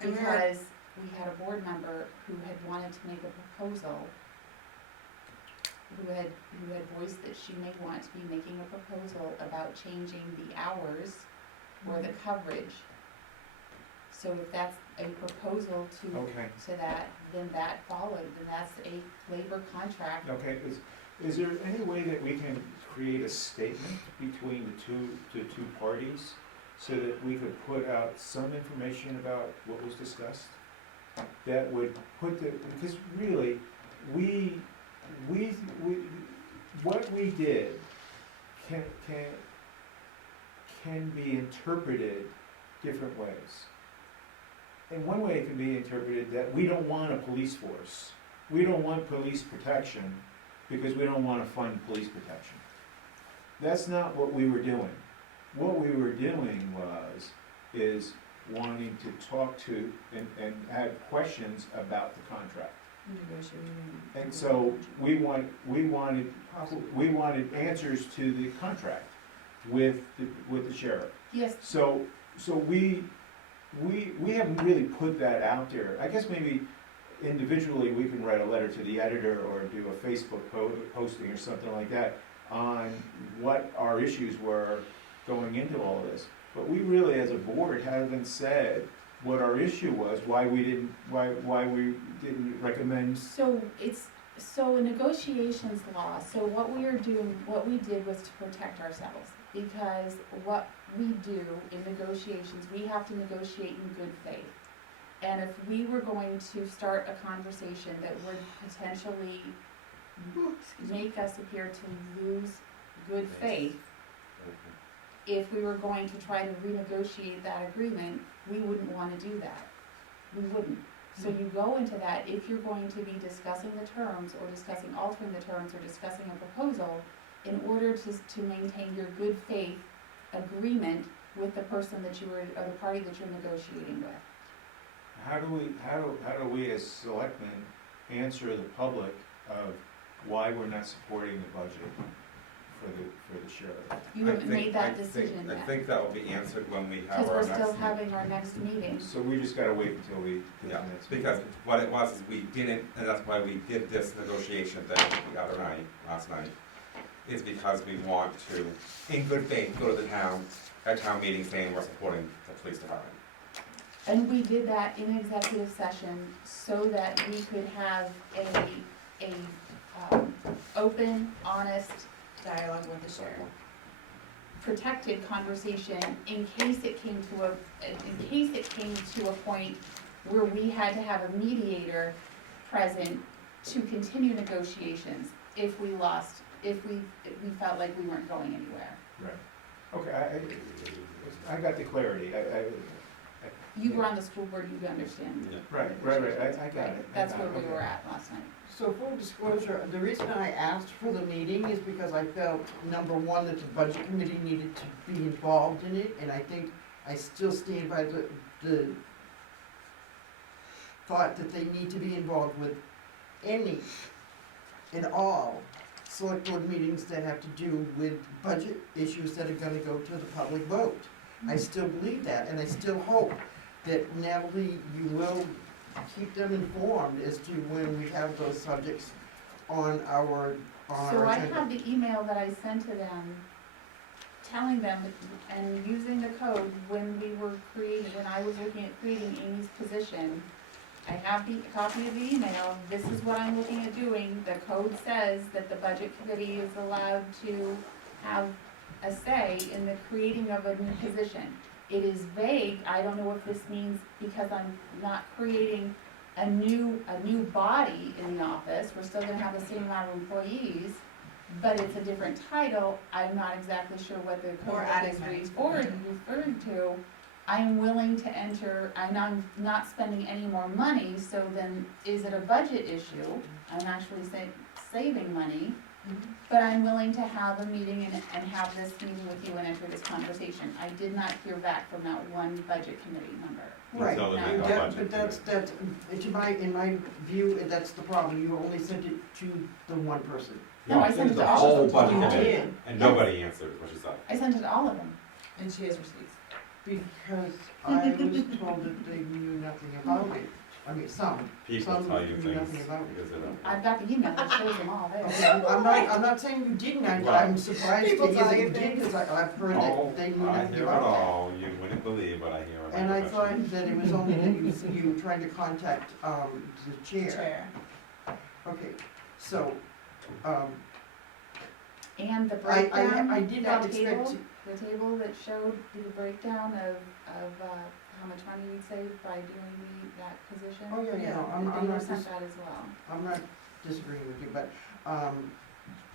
And we were- because we had a board member who had wanted to make a proposal, who had voiced that she may want to be making a proposal about changing the hours or the coverage. So if that's a proposal Okay. to that, then that followed, then that's a labor contract. Okay, is there any way that we can create a statement between the two parties so that we could put out some information about what was discussed? That would put because really, we, what we did can be interpreted different ways. And one way it can be interpreted that we don't want a police force. We don't want police protection because we don't want to fund police protection. That's not what we were doing. What we were doing is wanting to talk to and have questions about the contract. And so we wanted answers to the contract with the sheriff. Yes, So we haven't really put that out there. I guess maybe individually we can write a letter to the editor or do a Facebook posting or something like that on what our issues were going into all this. But we really, as a board, haven't said what our issue was, why we didn't recommend. so a negotiations law, so what we did was to protect ourselves. Because what we do in negotiations, we have to negotiate in good faith. And if we were going to start a conversation that would potentially make us appear to lose good faith, if we were going to try to renegotiate that agreement, we wouldn't want to do that. We wouldn't. So you go into that, if you're going to be discussing the terms, or discussing altering the terms, or discussing a proposal, in order to maintain your good faith agreement with the person that you were, or the party that you're negotiating with. How do we as selectmen answer the public of why we're not supporting the budget for the sheriff? You haven't made that decision I yet, think that will be answered when we have because our we're next still meeting. having our next meeting. So we just gotta wait until we do Yeah, the next meeting. because what it was is we didn't, and that's why we did this negotiation thing the other night, last night, is because we want to, in good faith, go to the town, at town meeting saying we're supporting the police department. And we did that in executive session so that we could have a open, honest, Dialogue with the sheriff. protected conversation in case it came to a point where we had to have a mediator present to continue negotiations if we felt like we weren't going anywhere. Right. Okay, I got the clarity. You were on the school board, you understand. Yeah. Right, I got it. That's where we were at last night. So full disclosure, the reason I asked for the meeting is because I felt, number one, that the budget committee needed to be involved in it, and I think I still stand by the thought that they need to be involved with any and all select board meetings that have to do with budget issues that are gonna go to the public vote. I still believe that, and I still hope that Natalie, you will keep them informed as to when we have those subjects on our So I agenda. have the email that I sent to them, telling them and using the code when I was looking at creating Amy's position. I have the copy of the email, this is what I'm looking at doing, the code says that the budget committee is allowed to have a say in the creating of a new position. It is vague, I don't know if this means because I'm not creating a new body in the office, we're still gonna have the same amount of employees, but it's a different title, I'm not exactly sure what the Or code adding is management. referring to. I'm willing to enter, I'm not spending any more money, so then is it a budget issue? I'm actually saving money. But I'm willing to have a meeting and have this meeting with you and enter this conversation. I did not hear back from that one budget committee member. Right, Until the No. next that- budget but that's, in my view, that's the problem, you only sent it to the one person. No, I sent it to The all whole of them. budget You committee, did. and nobody answered what she said. I sent it to all of them. And she has receipts. Because I was told that they knew nothing about it. I mean, some People Some tell you knew things nothing about it. because they don't. I've got the email that shows them all Okay, there. I'm not saying you didn't, I'm surprised to People hear tell that you you did, things. because I've heard Oh, that they knew I nothing hear it about that. all, you wouldn't believe what I hear about And I the thought budget. that it was only that you were trying to contact, the chair. Okay, so, And the I breakdown, did not that expect table, to, the table that showed the breakdown of, how much money we'd save by doing that position? Oh, yeah, no, They I'm were not, sent that as well. I'm not disagreeing with you, but,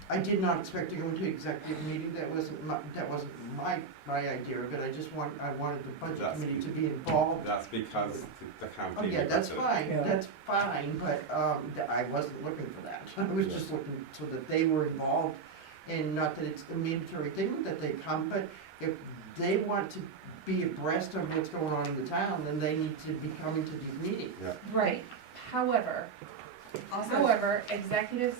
I did not expect to go into executive meeting, that wasn't my idea of it, I wanted the budget That's- committee to be involved. That's because the county. Oh, yeah, that's fine, Yeah. that's fine, but, I wasn't looking for that, I was just looking so that they were involved, and not that it's a mandatory thing that they come, but if they want to be abreast of what's going on in the town, then they need to be coming to these meetings. Yeah. Right, however, Also, executive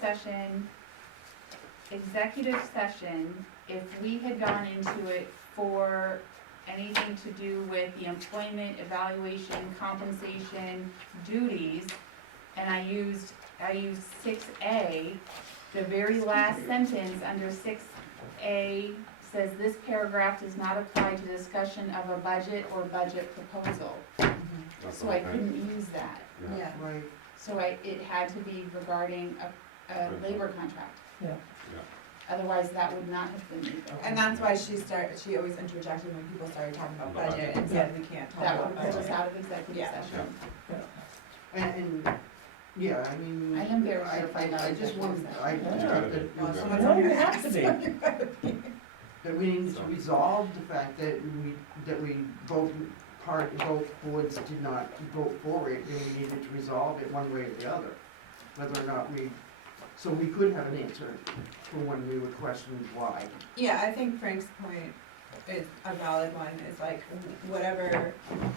session, if we had gone into it for anything to do with the employment, evaluation, compensation, duties, and I used 6A, the very last sentence under 6A says this paragraph does not apply to discussion of a budget or budget proposal. That's So I okay. couldn't use that. yeah, Right. So it had to be regarding a labor contract. Yeah. Otherwise, that would not have been legal. and that's why she always interjected when people started talking about budget and said we can't talk That about would pull us budget. out of executive Yeah. session. And, yeah, I mean. I am very certified I on just executive wanted, session. I You just gotta thought be. that, Well, You someone's No, on you your have ass. to be. that we need to resolve the fact that we both boards did not vote for it, and we needed to resolve it one way or the other. Whether or not so we could have an answer for when we were questioned why. Yeah, I think Frank's point is a valid one, is like, whatever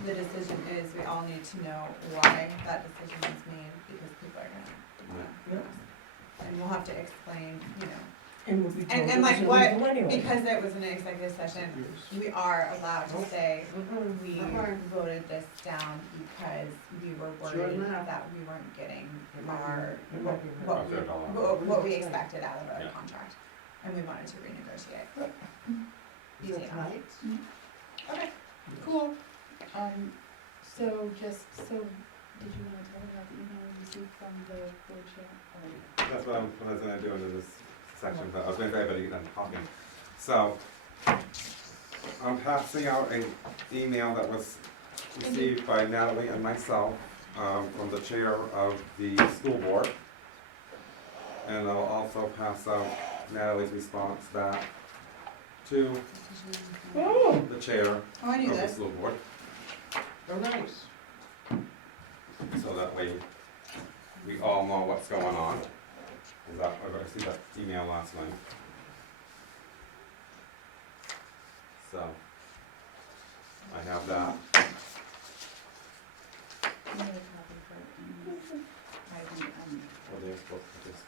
the decision is, we all need to know why that decision was made, because people are gonna, and we'll have to explain, you know. And we'll be told And it was like illegal what, anyway. because it was an executive session, we are allowed to say, we voted this down because we were Sure worried enough. that we weren't getting It might be- our, it might be- what we, what we expected out of our Yeah. contract, and we wanted to renegotiate. Is Easy that enough. tonight? Okay, cool. So did you wanna tell me about the email you received from the board chair? That's what I was gonna do in this section, but I was gonna say, but you're done talking. So, I'm passing out an email that was received by Natalie and myself, from the chair of the school board. And I'll also pass out Natalie's response back to Oh, the chair Oh, I of knew the this. school board. Oh, nice. So that way, we all know what's going on. I received that email last night. So, I have that. Another copy for, I think, Well, they're supposed to just.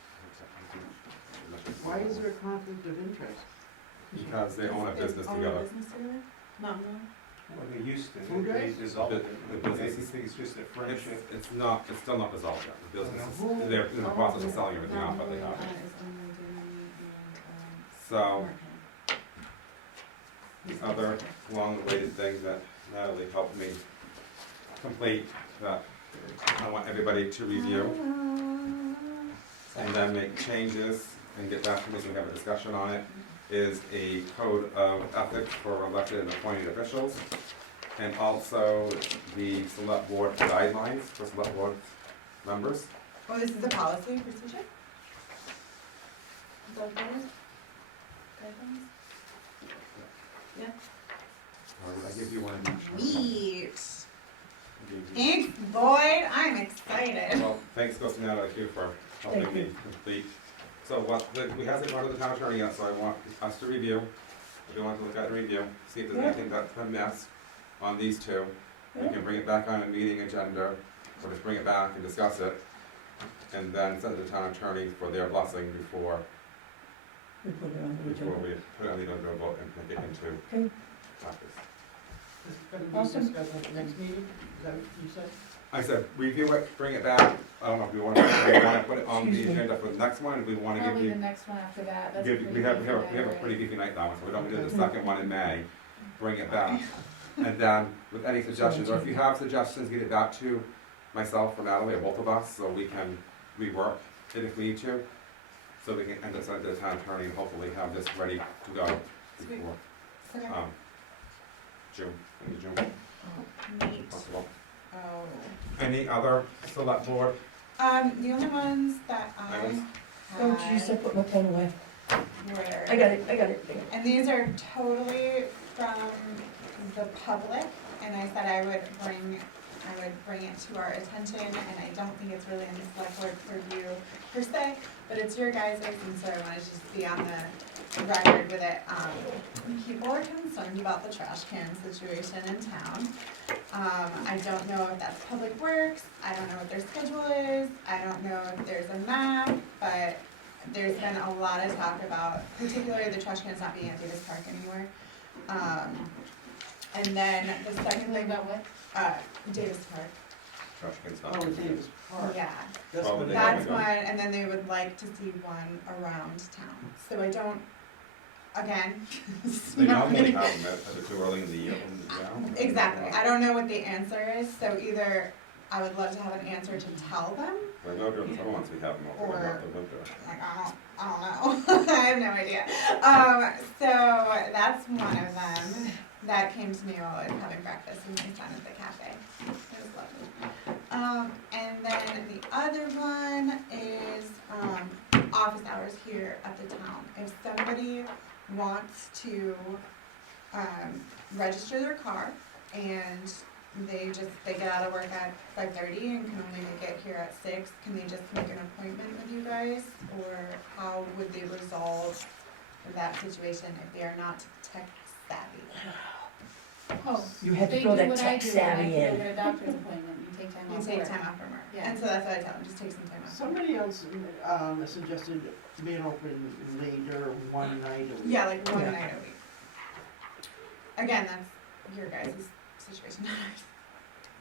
Why is there a conflict of interest? Because they own a business together. business together? No. Well, they used to, Who they does? dissolved it, The I business. think it's just a It's, friendship. it's still not dissolved yet. The business Who- is, they're in the process of selling everything off, but they have. So, these other long-awaited things that Natalie helped me complete, that I want everybody to review, and then make changes and get back to me so we have a discussion on it, is a code of ethics for elected and appointed officials, and also the select board guidelines for select board members. Oh, this is a policy procedure? Is that what that is? Guidelines? Or did I give you one each? Sweet. I gave you- Thanks, Boyd, I'm excited. Well, thanks goes to Natalie too for helping Thank me complete. So we hasn't gone to the town attorney yet, so I want us to review. If you want to look at the review, see if there's Yeah. anything that's been missed on these two. We can bring it back on a meeting agenda, or just bring it back and discuss it. And then send it to the town attorney for their blessing before we put it on the we agenda. put it on the agenda vote and make it into Okay. practice. Is it gonna be Awesome. discussed at the next meeting? Is that what you said? I said, review it, bring it back. I don't know if we want to put it on the Excuse me. agenda for the next one, if we want to give Probably you. the next one after that, that's Give- pretty We have busy a that pretty way. beefy night that one, so we don't do the second one in May, bring it back. And then with any suggestions, or if you have suggestions, get it back to myself or Natalie or both of us, so we can rework it if we need to. So we can end up sending it to the town attorney and hopefully have this ready to go Sweet. before. Okay. June, in June, Neat. possible. Oh. Any other select board The only ones that I items? Oh jeez, I put my pen away. were. I got it. And these are totally from the public, and I said I would bring it to our attention, and I don't think it's really in the select board purview per se, but it's your guys', and so I wanted to just be on the record with it. People are concerned about the trash can situation in town. I don't know if that's Public Works, I don't know what their schedule is, I don't know if there's a map, but there's been a lot of talk about, particularly the trash cans not being at Davis Park anymore. And then the second thing About what? Davis Park. Trash cans not. Oh, Davis Park. Yeah, That's Well, what they they that's haven't one, gone. and then they would like to see one around town. So I don't, again, it's They not normally really- have them at the too early in the year. Exactly, I don't know what the answer is, so either I would love to have an answer to tell them, I know during the summer months we have them over, but Or- not the winter. like, I don't know, I have no idea. So that's one of them that came to me while I was having breakfast with my son at the cafe. It was lovely. And then the other one is, office hours here at the town. If somebody wants to, register their car and they get out of work at 5:30 and can only make it here at 6, can they just make an appointment with you guys? Or how would they resolve that situation if they are not tech savvy? Oh, You had to they throw do that what I tech do when savvy I go in. get a doctor's appointment, you take time You off take work. time off from work. Yeah. And so that's what I tell them, just take some time off. Somebody else, suggested being open later one night a week. Yeah, like one Yeah. night a week. Again, that's your guys' situation, not ours.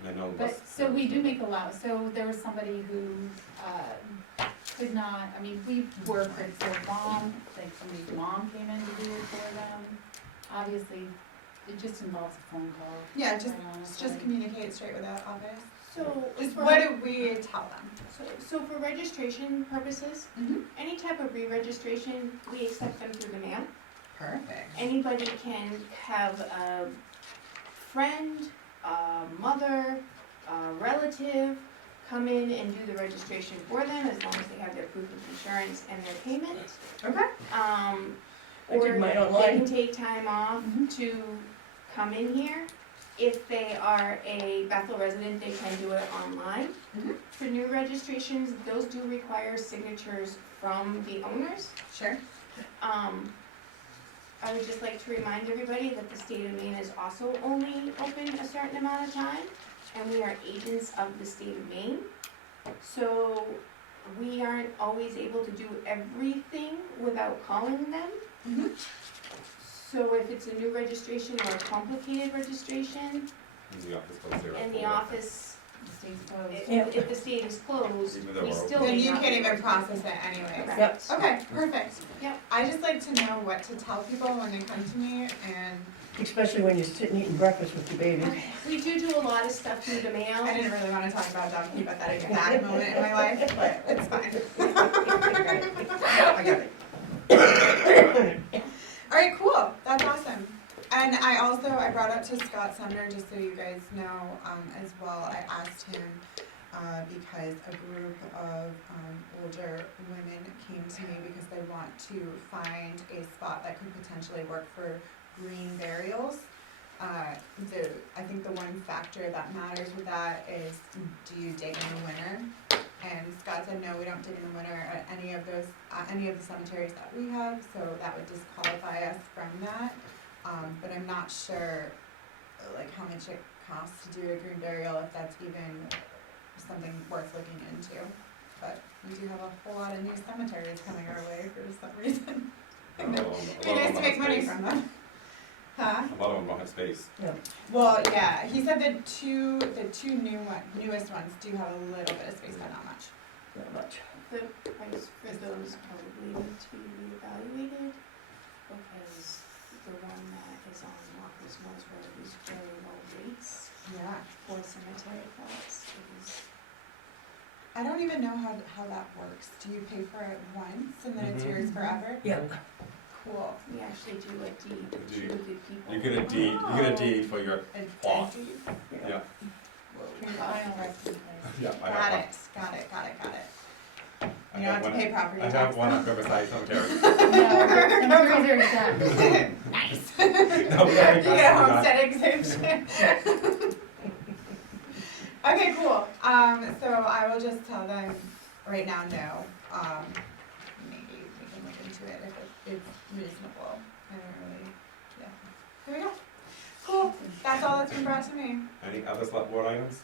And I know But, what's- so we do make allow, so there was somebody who, could not, I mean, we work with their mom, like somebody's mom came in to do it for them. Obviously, it just involves a phone call. Yeah, just, quite honestly. just communicate straight with that office. So, Just for- what do we tell them? so for registration purposes, Mm-hmm. any type of re-registration, we accept them through the mail. Perfect. Anybody can have a friend, a mother, a relative come in and do the registration for them as long as they have their proof of insurance and their payment. Okay. I Or did mine they online. can take time off to come in here. If they are a Bethel resident, they can do it online. Mhm. For new registrations, those do require signatures from the owners. Sure. I would just like to remind everybody that the state of Maine is also only open a certain amount of time, and we are agents of the state of Maine. So we aren't always able to do everything without calling them. Mm-hmm. So if it's a new registration or a complicated registration, And the office goes there. and the office, The state's closed. if the state is closed, Even though we we're still open. Then may you not can't be even able to- process it anyway. Correct. Okay, perfect. Yep. I just like to know what to tell people when they come to me, and Especially when you're sitting eating breakfast with your baby. We do a lot of stuff through the mail. I didn't really want to talk about dog pee, but that exact moment in my life, but it's fine. I got it. All right, cool. That's awesome. And I brought up to Scott Sumner, just so you guys know, as well, I asked him, because a group of, older women came to me because they want to find a spot that could potentially work for green burials. I think the one factor that matters with that is, do you dig in the winter? And Scott said, no, we don't dig in the winter at any of the cemeteries that we have, so that would disqualify us from that. But I'm not sure, like, how much it costs to do a green burial, if that's even something worth looking into. But we do have a whole lot of new cemeteries coming our way for some reason. A lot of It'd be them nice to don't make have money space. from them. Huh? A lot of them don't have space. Well, yeah, he said the two newest ones do have a little bit of space, but not much. Not much. The price for those probably need to be reevaluated, because the one that is on Walker's Mills Road is very low rates Yeah. for cemetery plots. It is, I don't even know how that works. Do you pay for it once and then it's yours forever? Yeah. Cool. We actually do a deed A to deed. the people. You get a deed, you get a deed for your And plot. deed. Yeah, Your final resting place. yeah, I Got have it, got it, got it, got it. one. I You don't have to one pay at- property I tax. have one at Riverside Cemetery. No, cemeteries are exempt. Nice. No, we You gotta get a do that. homestead exemption. Okay, cool. So I will just tell them right now, no. Maybe we can look into it if it's reasonable. I don't really, yeah. There we go. Cool. That's all that's been brought to me. Any other select board items?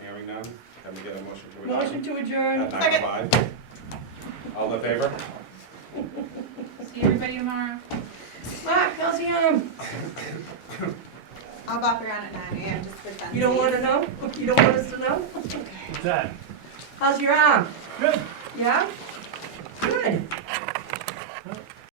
Hearing none, can we get a motion to adjourn? Motion to adjourn. At Second. 9:05. All in favor? See everybody tomorrow. Mark, how's the arm? I'll bop around at 9 AM just for fun. You don't wanna know? You don't want us to know? What's that? How's your arm? Good. Yeah? Good.